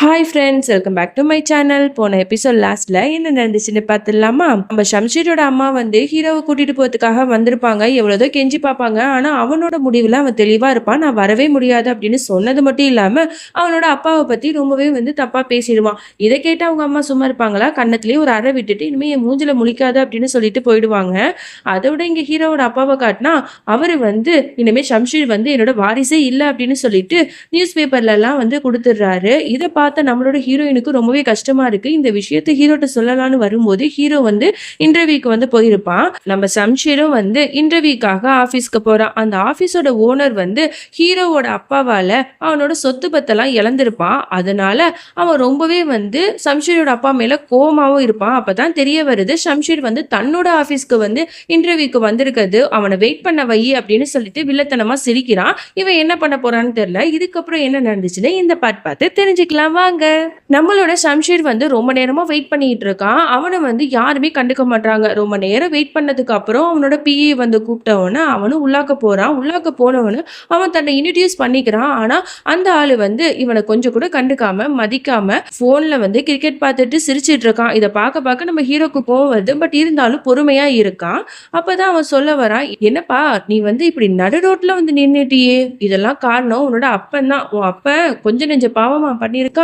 Hi friends, welcome back to my channel. போன episode லாஸ்ட்ல என்ன நடந்துச்சுன்னு பார்த்துடலாமா? நம்ம ஷம்ஷீரோட அம்மா வந்து ஹீரோவை கூட்டிட்டு போறதுக்காக வந்திருப்பாங்க. எவ்வளோதோ கெஞ்சி பார்ப்பாங்க. ஆனா அவனோட முடிவுல அவன் தெளிவா இருப்பான். நான் வரவே முடியாது அப்படின்னு சொன்னது மட்டும் இல்லாம அவனோட அப்பாவை பத்தி ரொம்பவே வந்து தப்பா பேசிடுவான். இதை கேட்டு அவங்க அம்மா சும்மா இருப்பாங்களா? கன்னத்திலேயே ஒரு அறை விட்டுட்டு இனிமே என் மூஞ்சில முழிக்காத அப்படின்னு சொல்லிட்டு போயிடுவாங்க. அதை விட இங்க ஹீரோவோட அப்பாவை காட்டினா அவரு வந்து இனிமே ஷம்ஷீர் வந்து என்னோட வாரிசே இல்லை அப்படின்னு சொல்லிட்டு நியூஸ் பேப்பர்ல எல்லாம் வந்து கொடுத்துடுறாரு. இதை பார்த்த நம்மளோட ஹீரோயினுக்கு ரொம்பவே கஷ்டமா இருக்கு. இந்த விஷயத்தை ஹீரோட்ட சொல்லலாம்னு வரும்போது ஹீரோ வந்து இன்டர்வியூக்கு வந்து போயிருப்பான். நம்ம சம்ஷீரும் வந்து இன்டர்வியூக்காக ஆபீஸ்க்கு போறான். அந்த ஆபீஸோட ஓனர் வந்து ஹீரோவோட அப்பாவால அவனோட சொத்து பத்தெல்லாம் இழந்திருப்பான். அதனால அவன் ரொம்பவே வந்து சம்ஷீரோட அப்பா மேல கோவமாவும் இருப்பான். அப்பதான் தெரிய வருது ஷம்ஷீர் வந்து தன்னோட ஆபீஸ்க்கு வந்து இன்டர்வியூக்கு வந்திருக்கிறது. அவனை வெயிட் பண்ண வை அப்படின்னு சொல்லிட்டு வில்லத்தனமா சிரிக்கிறான். இவன் என்ன பண்ண போறான்னு தெரியல. இதுக்கப்புறம் என்ன நடந்துச்சுன்னு இந்த பாட் பார்த்து தெரிஞ்சுக்கலாம் வாங்க. நம்மளோட ஷம்ஷீர் வந்து ரொம்ப நேரமா வெயிட் பண்ணிட்டு இருக்கான். அவனை வந்து யாருமே கண்டுக்க மாட்டாங்க. ரொம்ப நேரம் வெயிட் பண்ணதுக்கு அப்புறம் அவனோட பிஏ வந்து கூப்பிட்டவன அவனும் உள்ளாக்க போறான். உள்ளாக்க போனவனு அவன் தன்னை இன்ட்ரடியூஸ் பண்ணிக்கிறான். ஆனா அந்த ஆளு வந்து இவனை கொஞ்சம் கூட கண்டுக்காம மதிக்காம போன்ல வந்து கிரிக்கெட் பார்த்துட்டு சிரிச்சிட்டு இருக்கான். இதை பார்க்க நம்ம ஹீரோக்கு கோவம் வருது. பட் இருந்தாலும் பொறுமையா இருக்கான். அப்பதான் அவன் சொல்ல வரான், என்னப்பா நீ வந்து இப்படி நடு ரோட்ல வந்து நின்னுட்டியே, இதெல்லாம் காரணம் உன்னோட அப்பன் தான். உன் அப்பன் கொஞ்சம் நெஞ்ச பாவமா பண்ணியிருக்கான்.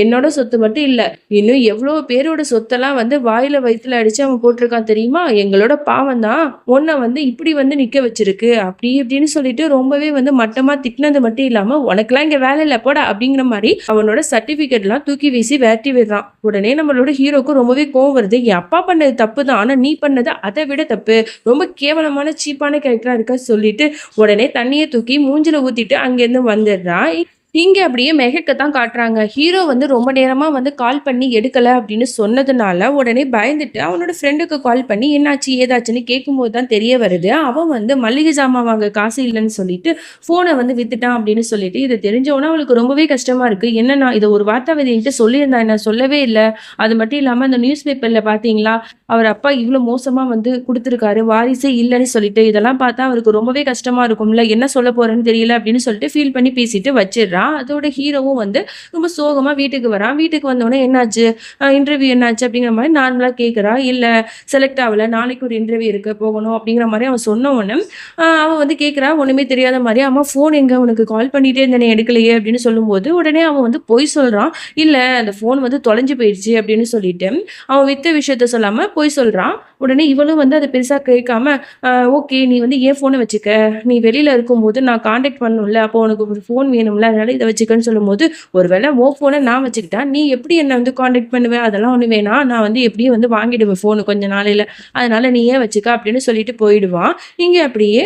என்னோட சொத்து மட்டும் இல்ல, இன்னும் எவ்வளவு பேரோட சொத்தெல்லாம் வந்து வாயில வயிற்றுல அடிச்சு அவன் போட்டிருக்கான் தெரியுமா? எங்களோட பாவம் தான் உன்னை வந்து இப்படி வந்து நிக்க வச்சிருக்கு அப்படி இப்படின்னு சொல்லிட்டு ரொம்பவே வந்து மட்டமா திட்டினது மட்டும் இல்லாம உனக்கெல்லாம் இங்க வேலை இல்லை போட அப்படிங்கிற மாதிரி அவனோட சர்டிபிகேட் எல்லாம் தூக்கி வீசி விரட்டி விடுறான். உடனே நம்மளோட ஹீரோக்கு ரொம்பவே கோவம் வருது. என் அப்பா பண்ணது தப்பு தான், ஆனா நீ பண்ணது அதை விட தப்பு, ரொம்ப கேவலமான சீப்பான கேரக்டரா இருக்க சொல்லிட்டு உடனே தண்ணியை தூக்கி மூஞ்சில ஊத்திட்டு அங்கிருந்து வந்துடுறான். இங்க அப்படியே மெஹக்கத்தான் காட்டுறாங்க. ஹீரோ வந்து ரொம்ப நேரமா வந்து கால் பண்ணி எடுக்கல அப்படின்னு சொன்னதுனால உடனே பயந்துட்டு அவனோட ஃப்ரெண்டுக்கு கால் பண்ணி என்னாச்சு ஏதாச்சுன்னு கேட்கும்போது தான் தெரிய வருது அவன் வந்து மளிகை ஜாமான் வாங்க காசு இல்லைன்னு சொல்லிட்டு போனை வந்து வித்துட்டான் அப்படின்னு சொல்லிட்டு. இதை தெரிஞ்சவொன்னே அவளுக்கு ரொம்பவே கஷ்டமா இருக்கு. என்னன்னா இதை ஒரு வார்த்தை என்கிட்ட சொல்லியிருந்தா என்ன, சொல்லவே இல்லை. அது மட்டும் இல்லாம அந்த நியூஸ் பேப்பர்ல பாத்தீங்களா அவர் அப்பா இவ்வளவு மோசமா வந்து கொடுத்துருக்காரு, வாரிசே இல்லைன்னு சொல்லிட்டு. இதெல்லாம் பார்த்தா அவருக்கு ரொம்பவே கஷ்டமா இருக்கும்ல, என்ன சொல்ல போறேன்னு தெரியல அப்படின்னு சொல்லிட்டு ஃபீல் பண்ணி பேசிட்டு வச்சிடுறான். அதோட ஹீரோவும் வந்து ரொம்ப சோகமா வீட்டுக்கு வரான். வீட்டுக்கு வந்தோடனே என்னாச்சு, இன்டர்வியூ என்னாச்சு அப்படிங்கிற மாதிரி நார்மலா கேட்குறா. இல்ல செலக்ட் ஆகல, நாளைக்கு ஒரு இன்டர்வியூ இருக்கு போகணும் அப்படிங்கிற மாதிரி அவன் சொன்ன உடனே அவன் வந்து கேட்குறா ஒண்ணுமே தெரியாத மாதிரி, அம்மா ஃபோன் எங்க, உனக்கு கால் பண்ணிட்டே இருந்தேனே எடுக்கலையே அப்படின்னு சொல்லும்போது உடனே அவன் வந்து பொய் சொல்றான். இல்ல அந்த ஃபோன் வந்து தொலைஞ்சு போயிடுச்சு அப்படின்னு சொல்லிட்டு அவன் வித்த விஷயத்த சொல்லாம பொய் சொல்றான். உடனே இவளும் வந்து அதை பெருசா கேட்காம ஓகே நீ வந்து ஏன் ஃபோனை வச்சுக்க, நீ வெளியில இருக்கும்போது நான் கான்டாக்ட் பண்ணணும்ல, அப்போ உனக்கு ஒரு ஃபோன் வேணும்ல, அதனால இதை வச்சுக்கன்னு சொல்லும்போது, ஒருவேளை ஓ ஃபோனை நான் வச்சுக்கிட்டா நீ எப்படி என்ன வந்து கான்டாக்ட் பண்ணுவேன், அதெல்லாம் ஒண்ணு வேணாம், நான் வந்து எப்படியும் வந்து வாங்கிடுவேன் ஃபோனு கொஞ்ச நாளையில, அதனால நீ ஏன் வச்சுக்க அப்படின்னு சொல்லிட்டு போயிடுவான். இங்க அப்படியே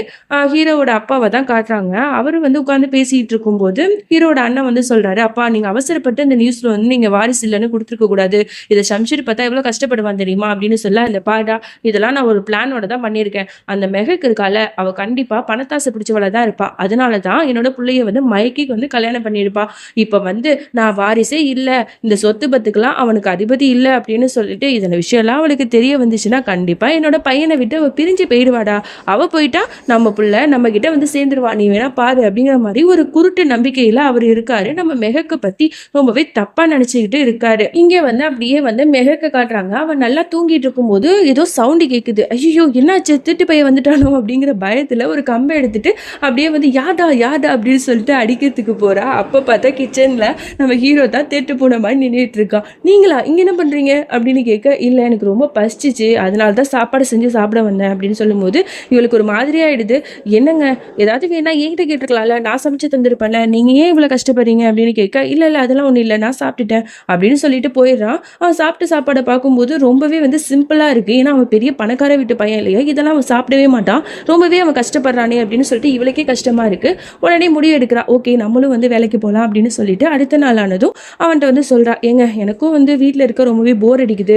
ஹீரோவோட அப்பாவை தான் காட்டுறாங்க. அவரு வந்து உட்காந்து பேசிட்டு இருக்கும்போது ஹீரோட அண்ணன் வந்து சொல்றாரு, அப்பா நீங்க அவசரப்பட்டு இந்த நியூஸ்ல வந்து நீங்க வாரிசு இல்லைன்னு கொடுத்துருக்க கூடாது, இதை ஷம்ஷீர் பார்த்தா எவ்வளவு கஷ்டப்படுவான் தெரியுமா அப்படின்னு சொல்ல, அந்த பாடா இதெல்லாம் நான் ஒரு பிளானோட தான் பண்ணியிருக்கேன். அந்த மெஹக் இருக்கால அவ கண்டிப்பா பணத்தாசை பிடிச்சவள தான் இருப்பா, அதனாலதான் என்னோட பிள்ளைய வந்து மயக்கி வந்து கல்யாணம் பண்ணிருப்பா. இப்ப வந்து நான் வாரிசே இல்ல, இந்த சொத்து பத்துக்கெல்லாம் அவனுக்கு அதிபதி இல்ல அப்படின்னு சொல்லிட்டு இதன விஷயம் எல்லாம் அவளுக்கு தெரிய வந்துச்சுன்னா கண்டிப்பா என்னோட பையனை விட்டு அவ பிரிஞ்சு போயிடுவாடா. அவ போயிட்டா நம்ம புள்ள நம்ம கிட்ட வந்து சேர்ந்துருவா, நீ வேணா பாரு அப்படிங்கிற மாதிரி ஒரு குருட்டு நம்பிக்கையில அவர் இருக்காரு. நம்ம மெஹக்க பத்தி ரொம்பவே தப்பா நினைச்சுக்கிட்டு இருக்காரு. இங்க வந்து அப்படியே வந்து மெஹக்க காட்டுறாங்க. அவன் நல்லா தூங்கிட்டு இருக்கும்போது ஏதோ சவுண்டு கேக்குது. ஐயோ என்னாச்சு, திட்டு பையன் வந்துட்டானோ அப்படிங்கிற பயத்துல ஒரு கம்பை எடுத்துட்டு அப்படியே வந்து யாடா யாடா அப்படின்னு சொல்லிட்டு அடிக்கிறதுக்கு போறா. அப்ப பார்த்தா கிச்சன்ல நம்ம ஹீரோ தான் தேட்டு போன மாதிரி நின்றுட்டு இருக்கான். நீங்களா இங்க என்ன பண்றீங்க அப்படின்னு கேட்க, இல்ல எனக்கு ரொம்ப பசிச்சிச்சு, அதனாலதான் சாப்பாடு செஞ்சு சாப்பிட வந்தேன் அப்படின்னு சொல்லும்போது இவளுக்கு ஒரு மாதிரி ஆயிடுது. என்னங்க ஏதாவது வேணா என்கிட்ட கேட்டுருக்கலாம்ல, நான் சமைச்சு தந்திருப்பேன்ல, நீங்க ஏன் இவ்வளவு கஷ்டப்படுறீங்க அப்படின்னு கேட்க, இல்ல இல்ல அதெல்லாம் ஒண்ணு இல்லை, நான் சாப்பிட்டுட்டேன் அப்படின்னு சொல்லிட்டு போயிடுறான். அவன் சாப்பிட்டு சாப்பாடை பார்க்கும்போது ரொம்பவே வந்து சிம்பிளா இருக்கு. ஏன்னா அவன் பெரிய பணக்கார வீட்டு பையன் இல்லையா, இதெல்லாம் அவன் சாப்பிடவே மாட்டான், ரொம்பவே அவன் கஷ்டப்படுறானே அப்படின்னு சொல்லிட்டு இவளுக்கே கஷ்டமா இருக்கு. உடனே முடிவு எடுக்கிறா, ஓகே நம்மளும் வந்து வேலைக்கு போகலாம் அப்படின்னு சொல்லிட்டு அடுத்த நாள் ஆனதும் அவன்கிட்ட வந்து சொல்றா, ஏங்க எனக்கும் வந்து வீட்டில் இருக்க ரொம்பவே போர் அடிக்குது,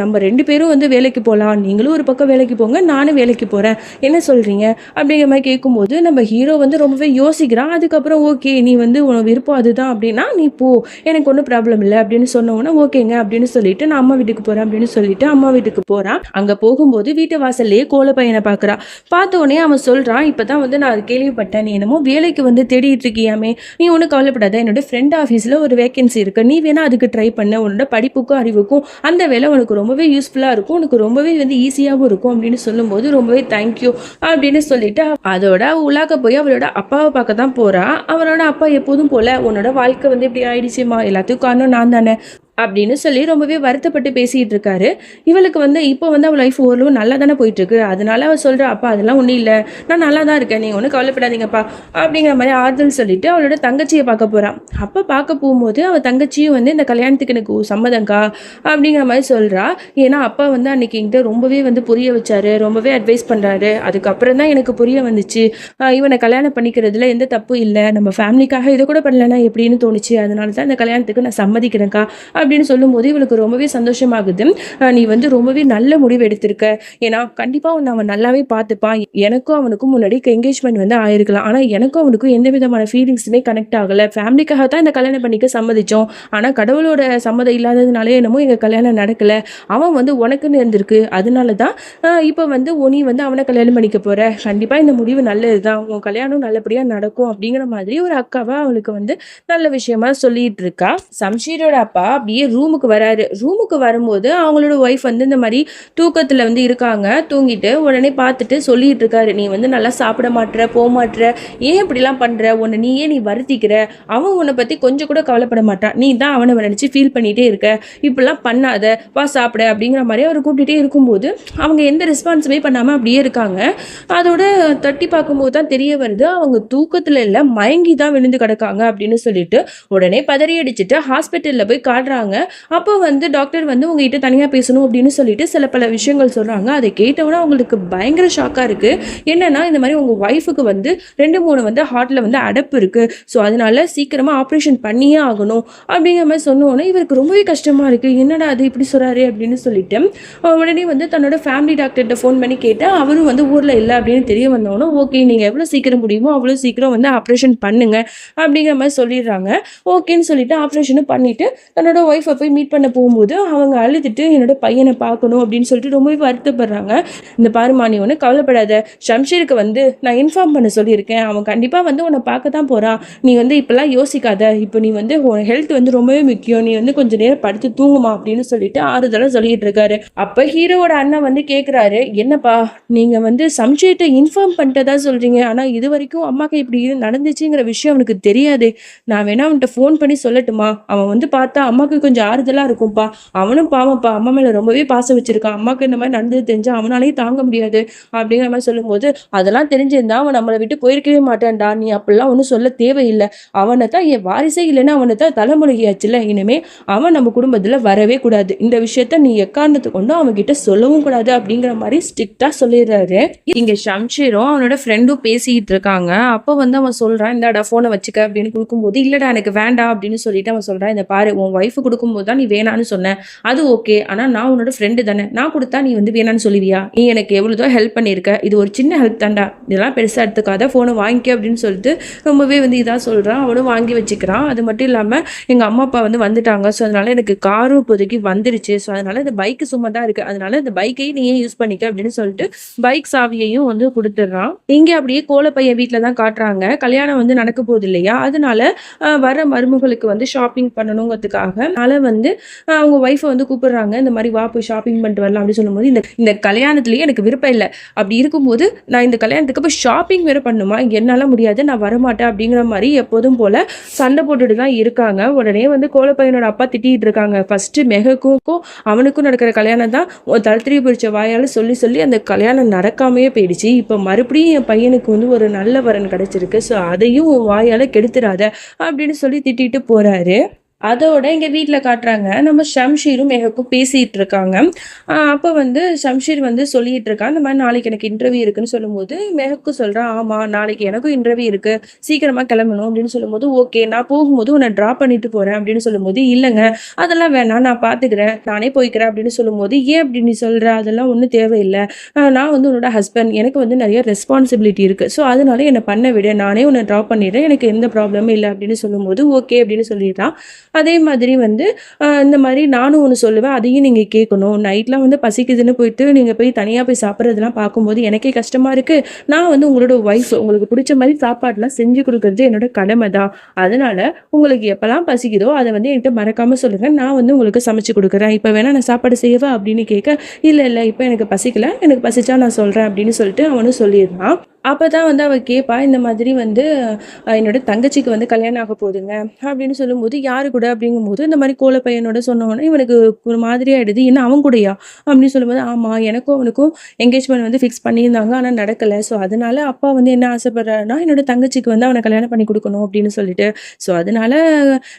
நம்ம ரெண்டு பேரும் வந்து வேலைக்கு போகலாம், நீங்களும் ஒரு பக்கம் வேலைக்கு போங்க நானும் வேலைக்கு போறேன், என்ன சொல்றீங்க அப்படிங்கிற மாதிரி கேட்கும்போது நம்ம ஹீரோ வந்து ரொம்பவே யோசிக்கிறான். அதுக்கப்புறம் ஓகே நீ வந்து உனக்கு விருப்பம் அதுதான் அப்படின்னா நீ போ, எனக்கு ஒன்றும் ப்ராப்ளம் இல்லை அப்படின்னு சொன்ன உடனே ஓகேங்க அப்படின்னு சொல்லிட்டு நான் அம்மா வீட்டுக்கு போறேன் அப்படின்னு சொல்லிட்டு அம்மா வீட்டுக்கு போறான். அங்க போகும்போது வீட்டு வாசல்லையே கோல பையனை பார்க்குறா. பார்த்த உடனே அவன் சொல்றான், "இப்பதான் வந்து நான் கேள்விப்பட்டேன். நீ என்னமோ வேலைக்கு வந்து தேடிட்டு இருக்கியாமே. நீ ஒன்றும் கவலைப்படாத. என்னோட ஃப்ரெண்ட் ஆஃபீஸில் ஒரு வேகன்சி இருக்கு. நீ வேணா அதுக்கு ட்ரை பண்ண. உன்னோட படிப்புக்கும் அறிவுக்கும் அந்த வேலை உனக்கு ரொம்பவே யூஸ்ஃபுல்லாக இருக்கும். உனக்கு ரொம்பவே வந்து ஈஸியாகவும் இருக்கும்." அப்படின்னு சொல்லும்போது ரொம்பவே தேங்க்யூ அப்படின்னு சொல்லிட்டு அதோட உலாக்க போய் அவளோட அப்பாவை பார்க்க தான் போறா. அவனோட அப்பா எப்போதும் போல, "உன்னோட வாழ்க்கை வந்து இப்படி ஆயிடுச்சுமா, எல்லாத்துக்கும் காரணம் நான் தானே" அப்படின்னு சொல்லி ரொம்பவே வருத்தப்பட்டு பேசிட்டு இருக்காரு. இவளுக்கு வந்து இப்போ வந்து அவள் லைஃப் ஓரளவு நல்லா தானே போயிட்டு இருக்கு. அதனால அவள் சொல்றா, "அப்பா அதெல்லாம் ஒன்றும் இல்லை, நான் நல்லா தான் இருக்கேன், நீங்கள் ஒன்றும் கவலைப்படாதீங்கப்பா" அப்படிங்கிற மாதிரி ஆறுதல் சொல்லிட்டு அவளோட தங்கச்சியை பார்க்க போறான். அப்போ பார்க்க போகும்போது அவள் தங்கச்சியும் வந்து, "இந்த கல்யாணத்துக்கு எனக்கு சம்மதங்கா" அப்படிங்கிற மாதிரி சொல்றா. ஏன்னா அப்பா வந்து அன்னைக்கு என்கிட்ட ரொம்பவே வந்து புரிய வச்சாரு, ரொம்பவே அட்வைஸ் பண்றாரு. அதுக்கப்புறம் தான் எனக்கு புரிய வந்துச்சு, இவனை கல்யாணம் பண்ணிக்கிறதுல எந்த தப்பும் இல்லை, நம்ம ஃபேமிலிக்காக இதை கூட பண்ணலன்னா எப்படின்னு தோணுச்சு, அதனால தான் இந்த கல்யாணத்துக்கு நான் சம்மதிக்கிறேன்க்கா அப்படின்னு சொல்லும்போது இவளுக்கு ரொம்பவே சந்தோஷமாகுது. "நீ வந்து ரொம்பவே நல்ல முடிவு எடுத்திருக்க. ஏன்னா கண்டிப்பா உன்னை அவன் நல்லாவே பார்த்துப்பான். எனக்கும் அவனுக்கும் முன்னாடி என்கேஜ்மெண்ட் வந்து ஆயிருக்கலாம். ஆனா எனக்கும் அவனுக்கும் எந்த விதமான ஃபீலிங்ஸுமே கனெக்ட் ஆகலை. ஃபேமிலிக்காக தான் இந்த கல்யாணம் பண்ணிக்க சம்மதிச்சோம். ஆனா கடவுளோட சம்மதம் இல்லாததுனாலே என்னமோ எங்க கல்யாணம் நடக்கல. அவன் வந்து உனக்குன்னு இருந்திருக்கு. அதனால தான் இப்போ வந்து நீ வந்து அவனை கல்யாணம் பண்ணிக்க போற. கண்டிப்பா இந்த முடிவு நல்லது தான். உன் கல்யாணம் நல்லபடியா நடக்கும்." அப்படிங்கிற மாதிரி ஒரு அக்காவா அவளுக்கு வந்து நல்ல விஷயமா சொல்லிட்டு இருக்கா. சம்ஷீரோட அப்பா அப்படியே ரூமுக்கு வராரு. ரூமுக்கு வரும்போது அவங்களோட ஒய்ஃப் வந்து இந்த மாதிரி தூக்கத்துல வந்து இருக்காங்க. தூங்கிட்டு உடனே பார்த்துட்டு சொல்லிட்டு இருக்காரு, "நீ வந்து நல்லா சாப்பிட மாட்ற, போக மாட்ற, ஏன் இப்படிலாம் பண்ற, உன்னை நீ வருத்திக்கிற, அவன் உன்னை பத்தி கொஞ்சம் கூட கவலைப்பட மாட்டான், நீ தான் அவனை நினைச்சு ஃபீல் பண்ணிட்டே இருக்க, இப்படிலாம் பண்ணாத, வா சாப்பிட" அப்படிங்கிற மாதிரி அவர் கூப்பிட்டுட்டே இருக்கும்போது அவங்க எந்த ரெஸ்பான்ஸுமே பண்ணாம அப்படியே இருக்காங்க. அதோட தட்டி பார்க்கும்போது தான் தெரிய வருது, அவங்க தூக்கத்துல இல்லை, மயங்கி தான் விழுந்து கிடக்காங்க அப்படின்னு சொல்லிட்டு உடனே பதறி அடிச்சுட்டு ஹாஸ்பிட்டல்ல போய் காட்டுறாங்க. அப்போ வந்து டாக்டர் வந்து உங்ககிட்ட தனியாக பேசணும் அப்படின்னு சொல்லிட்டு சில பல விஷயங்கள் சொல்கிறாங்க. அதை கேட்டவுடனே அவங்களுக்கு பயங்கர ஷாக்காக இருக்குது. என்னன்னா, இந்த மாதிரி உங்கள் ஒய்ஃபுக்கு வந்து 2-3 வந்து ஹார்ட்டில் வந்து அடைப்பு இருக்குது, ஸோ அதனால சீக்கிரமாக ஆப்ரேஷன் பண்ணியே ஆகணும் அப்படிங்கிற மாதிரி சொன்னோன்னே இவருக்கு ரொம்பவே கஷ்டமாக இருக்குது. என்னடா அது இப்படி சொல்கிறாரு அப்படின்னு சொல்லிட்டு உடனே வந்து தன்னோட ஃபேமிலி டாக்டர்கிட்ட ஃபோன் பண்ணி கேட்டால் அவரும் வந்து ஊரில் இல்லை அப்படின்னு தெரிய வந்தோன்னே, "ஓகே, நீங்கள் எவ்வளோ சீக்கிரம் முடியுமோ அவ்வளோ சீக்கிரம் வந்து ஆப்ரேஷன் பண்ணுங்க" அப்படிங்கிற மாதிரி சொல்லிடுறாங்க. ஓகேன்னு சொல்லிட்டு ஆப்ரேஷனும் பண்ணிவிட்டு தன்னோட ஒய்ஃபை போய் மீட் பண்ண போகும்போது அவங்க அழுதுட்டு என்னோட பையனை பார்க்கணும் அப்படின்னு சொல்லிட்டு ரொம்பவே வருத்தப்படுறாங்க. "இந்த பாருமா, நீ ஒன்றும் கவலைப்படாத, ஷம்ஷீருக்கு வந்து நான் இன்ஃபார்ம் பண்ண சொல்லியிருக்கேன், அவன் கண்டிப்பாக வந்து உன்னை பார்க்க தான் போகிறான், நீ வந்து இப்போல்லாம் யோசிக்காத, இப்போ நீ வந்து உன் ஹெல்த் வந்து ரொம்பவே முக்கியம், நீ வந்து கொஞ்சம் நேரம் படுத்து தூங்குமா" அப்படின்னு சொல்லிட்டு ஆறுதலாக சொல்லிட்டு இருக்காரு. அப்போ ஹீரோவோட அண்ணன் வந்து கேட்குறாரு, "என்னப்பா நீங்கள் வந்து ஷம்ஷீர்கிட்ட இன்ஃபார்ம் பண்ணிட்டதா சொல்கிறீங்க, ஆனால் இது வரைக்கும் அம்மாக்கு இப்படி நடந்துச்சுங்கிற விஷயம் அவனுக்கு தெரியாது, நான் வேணா அவன்கிட்ட ஃபோன் பண்ணி சொல்லட்டுமா, அவன் வந்து பார்த்தா அம்மாவுக்கு கொஞ்சம் ஆறுதலாக இருக்கும்ப்பா, அவனும் பாவம்ப்பா, அம்மா மேலே ரொம்பவே பாசம் வச்சிருக்கான், அம்மாவுக்கு இந்த மாதிரி நடந்தது தெரிஞ்சா அவனாலையும் தாங்க முடியாது" அப்படிங்கிற மாதிரி சொல்லும்போது, "அதெல்லாம் தெரிஞ்சிருந்தா அவன் நம்மளை விட்டு போயிருக்கவே மாட்டான்டா, நீ அப்படிலாம் ஒன்றும் சொல்ல தேவையில்லை, அவனை தான் என் வாரிசே இல்லைன்னா அவனை தான் தலைமுறையாச்சுல, இனிமே அவன் நம்ம குடும்பத்தில் வரவே கூடாது, இந்த விஷயத்த நீ எக்காரணத்தை கொண்டு அவன்கிட்ட சொல்லவும் கூடாது" அப்படிங்கிற மாதிரி ஸ்ட்ரிக்டாக சொல்லிடுறாரு. இங்கே ஷம்ஷீரும் அவனோட ஃப்ரெண்டும் பேசிக்கிட்டு இருக்காங்க. அப்போ வந்து அவன் சொல்கிறான், "இந்தாடா ஃபோனை வச்சுக்க" அப்படின்னு கொடுக்கும்போது, "இல்லைடா எனக்கு வேண்டாம்" அப்படின்னு சொல்லிட்டு அவன் சொல்கிறான், "இந்த பாரு, உன் ஒய்ஃபு கொடுக்கும்போது தான் நீ வேணான்னு சொன்ன, அது ஓகே, ஆனால் நான் உன்னோட ஃப்ரெண்டு தானே, நான் கொடுத்தா நீ வந்து வேணான்னு சொல்லுவியா, நீ எனக்கு எவ்வளோதோ ஹெல்ப் பண்ணியிருக்க, இது ஒரு சின்ன ஹெல்ப் தான்டா, இதெல்லாம் பெருசாக எடுத்துக்காத, ஃபோனை வாங்கிக்க" அப்படின்னு சொல்லிட்டு ரொம்பவே வந்து இதாக சொல்கிறான். அவனும் வாங்கி வச்சுக்கிறான். அது மட்டும் இல்லாமல் எங்கள் அம்மா அப்பா வந்து வந்துட்டாங்க, ஸோ அதனால் எனக்கு காரும் இப்போதைக்கு வந்துருச்சு, ஸோ அதனால் இந்த பைக்கு சும்மா தான் இருக்குது, அதனால இந்த பைக்கையும் நீயே யூஸ் பண்ணிக்க அப்படின்னு சொல்லிட்டு பைக் சாவியையும் வந்து கொடுத்துட்றான். இங்கே அப்படியே கோலப்பையன் வீட்டில் தான் காட்டுறாங்க. கல்யாணம் வந்து நடக்க போகுது இல்லையா, அதனால வர மருமகளுக்கு வந்து ஷாப்பிங் பண்ணணுங்கிறதுக்காக அதனால வந்து அவங்க ஒய்ஃபை வந்து கூப்பிடுறாங்க. இந்த மாதிரி வா போய் ஷாப்பிங் பண்ணிட்டு வரலாம் அப்படின்னு சொல்லும்போது, இந்த கல்யாணத்துலேயே எனக்கு விருப்பம் இல்லை, அப்படி இருக்கும்போது நான் இந்த கல்யாணத்துக்கு போய் ஷாப்பிங் வேறு பண்ணணுமா, என்னால் முடியாது, நான் வரமாட்டேன் அப்படிங்கிற மாதிரி எப்போதும் போல் சண்டை போட்டுட்டு தான் இருக்காங்க. உடனே வந்து கோலப்பையனோட அப்பா திட்டிகிட்டு இருக்காங்க, "ஃபஸ்ட்டு மெஹக்குக்கும் அவனுக்கும் நடக்கிற கல்யாணம் தான் தளத்திரி பிடிச்ச வாயால் சொல்லி சொல்லி அந்த கல்யாணம் நடக்காமையே போயிடுச்சு, இப்போ மறுபடியும் என் பையனுக்கு வந்து ஒரு நல்ல வரன் கிடச்சிருக்கு, ஸோ அதையும் வாயால் கெடுத்துடாத" அப்படின்னு சொல்லி திட்டிட்டு போகிறாரு. அதோட எங்க வீட்ல காட்டுறாங்க. நம்ம ஷம்ஷீரும் மெஹக்கும் பேசிட்டு இருக்காங்க. அப்போ வந்து ஷம்ஷீர் வந்து சொல்லிட்டு இருக்கான், இந்த மாதிரி நாளைக்கு எனக்கு இன்டர்வியூ இருக்குன்னு சொல்லும்போது, மெஹக்கு சொல்றான், "ஆமா, நாளைக்கு எனக்கும் இன்டர்வியூ இருக்கு, சீக்கிரமா கிளம்பணும்" அப்படின்னு சொல்லும்போது, "ஓகே, நான் போகும்போது உன்னை ட்ராப் பண்ணிட்டு போறேன்" அப்படின்னு சொல்லும்போது, "இல்லைங்க, அதெல்லாம் வேணாம், நான் பார்த்துக்கிறேன், நானே போய்க்கிறேன்" அப்படின்னு சொல்லும்போது, "ஏன் அப்படி நீ சொல்ற, அதெல்லாம் ஒன்றும் தேவையில்லை, நான் வந்து உன்னோட ஹஸ்பண்ட், எனக்கு வந்து நிறைய ரெஸ்பான்சிபிலிட்டி இருக்கு, ஸோ அதனால என்னை பண்ண விட, நானே உன்னை ட்ராப் பண்ணிடுறேன், எனக்கு எந்த ப்ராப்ளமும் இல்லை" அப்படின்னு சொல்லும்போது, "ஓகே" அப்படின்னு சொல்லிடுறான். அதே மாதிரி வந்து இந்த மாதிரி நானும் ஒண்ணு சொல்லுவேன். அதையும் நீங்க கேட்கணும். நைட்லாம் வந்து பசிக்குதுன்னு போயிட்டு நீங்க போய் தனியா போய் சாப்பிடுறதெல்லாம் பார்க்கும்போது எனக்கே கஷ்டமா இருக்கு. நான் வந்து உங்களோட ஒய்ஃப். உங்களுக்கு பிடிச்ச மாரி சாப்பாடுலாம் செஞ்சு குடுக்குறது என்னோட கடமை தான். அதனால உங்களுக்கு எப்பலாம் பசிக்குதோ அத வந்து என்கிட்ட மறக்காம சொல்லுங்க. நான் வந்து உங்களுக்கு சமைச்சு குடுக்குறேன். இப்ப வேணா நான் சாப்பாடு செய்யவா? அப்படின்னு கேட்க, இல்ல இல்ல இப்ப எனக்கு பசிக்கல. எனக்கு பசிச்சா நான் சொல்றேன் அப்படின்னு சொல்லிட்டு அவனும் சொல்லிடுறான். அப்பதான் வந்து அவ கேட்பா, இந்த மாதிரி வந்து என்னோட தங்கச்சிக்கு வந்து கல்யாணம் ஆக போகுதுங்க அப்படின்னு சொல்லும்போது, யாரு கூட அப்படிங்கும்போது, இந்த மாதிரி கோல பையனோட சொன்னோனே இவனுக்கு ஒரு மாதிரி ஆயிடுது. என்ன அவன் கூடயா? அப்படின்னு சொல்லும்போது, ஆமா எனக்கும் அவனுக்கும் என்கேஜ்மெண்ட் வந்து ஃபிக்ஸ் பண்ணியிருந்தாங்க. ஆனா நடக்கல. ஸோ அதனால அப்பா வந்து என்ன ஆசைப்படுறாருன்னா, என்னோட தங்கச்சிக்கு வந்து அவன கல்யாணம் பண்ணி குடுக்கணும் அப்படின்னு சொல்லிட்டு. ஸோ அதனால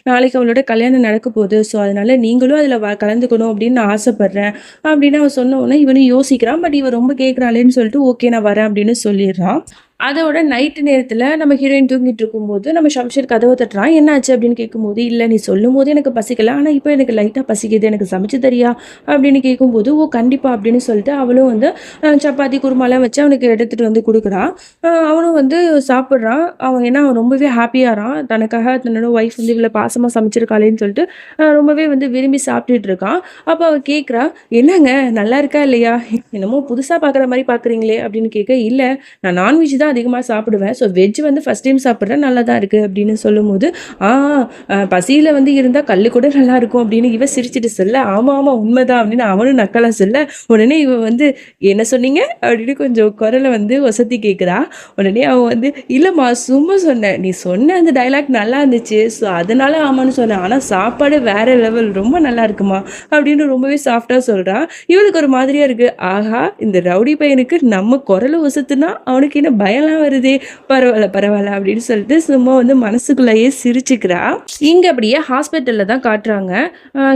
நாளைக்கு அவளோட கல்யாணம் நடக்க போகுது. ஸோ அதனால நீங்களும் அதில கலந்துக்கணும் அப்படின்னு நான் ஆசைப்படுறேன். அப்படின்னு அவ சொன்ன உடனே இவனும் யோசிக்கிறான். பட் இவ ரொம்ப கேட்குறாளேன்னு சொல்லிட்டு, ஓகே நான் வரேன் அப்படின்னு சொல்லிடுறான். அதோட நைட்டு நேரத்துல நம்ம ஹீரோயின் தூங்கிட்டு இருக்கும்போது, நம்ம ஷம்ஷீர் கதவ தட்டுறான். "என்னாச்சு?" அப்படின்னு கேட்கும்போது, "இல்ல நீ சொல்லும்போது எனக்கு பசிக்கல. ஆனா இப்ப எனக்கு லைட்டா பசிக்குது. எனக்கு சமைச்சு தரியா?" அப்படின்னு கேட்கும்போது, "ஓ! கண்டிப்பா." அப்படின்னு சொல்லிட்டு அவளும் வந்து சப்பாத்தி, குருமாலாம் வச்சு அவனுக்கு எடுத்துட்டு வந்து குடுக்குறா. அவனும் வந்து சாப்பிடுறான். அவன் ரொம்பவே ஹாப்பியாறான். தனக்காக தன்னோட ஒய்ஃப் வந்து இவ்வளோ பாசமா சமைச்சிருக்காளேன்னு சொல்லிட்டு, ரொம்பவே வந்து விரும்பி சாப்பிட்டுட்டு இருக்கான். அப்ப அவ கேட்குறா, "என்னங்க நல்லா இருக்கா இல்லையா? என்னமோ புதுசா பார்க்குற மாரி பார்க்குறீங்களே?" அப்படின்னு கேட்க, "இல்ல நான் நான்வெஜ் தான் அதிகமா சாப்பிடுவேன். ஸோ வெஜ் வந்து ஃபர்ஸ்ட் டைம் சாப்பிடுறேன். நல்லா தான் இருக்கு அப்படின்னு சொல்லும்போது, ஆ பசியில வந்து இருந்தா கல்லு கூட நல்லாருக்கும் அப்படின்னு இவ சிரிச்சுட்டு சொல்ல, ஆமா, ஆமா உண்மைதான் அப்படின்னு அவனும் நக்கலா சொல்ல, உடனே இவ வந்து என்ன சொன்னீங்க? அப்படின்னு கொஞ்சம் குரல வந்து ஒசத்தி கேட்கிறா. உடனே அவன் வந்து, இல்லம்மா சும்மா சொன்னேன். நீ சொன்ன அந்த டயலாக் நல்லா இருந்துச்சு. ஸோ அதனால ஆமான்னு சொன்னேன். ஆனா சாப்பாடு வேற லெவல் ரொம்ப நல்லா இருக்குமா அப்படின்னு ரொம்பவே சாஃப்ட்டா சொல்றா. இவளுக்கு ஒரு மாதிரியா இருக்கு. ஆஹா! இந்த ரவுடி பையனுக்கு நம்ம குரல ஒசத்துனா அவனுக்கு என்ன பயம்லாம் வருதே! பரவால்ல, பரவால்ல அப்படின்னு சொல்லிட்டு சும்மா வந்து மனசுக்குள்ளேயே சிரிச்சுக்கிறா. இங்க அப்படியே ஹாஸ்பிட்டல்ல தான் காட்டுறாங்க.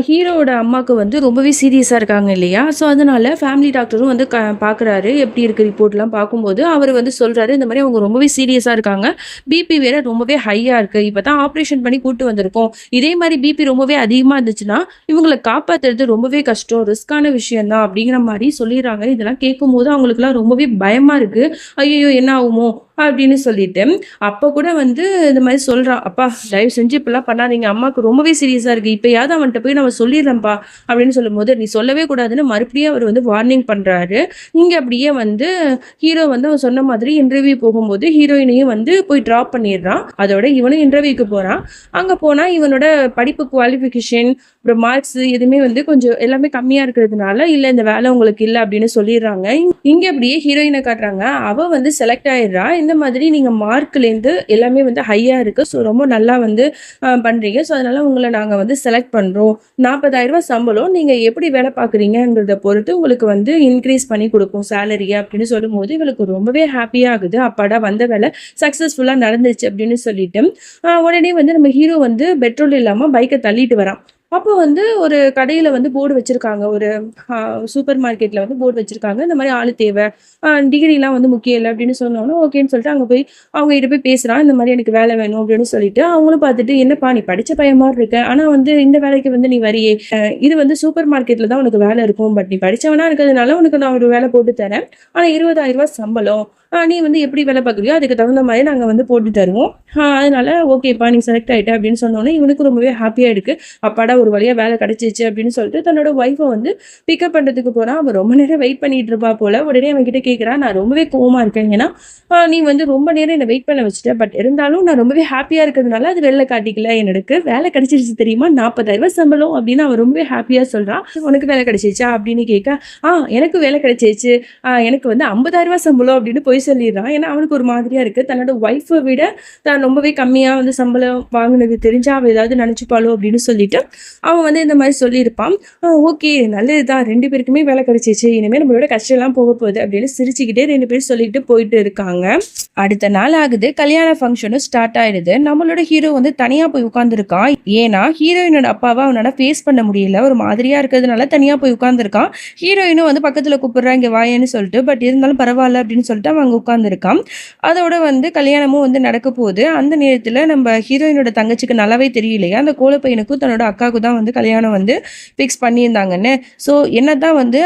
ஹீரோவோட அம்மாக்கு வந்து ரொம்பவே சீரியஸா இருக்காங்க இல்லையா? ஸோ அதனால ஃபேமிலி டாக்டரும் வந்து பார்க்குறாரு. எப்படி இருக்கு ரிப்போர்ட்லாம் பார்க்கும்போது, அவரு வந்து சொல்றாரு, இந்த மாரி அவங்க ரொம்பவே சீரியஸா இருக்காங்க. பிபி வேற ரொம்பவே ஹையா இருக்கு. இப்ப தான் ஆப்ரேஷன் பண்ணி கூட்டு வந்திருக்கோம். இதே மாரி பிபி ரொம்பவே அதிகமா இருந்துச்சுன்னா, இவங்கள காப்பாத்துறது ரொம்பவே கஷ்டம். ரிஸ்க்கான விஷயம் தான் அப்படிங்கிற மாரி சொல்லிர்றாங்க. இதெல்லாம் கேட்கும்போது அவங்களுக்கெல்லாம் ரொம்பவே பயமா இருக்கு. ஐயய்யோ! என்ன ஆகுமோ? அப்படின்னு சொல்லிட்டு, அப்ப கூட வந்து இந்த மாரி சொல்றான். "அப்பா தயவு செஞ்சு இப்படிலாம் பண்ணாதீங்க. அம்மாவுக்கு ரொம்பவே சீரியஸா இருக்கு. இப்பயாவது அவன்ட்ட போய் நம்ம சொல்லிர்றேன்ப்பா" அப்படின்னு சொல்லும்போது, "நீ சொல்லவே கூடாதுன்னு" மறுபடியும் அவரு வந்து வார்னிங் பண்றாரு. இங்க அப்படியே வந்து ஹீரோ வந்து அவன் சொன்ன மாதிரி இன்டர்வியூ போகும்போது, ஹீரோயினையும் வந்து போய் ட்ராப் பண்ணிர்றான். அதோட இவனும் இன்டர்வியூக்கு போறான். அங்க போனா இவனோட படிப்பு குவாலிஃபிகேஷன், அப்புறம் மார்க்ஸ் எதுவுமே வந்து கொஞ்சம் எல்லாமே கம்மியா இருக்கிறதுனால, "இல்ல இந்த வேலை உங்களுக்கு இல்ல" அப்படின்னு சொல்லிர்றாங்க. இங்க அப்படியே ஹீரோயின காட்டுறாங்க. அவ வந்து செலக்ட் ஆயிடுறா. இந்த மாதிரி நீங்க மார்க்லேருந்து எல்லாமே வந்து ஹையா இருக்கு. ஸோ ரொம்ப நல்லா வந்து பண்றீங்க. ஸோ அதனால உங்கள நாங்க வந்து செலக்ட் பண்றோம். ரூ. 40,000 சம்பளம். நீங்க எப்படி வேலை பார்க்குறீங்கங்கிறத பொறுத்து உங்களுக்கு வந்து இன்கிரீஸ் பண்ணி குடுப்போம் சேலரிய அப்படின்னு சொல்லும்போது, இவளுக்கு ரொம்பவே ஹாப்பியா ஆகுது. அப்பாடா வந்த வேலை சக்சஸ்ஃபுல்லா நடந்துருச்சு அப்படின்னு சொல்லிட்டு, உடனே வந்து நம்ம ஹீரோ வந்து பெட்ரோல் இல்லாம பைக்க தள்ளிட்டு வரான். அப்போ வந்து ஒரு கடையில வந்து போர்டு வச்சிருக்காங்க. ஒரு அ சூப்பர் மார்க்கெட்ல வந்து போர்டு வச்சிருக்காங்க. இந்த மாரி ஆளு தேவ. டிகிரிலாம் வந்து முக்கியம் இல்ல அப்படின்னு சொன்னோனே, ஓகேன்னு சொல்லிட்டு அங்க போய் அவங்க கிட்ட போய் பேசுறான். இந்த மாரி எனக்கு வேலை வேணும் அப்படின்னு சொல்லிட்டு, அவங்களும் பார்த்துட்டு, "என்னப்பா நீ படிச்ச பையன் மாரி இருக்க. ஆனா வந்து இந்த வேலைக்கு வந்து நீ வரியே. இது வந்து சூப்பர் மார்க்கெட்ல தான் உனக்கு வேலை இருக்கும். பட் நீ படிச்சவனா இருக்கிறதுனால உனக்கு நான் ஒரு வேலை போட்டு தரேன். ஆனா ரூ. 20,000 சம்பளம். நீ வந்து எப்படி வேலை பார்க்குறியோ அதுக்கு தகுந்த மாரி நாங்க வந்து போட்டு தருவோம். அதனால ஓகேப்பா நீ செலக்ட் ஆயிட்ட" அப்படின்னு சொன்னோனே, இவனுக்கு ரொம்பவே ஹாப்பியா இருக்கு. அப்பாடா ஒரு வழியா வேலை கிடைச்சிருச்சு அப்படின்னு சொல்லிட்டு தன்னோட ஒய்ஃப வந்து பிக்கப் பண்றதுக்கு போறான். அவ ரொம்ப நேரம் வெயிட் பண்ணிட்டு இருப்பா போல. உடனே அவன்கிட்ட கேட்கிறா, "நான் ரொம்பவே கோவமா இருக்கேன். ஏன்னா, நீ வந்து ரொம்ப நேரம் என்ன வெயிட் பண்ண வச்சுட்ட. பட் இருந்தாலும் நான் ரொம்பவே ஹாப்பியா இருக்கிறதுனால அது வெளில காட்டிக்கல. எனக்கு வேலை கிடைச்சிருச்சு தெரியுமா? 40,000 சம்பளம்" அப்படின்னு அவ ரொம்பவே ஹாப்பியா சொல்றா. "உனக்கு வேலை கிடைச்சிருச்சா?" அப்படின்னு கேட்க, எனக்கு வேலை கிடைச்சிருச்சு. எனக்கு வந்து ரூ. 50,000 சம்பளம்" அப்படின்னு பொய் சொல்லிடுறான். ஏன்னா அவனுக்கு ஒரு மாதிரியா இருக்கு. தன்னோட ஒய்ஃப விட தான் ரொம்பவே கம்மியா வந்து சம்பளம் வாங்குனது தெரிஞ்சா அவ ஏதாவது நினைச்சுப்பாளோ அப்படின்னு சொல்லிட்டு, அவன் வந்து இந்த மாரி சொல்லியிருப்பான். ஓகே நல்லது தான் 2 பேருக்குமே வேலை கிடைச்சிருச்சு. இனிமே நம்மளோட கஷ்டம்லாம் போக போகுது அப்படின்னு சிரிச்சுக்கிட்டே 2 பேரும் சொல்லிட்டு போயிட்டு இருக்காங்க. அடுத்த நாள் ஆகுது. கல்யாண ஃபங்ஷனும் ஸ்டார்ட் ஆயிடுது. நம்மளோட ஹீரோ வந்து தனியா போய் உட்கார்ந்துருக்கான். ஏன்னா ஹீரோயினோட அப்பாவ அவனால ஃபேஸ் பண்ண முடியல. ஒரு மாதிரியா இருக்கிறதுனால தனியா போய் உட்கார்ந்துருக்கான். ஹீரோயினும் வந்து பக்கத்துல கூப்பிடுறா இங்க வாயேன்னு சொல்லிட்டு. பட் இருந்தாலும் பரவாயில்ல அப்படின்னு சொல்லிட்டு அவன் அங்க உட்கார்ந்துருக்கான். அதோட வந்து கல்யாணமும் வந்து நடக்க போகுது. அந்த நேரத்துல நம்ம ஹீரோயினோட தங்கச்சிக்கு நல்லாவே தெரியலையா, அந்த கோல பையனுக்கும் தன்னோட அக்காவுக்கும் தான் வந்து கல்யாணம் வந்து ஃபிக்ஸ் பண்ணியிருந்தாங்கன்னு. ஸோ என்னதான் வந்து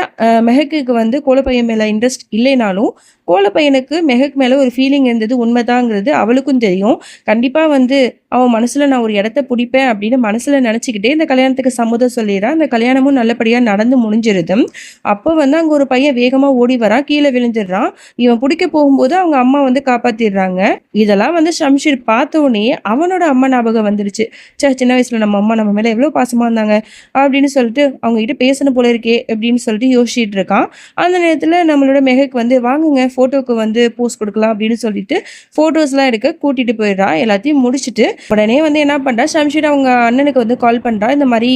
மெஹக்குக்கு வந்து கோல பையன் மேல இன்ட்ரெஸ்ட் இல்லைனாலும், கோல பையனுக்கு மெஹக் மேல ஒரு ஃபீலிங் இருந்தது உண்மைதாங்கிறது அவளுக்கும் தெரியும். கண்டிப்பா வந்து அவன் மனசுல நான் ஒரு இடத்த பிடிப்பேன் அப்படின்னு மனசுல நினைச்சுக்கிட்டே இந்த கல்யாணத்துக்கு சம்மதம் சொல்லிடுறான். அந்த கல்யாணமும் நல்லபடியா நடந்து முடிஞ்சிருது. அப்போ வந்து அங்க ஒரு பையன் வேகமா ஓடி வரான், கீழே விழுந்துடுறான். இவன் பிடிக்க போகும்போது அவங்க அம்மா வந்து காப்பாத்திடுறாங்க. இதெல்லாம் வந்து ஷம்ஷீர் பார்த்த உடனே அவனோட அம்மா ஞாபகம் வந்துருச்சு. ச்சே, சின்ன வயசுல நம்ம அம்மா நம்ம மேல எவ்வளவு பாசமா இருந்தாங்க அப்படின்னு சொல்லிட்டு அவங்க கிட்ட பேசணும் போல இருக்கே அப்படின்னு சொல்லிட்டு யோசிச்சுட்டு இருக்கான். அந்த நேரத்துல நம்மளோட மெஹக் வந்து வாங்குங்க போட்டோக்கு வந்து போஸ்ட் கொடுக்கலாம் அப்படின்னு சொல்லிட்டு போட்டோஸ்லாம் எடுக்க கூட்டிட்டு போயிடுறா. எல்லாத்தையும் முடிச்சுட்டு உடனே வந்து என்ன பண்றா, ஷம்ஷீர் அவங்க அண்ணனுக்கு வந்து கால் பண்றா. இந்த மாதிரி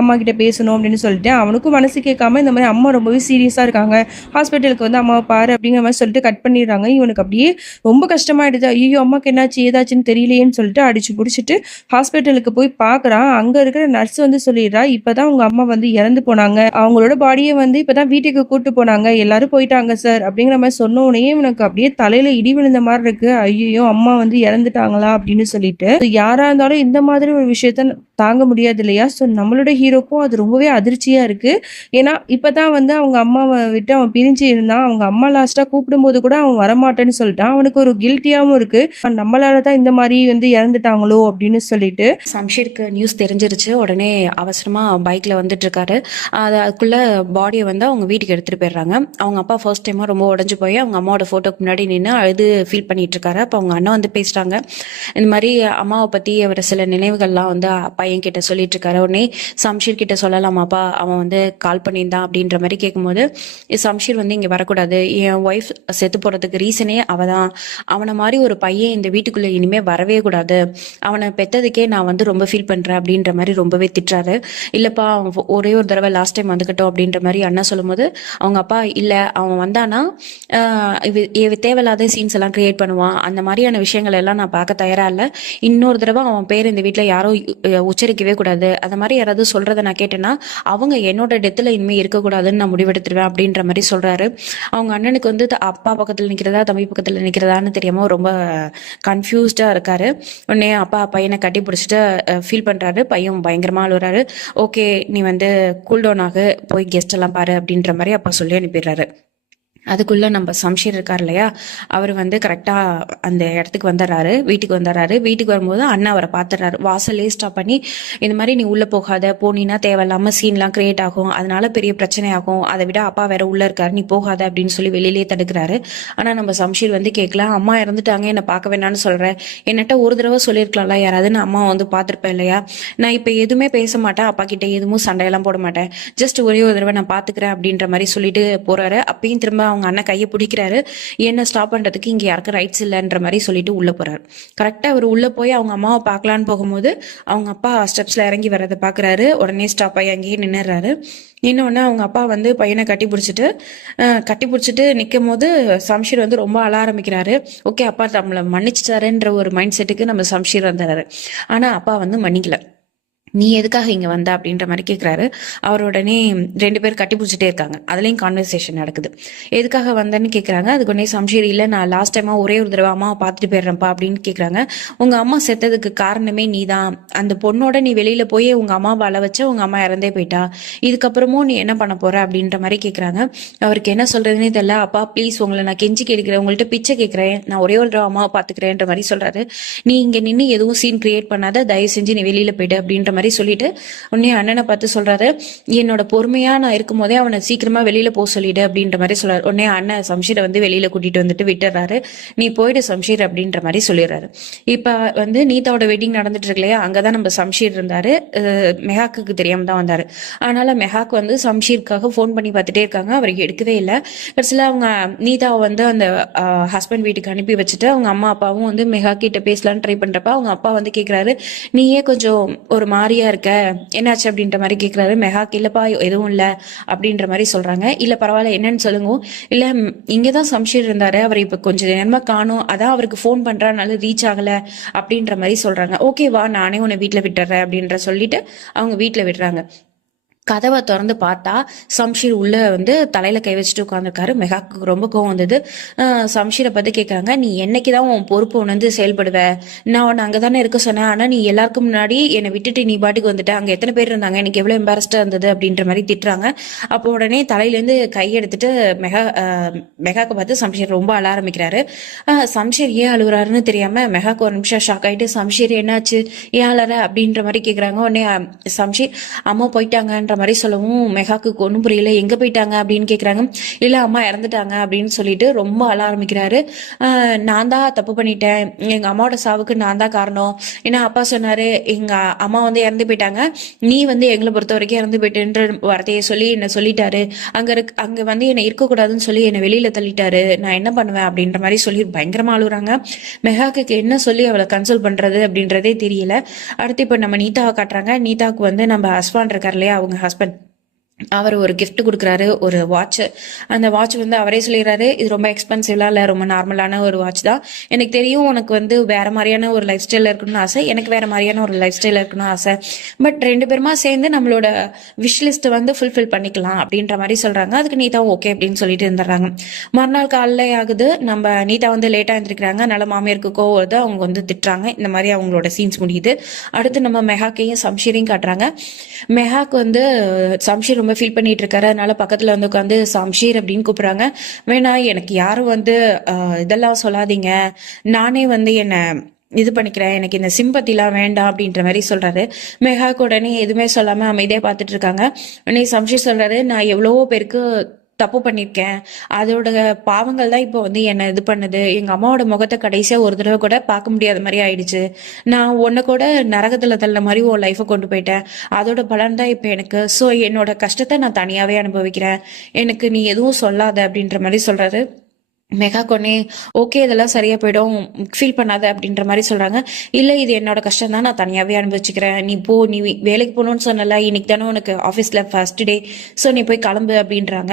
அம்மா கிட்ட பேசணும் அப்படின்னு சொல்லிட்டு அவனுக்கும் மனசு கேட்காம இந்த மாதிரி அம்மா ரொம்பவே சீரியஸா இருக்காங்க, ஹாஸ்பிட்டலுக்கு வந்து அம்மாவை பாரு அப்படிங்கிற மாதிரி சொல்லிட்டு கட் பண்ணிடுறாங்க. இவனுக்கு அப்படியே ரொம்ப கஷ்டமாயிடுது. ஐயோ அம்மாக்கு என்னாச்சு ஏதாச்சுன்னு தெரியலையேன்னு சொல்லிட்டு அடிச்சு பிடிச்சிட்டு ஹாஸ்பிட்டலுக்கு போய் பார்க்குறான். அங்க இருக்கிற நர்ஸ் வந்து சொல்லிடுறா, இப்பதான் உங்க அம்மா வந்து இறந்து போனாங்க, அவங்களோட பாடியை வந்து இப்பதான் வீட்டுக்கு கூட்டு போனாங்க, எல்லாரும் போயிட்டாங்க சார் அப்படிங்கிற மாதிரி சொன்ன உடனே இவனுக்கு அப்படியே தலையில இடி விழுந்த மாதிரி இருக்கு. ஐயோ அம்மா வந்து இறந்துட்டாங்களா அப்படின்னு சொல்லிட்டு யாரா இருந்தாலும் இந்த மாதிரி ஒரு விஷயத்த தாங்க முடியாது இல்லையா? ஸோ நம்மளோட ஹீரோக்கும் அது ரொம்பவே அதிர்ச்சியா இருக்கு. ஏன்னா இப்பதான் வந்து அவங்க அம்மாவை விட்டு அவன் பிரிஞ்சு இருந்தான். அவங்க அம்மா லாஸ்டா கூப்பிடும்போது கூட அவன் வரமாட்டேன்னு சொல்லிட்டான். அவனுக்கு ஒரு கில்ட்டியாவும் இருக்கு, நம்மளால தான் இந்த மாதிரி வந்து இறந்துட்டாங்களோ அப்படின்னு சொல்லிட்டு. சம்ஷீருக்கு நியூஸ் தெரிஞ்சிருச்சு. உடனே அவசரமா பைக்ல வந்துட்டு இருக்காரு. அதுக்குள்ள பாடியை வந்து அவங்க வீட்டுக்கு எடுத்துட்டு போயிடுறாங்க. அவங்க அப்பா ஃபர்ஸ்ட் டைமா ரொம்ப உடஞ்சு போய் அவங்க அம்மாவோட போட்டோக்கு முன்னாடி நின்று அழுது ஃபீல் பண்ணிட்டு இருக்காரு. அப்போ அவங்க அண்ணா வந்து பேசுறாங்க. இந்த மாதிரி அம்மாவை பத்தி அவர் சில நினைவுகள்லாம் வந்து பையன் கிட்ட சொல்லிட்டு இருக்காரு. உடனே சம்ஷீர் கிட்ட சொல்லலாமாப்பா, அவன் வந்து கால் பண்ணியிருந்தான் அப்படின்ற மாதிரி கேட்கும்போது, சம்ஷீர் வந்து இங்க வரக்கூடாது, என் ஒய்ஃப் செத்து போறதுக்கு ரீசனே அவதான், அவனை மாதிரி ஒரு பையன் இந்த வீட்டுக்குள்ள இனிமே வரவே கூடாது, அவனை பெத்ததுக்கே நான் வந்து ரொம்ப ஃபீல் பண்றேன் அப்படின்ற மாதிரி ரொம்பவே திட்டுறாரு. இல்லப்பா அவன் ஒரே ஒரு தடவை லாஸ்ட் டைம் வந்துக்கிட்டோம் அப்படின்ற மாதிரி அண்ணா சொல்லும்போது அவங்க அப்பா இல்ல, அவன் வந்தானா தேவையில்லாத சீன்ஸ் எல்லாம் கிரியேட் பண்ணுவான், அந்த மாதிரியான விஷயங்கள் எல்லாம் நான் பார்க்க தயாரா இல்லை, இன்னொரு தடவை அவன் பேர் இந்த வீட்டில் யாரும் உச்சரிக்கவே கூடாது, அந்த மாதிரி யாராவது சொல்றதை நான் கேட்டேன்னா அவங்க என்னோட டெத்தில் இனிமேல் இருக்கக்கூடாதுன்னு நான் முடிவெடுத்துருவேன் அப்படின்ற மாதிரி சொல்றாரு. அவங்க அண்ணனுக்கு வந்து அப்பா பக்கத்தில் நிற்கிறதா தம்பி பக்கத்தில் நிற்கிறதான்னு தெரியாம ரொம்ப கன்ஃபியூஸ்டா இருக்காரு. உடனே அப்பா பையனை கட்டி பிடிச்சிட்டு ஃபீல் பண்றாரு. பையன் பயங்கரமா அழுறாரு. ஓகே நீ வந்து கூல்டவுன் ஆக போய் கெஸ்ட் எல்லாம் பாரு அப்படின்ற மாதிரி அப்பா சொல்லி அனுப்பிடுறாரு. அதுக்குள்ள நம்ம சம்ஷீர் இருக்கார் இல்லையா, அவர் வந்து கரெக்டா அந்த இடத்துக்கு வந்துடுறாரு, வீட்டுக்கு வந்துடுறாரு. வீட்டுக்கு வரும்போது அண்ணா அவரை பார்த்துடுறாரு. வாசல்லே ஸ்டாப் பண்ணி இந்த மாதிரி நீ உள்ள போகாத, போனீன்னா தேவையில்லாம சீன்லாம் கிரியேட் ஆகும், அதனால பெரிய பிரச்சனை ஆகும், அதை விட அப்பா வேற உள்ள இருக்காரு, நீ போகாத அப்படின்னு சொல்லி வெளியிலேயே தடுக்கிறாரு. ஆனா நம்ம சம்ஷீர் வந்து கேட்கலாம், அம்மா இறந்துட்டாங்க என்னை பார்க்க வேணான்னு சொல்றேன், என்னட்ட ஒரு தடவை சொல்லியிருக்கலாம்ல யாராவது, நான் அம்மா வந்து பார்த்துருப்பேன் இல்லையா, நான் இப்ப எதுவுமே பேச மாட்டேன், அப்பா கிட்ட எதுவும் சண்டையெல்லாம் போட மாட்டேன், ஜஸ்ட் ஒரே ஒரு தடவை நான் பாத்துக்கிறேன் அப்படின்ற மாதிரி சொல்லிட்டு போறாரு. அப்பயும் திரும்ப அவங்க அண்ணன் கையை பிடிக்கிறாரு. என்ன ஸ்டாப் பண்றதுக்கு இங்க யாருக்கும் ரைட்ஸ் இல்லைன்ற மாதிரி சொல்லிட்டு உள்ள போறாரு. கரெக்டா அவர் உள்ள போய் அவங்க அம்மாவை பார்க்கலான்னு போகும்போது அவங்க அப்பா ஸ்டெப்ஸ்ல இறங்கி வர்றதை பாக்குறாரு. உடனே ஸ்டாப் ஆகி அங்கேயே நின்னுறாரு. இன்னொன்னு அவங்க அப்பா வந்து பையனை கட்டி பிடிச்சிட்டு நிற்கும் போது சம்ஷீர் வந்து ரொம்ப அழ ஆரம்பிக்கிறாரு. ஓகே அப்பா நம்மளை மன்னிச்சிட்டாருன்ற ஒரு மைண்ட் செட்டுக்கு நம்ம சம்ஷீர் வந்துடுறாரு. ஆனா அப்பா வந்து மன்னிக்கல. நீ எதுக்காக இங்க வந்த அப்படின்ற மாதிரி கேட்கிறாரு. அவர் உடனே ரெண்டு பேர் கட்டி பிடிச்சிட்டே இருக்காங்க. அதுலயும் கான்வர்சேஷன் நடக்குது. எதுக்காக வந்தேன்னு கேட்கறாங்க. அதுக்கு உடனே சம்ஷீர் இல்ல, நான் லாஸ்ட் டைமா ஒரே ஒரு தடவை அம்மாவை பார்த்துட்டு போயிடுறேன்ப்பா அப்படின்னு கேட்கறாங்க. உங்க அம்மா செத்ததுக்கு காரணமே நீ தான், அந்த பொண்ணோட நீ வெளியில போய் உங்க அம்மாவை அழ வச்ச, உங்க அம்மா இறந்தே போயிட்டா, இதுக்கப்புறமும் நீ என்ன பண்ண போற அப்படின்ற மாதிரி கேட்கறாங்க. அவருக்கு என்ன சொல்றதுன்னே தெரியல. அப்பா ப்ளீஸ் உங்களை நான் கெஞ்சி கேட்கிறேன், உங்கள்கிட்ட பிச்சை கேட்கிறேன், நான் ஒரே ஒரு தடவை அம்மாவை பாத்துக்கிறேன்ற மாதிரி சொல்றாரு. நீ இங்க நின்று எதுவும் சீன் கிரியேட் பண்ணாத, தயவு செஞ்சு நீ வெளியில போயிடு அப்படின்ற மாதிரி சொல்லிட்டு உடனே அண்ணனை பார்த்து சொல்றாரு, என்னோட பொறுமையா நான் இருக்கும் போதே அவனை சீக்கிரமா வெளியில போக சொல்லிடு அப்படின்ற மாதிரி சொல்றாரு. உடனே அண்ணன் சம்ஷீரை வந்து வெளியில கூட்டிட்டு வந்துட்டு விட்டுறாரு. நீ போயிடு சம்ஷீர் அப்படின்ற மாதிரி சொல்லிடுறாரு. இப்ப வந்து நீதாவோட வெட்டிங் நடந்துட்டு இருக்கு இல்லையா, அங்கதான் நம்ம சம்ஷீர் இருந்தாரு. மெஹாக்கு தெரியாம தான் வந்தாரு. அதனால மெஹாக் வந்து சம்ஷீருக்காக போன் பண்ணி பார்த்துட்டே இருக்காங்க. அவருக்கு எடுக்கவே இல்லை. கடைசியில அவங்க நீதாவை வந்து அந்த ஹஸ்பண்ட் வீட்டுக்கு அனுப்பி வச்சுட்டு அவங்க அம்மா அப்பாவும் வந்து மெஹா கிட்ட பேசலான்னு ட்ரை பண்றப்ப அவங்க அப்பா வந்து கேட்கிறாரு, நீயே கொஞ்சம் ஒரு மாதிரியா இருக்க, என்னாச்சு அப்படின்ற மாதிரி கேட்கிறாரு. மெஹாக் இல்லப்பா எதுவும் இல்லை அப்படின்ற மாதிரி சொல்றாங்க. இல்ல பரவாயில்ல என்னன்னு சொல்லுங்க. இல்ல இங்கதான் சம்ஷீர் இருந்தாரு, அவர் இப்ப கொஞ்சம் நேரமா காணும், அதான் அவருக்கு போன் பண்றனால ரீச் ஆகல அப்படின்ற மாதிரி சொல்றாங்க. ஓகே வா நானே உன்னை வீட்டுல விட்டுறேன் அப்படின்ற சொல்லிட்டு அவங்க வீட்டுல விடுறாங்க. கதவை திறந்து பார்த்தா சம்ஷீர் உள்ள வந்து தலையில கை வச்சுட்டு உட்காந்துருக்காரு. மெகாக்கு ரொம்ப கோவம் வந்தது. சம்ஷீரை பார்த்து கேட்குறாங்க, நீ என்னைக்குதான் உன் பொறுப்பு உணர்ந்து செயல்படுவ? நான் உன்னை அங்கே தானே இருக்க சொன்னேன், ஆனால் நீ எல்லாருக்கும் முன்னாடி என்னை விட்டுட்டு நீ பாட்டுக்கு வந்துட்ட. அங்கே எத்தனை பேர் இருந்தாங்க, எனக்கு எவ்வளோ எம்பாரஸ்டாக இருந்தது அப்படின்ற மாதிரி திட்டுறாங்க. அப்போ உடனே தலையிலேருந்து கை எடுத்துட்டு மெகாக்கு பார்த்து சம்ஷீர் ரொம்ப அழ ஆரம்பிக்கிறாரு. சம்ஷீர் ஏன் அழுகுறாருன்னு தெரியாம மெகாக்கு ஒரு நிமிஷம் ஷாக் ஆகிட்டு, சம்ஷீர் என்னாச்சு, ஏன் அழற அப்படின்ற மாதிரி கேட்குறாங்க. உடனே சம்ஷீர் அம்மா போயிட்டாங்கன்ற மாதிரி சொல்லவும் மெகாக்கு ஒன்றும் புரியல. எங்க போயிட்டாங்க அப்படின்னு கேட்குறாங்க. இல்லை அம்மா இறந்துட்டாங்க அப்படின்னு சொல்லிட்டு ரொம்ப அழ ஆரம்பிக்கிறாரு. நான் தான் தப்பு பண்ணிட்டேன், எங்க அம்மாவோட சாவுக்கு நான் தான் காரணம். ஏன்னா அப்பா சொன்னாரு எங்க அம்மா வந்து இறந்து போயிட்டாங்க, நீ வந்து எங்களை பொறுத்த வரைக்கும் இறந்து போயிட்டுன்ற வார்த்தையை சொல்லி என்னை சொல்லிட்டாரு. அங்க வந்து என்னை இருக்கக்கூடாதுன்னு சொல்லி என்னை வெளியில தள்ளிட்டாரு. நான் என்ன பண்ணுவேன் அப்படின்ற மாதிரி சொல்லி பயங்கரமா அழுகுறாங்க. மெகாக்கு என்ன சொல்லி அவளை கன்சோல் பண்றது அப்படின்றதே தெரியல. அடுத்து இப்போ நம்ம நீதாவை காட்டுறாங்க. நீதாவுக்கு வந்து நம்ம ஹஸ்பண்ட் இருக்கார் இல்லையா, அவங்க ஹஸ்பண்ட் அவர் ஒரு gift கொடுக்குறாரு, ஒரு வாட்ச். அந்த வாட்ச் வந்து அவரே சொல்லிடுறாரு, இது ரொம்ப எக்ஸ்பென்சிவ்லாம் இல்லை, ரொம்ப நார்மலான ஒரு வாட்ச் தான். எனக்கு தெரியும் உனக்கு வந்து வேற மாதிரியான ஒரு லைஃப் ஸ்டைலில் இருக்கணும்னு ஆசை, எனக்கு வேற மாதிரியான ஒரு லைஃப் ஸ்டைலில் இருக்கணும்னு ஆசை. பட் ரெண்டு பேருமா சேர்ந்து நம்மளோட விஷ் லிஸ்ட்டை வந்து ஃபுல்ஃபில் பண்ணிக்கலாம் அப்படின்ற மாதிரி சொல்றாங்க. அதுக்கு நீதா ஓகே அப்படின்னு சொல்லிட்டு இருந்துடுறாங்க. மறுநாள் காலைல ஆகுது. நம்ம நீதா வந்து லேட்டாக இருந்திருக்கிறாங்க. அதனால மாமியாருக்கு கோவம் வருது, அவங்க வந்து திட்டுறாங்க. இந்த மாதிரி அவங்களோட சீன்ஸ் முடியுது. அடுத்து நம்ம மெஹாக்கையும் சம்ஷீரையும் காட்டுறாங்க. மெஹாக்கு வந்து சம்ஷீர் ரொம்ப ஃபீல் பண்ணிட்டு இருக்காரு. அதனால பக்கத்துல வந்து உட்காந்து சம்ஷீர் அப்படின்னு கூப்பிடுறாங்க. வேணா எனக்கு யாரும் வந்து இதெல்லாம் சொல்லாதீங்க, நானே வந்து என்ன இது பண்ணிக்கிறேன், எனக்கு இந்த சிம்பத்திலாம் வேண்டாம் அப்படின்ற மாதிரி சொல்றாரு. மெஹாக்கு உடனே எதுவுமே சொல்லாம அமைதியா பார்த்துட்டு இருக்காங்க. உடனே சம்ஷீர் சொல்றாரு, நான் எவ்வளவோ பேருக்கு தப்பு பண்ணியிருக்கேன், அதோட பாவங்கள் தான் இப்போ வந்து என்னை இது பண்ணுது. எங்க அம்மாவோட முகத்தை கடைசியா ஒரு தடவை கூட பார்க்க முடியாத மாதிரி ஆயிடுச்சு. நான் உன்னை கூட நரகத்துல தள்ள மாதிரி உன் லைஃபை கொண்டு போயிட்டேன், அதோட பலன் தான் இப்போ எனக்கு. ஸோ என்னோட கஷ்டத்தை நான் தனியாவே அனுபவிக்கிறேன், எனக்கு நீ எதுவும் சொல்லாத அப்படின்ற மாதிரி சொல்றாரு. மெகா கொன்னே ஓகே இதெல்லாம் சரியா போயிடும், ஃபீல் பண்ணாத அப்படின்ற மாதிரி சொல்றாங்க. இல்ல இது என்னோட கஷ்டம் தான், நான் தனியாவே அனுபவிச்சுக்கிறேன், நீ போ, நீ வேலைக்கு போகணும்னு சொன்னல, இன்னைக்கு தானே உனக்கு ஆஃபீஸ்ல ஃபர்ஸ்ட் டே, ஸோ நீ போய் கிளம்பு அப்படின்றாங்க.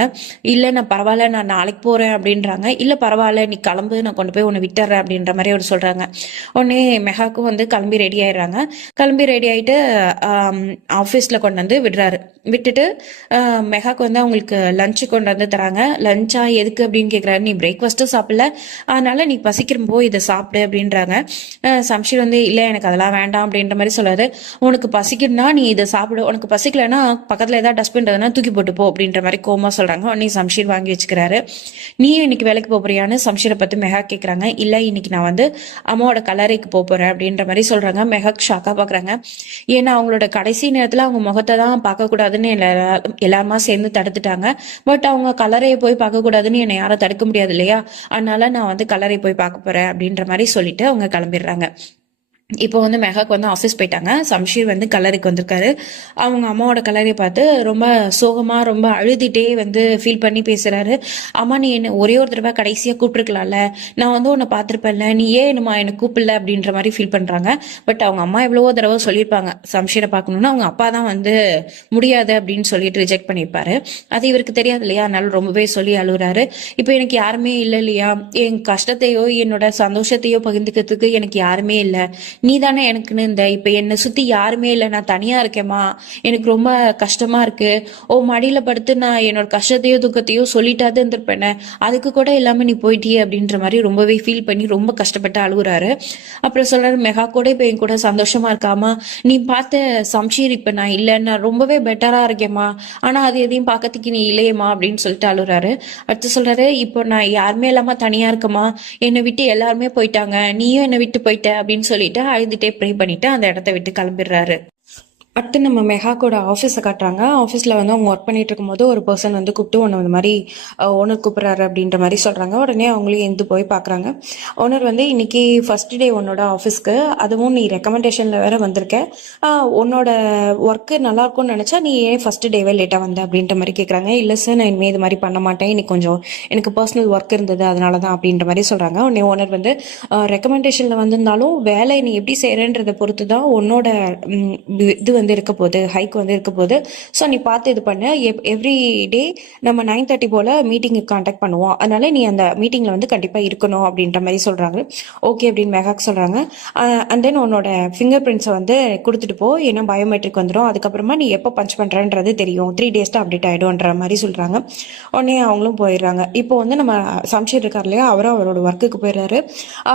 இல்ல நான் பரவாயில்ல, நான் நாளைக்கு போறேன் அப்படின்றாங்க. இல்ல பரவாயில்ல நீ கிளம்பு, நான் கொண்டு போய் உன்னை விட்டுறேன் அப்படின்ற மாதிரி அவர் சொல்றாங்க. உடனே மெகாக்கும் வந்து கிளம்பி ரெடி ஆயிடுறாங்க. கிளம்பி ரெடி ஆயிட்டு ஆஃபீஸ்ல கொண்டு வந்து விடுறாரு. விட்டுட்டு மெகாக்கு வந்து அவங்களுக்கு லஞ்சு கொண்டு வந்து தராங்க. லஞ்சா எதுக்கு அப்படின்னு கேட்குறாரு. நீ பிரேக்ஃபாஸ்ட்டும் சாப்பிடல, அதனால நீ பசிக்கிறப்போ இதை சாப்பிடு அப்படின்றாங்க. சம்ஷீர் வந்து இல்லை எனக்கு அதெல்லாம் வேண்டாம் அப்படின்ற மாதிரி சொல்றாரு. உனக்கு பசிக்கணும்னா நீ இதை சாப்பிடு, உனக்கு பசிக்கலன்னா பக்கத்தில் ஏதாவது டஸ்ட்பின் இருந்ததுன்னா தூக்கி போட்டு போ அப்படின்ற மாதிரி கோமா சொல்றாங்க. உடனே சம்ஷீர் வாங்கி வச்சுக்கிறாரு. நீயும் இன்னைக்கு வேலைக்கு போறியான்னு சம்ஷீரை பத்தி மெஹா கேட்குறாங்க. இல்லை இன்னைக்கு நான் வந்து அம்மாவோட கல்லறைக்கு போறேன் அப்படின்ற மாதிரி சொல்றாங்க. மெஹாக் ஷாக்கா பாக்குறாங்க. ஏன்னா அவங்களோட கடைசி நேரத்துல அவங்க முகத்தை தான் பார்க்கக்கூடாதுன்னு எல்லாருமா சேர்ந்து தடுத்துட்டாங்க. பட் அவங்க கல்லறையை போய் பார்க்க கூடாதுன்னு என்னை யாரும் தடுக்க முடியாது இல்லையா, அதனால நான் வந்து கல்லறை போய் பார்க்க போறேன் அப்படின்ற மாதிரி சொல்லிட்டு அவங்க கிளம்பிடுறாங்க. இப்போ வந்து மெஹாக்கு வந்து ஆஃபீஸ் போயிட்டாங்க. சம்ஷீர் வந்து கல்லறைக்கு வந்திருக்காரு. அவங்க அம்மாவோட கல்லறையை பார்த்து ரொம்ப சோகமா ரொம்ப அழுதுட்டே வந்து ஃபீல் பண்ணி பேசுறாரு. அம்மா நீ என்ன ஒரே ஒரு தடவை கடைசியா கூப்பிட்டுருக்கலாம்ல, நான் வந்து உன்னை பார்த்துருப்பேன்ல, நீ ஏன் என்னம்மா என்னை கூப்பிடல அப்படின்ற மாதிரி ஃபீல் பண்றாங்க. பட் அவங்க அம்மா எவ்வளவோ தடவை சொல்லியிருப்பாங்க சம்ஷீரை பார்க்கணும்னா, அவங்க அப்பா தான் வந்து முடியாது அப்படின்னு சொல்லிட்டு ரிஜெக்ட் பண்ணியிருப்பாரு. அது இவருக்கு தெரியாது இல்லையா, அதனால ரொம்பவே சொல்லி அழுகுறாரு. இப்போ எனக்கு யாருமே இல்லை இல்லையா, என் கஷ்டத்தையோ என்னோட சந்தோஷத்தையோ பகிர்ந்துக்கிறதுக்கு எனக்கு யாருமே இல்லை, நீ தானே எனக்குன்னு இந்த இப்ப என்னை சுத்தி யாருமே இல்லை, நான் தனியா இருக்கேம்மா, எனக்கு ரொம்ப கஷ்டமா இருக்கு, ஓ மடியில படுத்து நான் என்னோட கஷ்டத்தையோ துக்கத்தையோ சொல்லிட்டாது இருந்திருப்பேன், அதுக்கு கூட இல்லாம நீ போயிட்டியே அப்படின்ற மாதிரி ரொம்பவே ஃபீல் பண்ணி ரொம்ப கஷ்டப்பட்டு அழுகுறாரு. அப்புறம் சொல்றாரு, மெகா கூட இப்ப என் கூட சந்தோஷமா இருக்காமா, நீ பார்த்த சம்ஷீர் இப்ப நான் இல்லை, நான் ரொம்பவே பெட்டரா இருக்கேம்மா, ஆனா அது எதையும் பார்க்கறதுக்கு நீ இல்லையம்மா அப்படின்னு சொல்லிட்டு அழுகுறாரு. அடுத்து சொல்றாரு, இப்போ நான் யாருமே இல்லாம தனியா இருக்கமா, என்னை விட்டு எல்லாருமே போயிட்டாங்க, நீயும் என்னை விட்டு போயிட்ட அப்படின்னு சொல்லிட்டு அழுதுட்டே ப்ரே பண்ணிட்டு அந்த இடத்த விட்டு கிளம்பிடுறாரு. அடுத்து நம்ம மெஹாக்கோட ஆஃபீஸை காட்டுறாங்க. ஆஃபீஸில் வந்து அவங்க ஒர்க் பண்ணிட்டு இருக்கும்போது ஒரு பர்சன் வந்து கூப்பிட்டு ஒன்று இந்த மாதிரி ஓனர் கூப்பிட்றாரு அப்படின்ற மாதிரி சொல்கிறாங்க. உடனே அவங்களையும் எந்து போய் பார்க்குறாங்க. ஓனர் வந்து இன்னைக்கு ஃபர்ஸ்ட் டே உன்னோட ஆஃபீஸ்க்கு, அதுவும் நீ ரெக்கமெண்டேஷனில் வேற வந்திருக்க, உன்னோட ஒர்க்கு நல்லா இருக்கும்னு நினச்சா நீ ஏன் ஃபர்ஸ்ட் டேவே லேட்டாக வந்த அப்படின்ற மாதிரி கேட்குறாங்க. இல்லை சார் நான் இனிமேல் இது மாதிரி பண்ண மாட்டேன், இன்னைக்கு கொஞ்சம் எனக்கு பர்சனல் ஒர்க் இருந்தது அதனால தான் அப்படின்ற மாதிரி சொல்கிறாங்க. உடனே ஓனர் வந்து ரெக்கமெண்டேஷனில் வந்திருந்தாலும் வேலை நீ எப்படி செய்கிறன்றதை பொறுத்து தான் உன்னோட இது வந்து இருக்க போகுது, ஹைக் வந்து இருக்க போகுது. ஸோ நீ பார்த்து இது பண்ணு. எவ்ரி டே நம்ம 9:30 போல் மீட்டிங்கு கான்டாக்ட் பண்ணுவோம், அதனால நீ அந்த மீட்டிங்கில் வந்து கண்டிப்பாக இருக்கணும் அப்படின்ற மாதிரி சொல்கிறாங்க. ஓகே அப்படின்னு மெஹாக் சொல்கிறாங்க. அண்ட் தென் உன்னோட ஃபிங்கர் பிரிண்ட்ஸை வந்து கொடுத்துட்டு போ, ஏன்னா பயோமெட்ரிக் வந்துடும், அதுக்கப்புறமா நீ எப்போ பஞ்ச் பண்ணுறன்றது தெரியும், 3 days அப்டேட் ஆகிடும்ன்ற மாதிரி சொல்கிறாங்க. உடனே அவங்களும் போயிடுறாங்க. இப்போ வந்து நம்ம சம்ஷீர் இருக்கார் இல்லையா, அவரும் அவரோட ஒர்க்குக்கு போயிடுறாரு.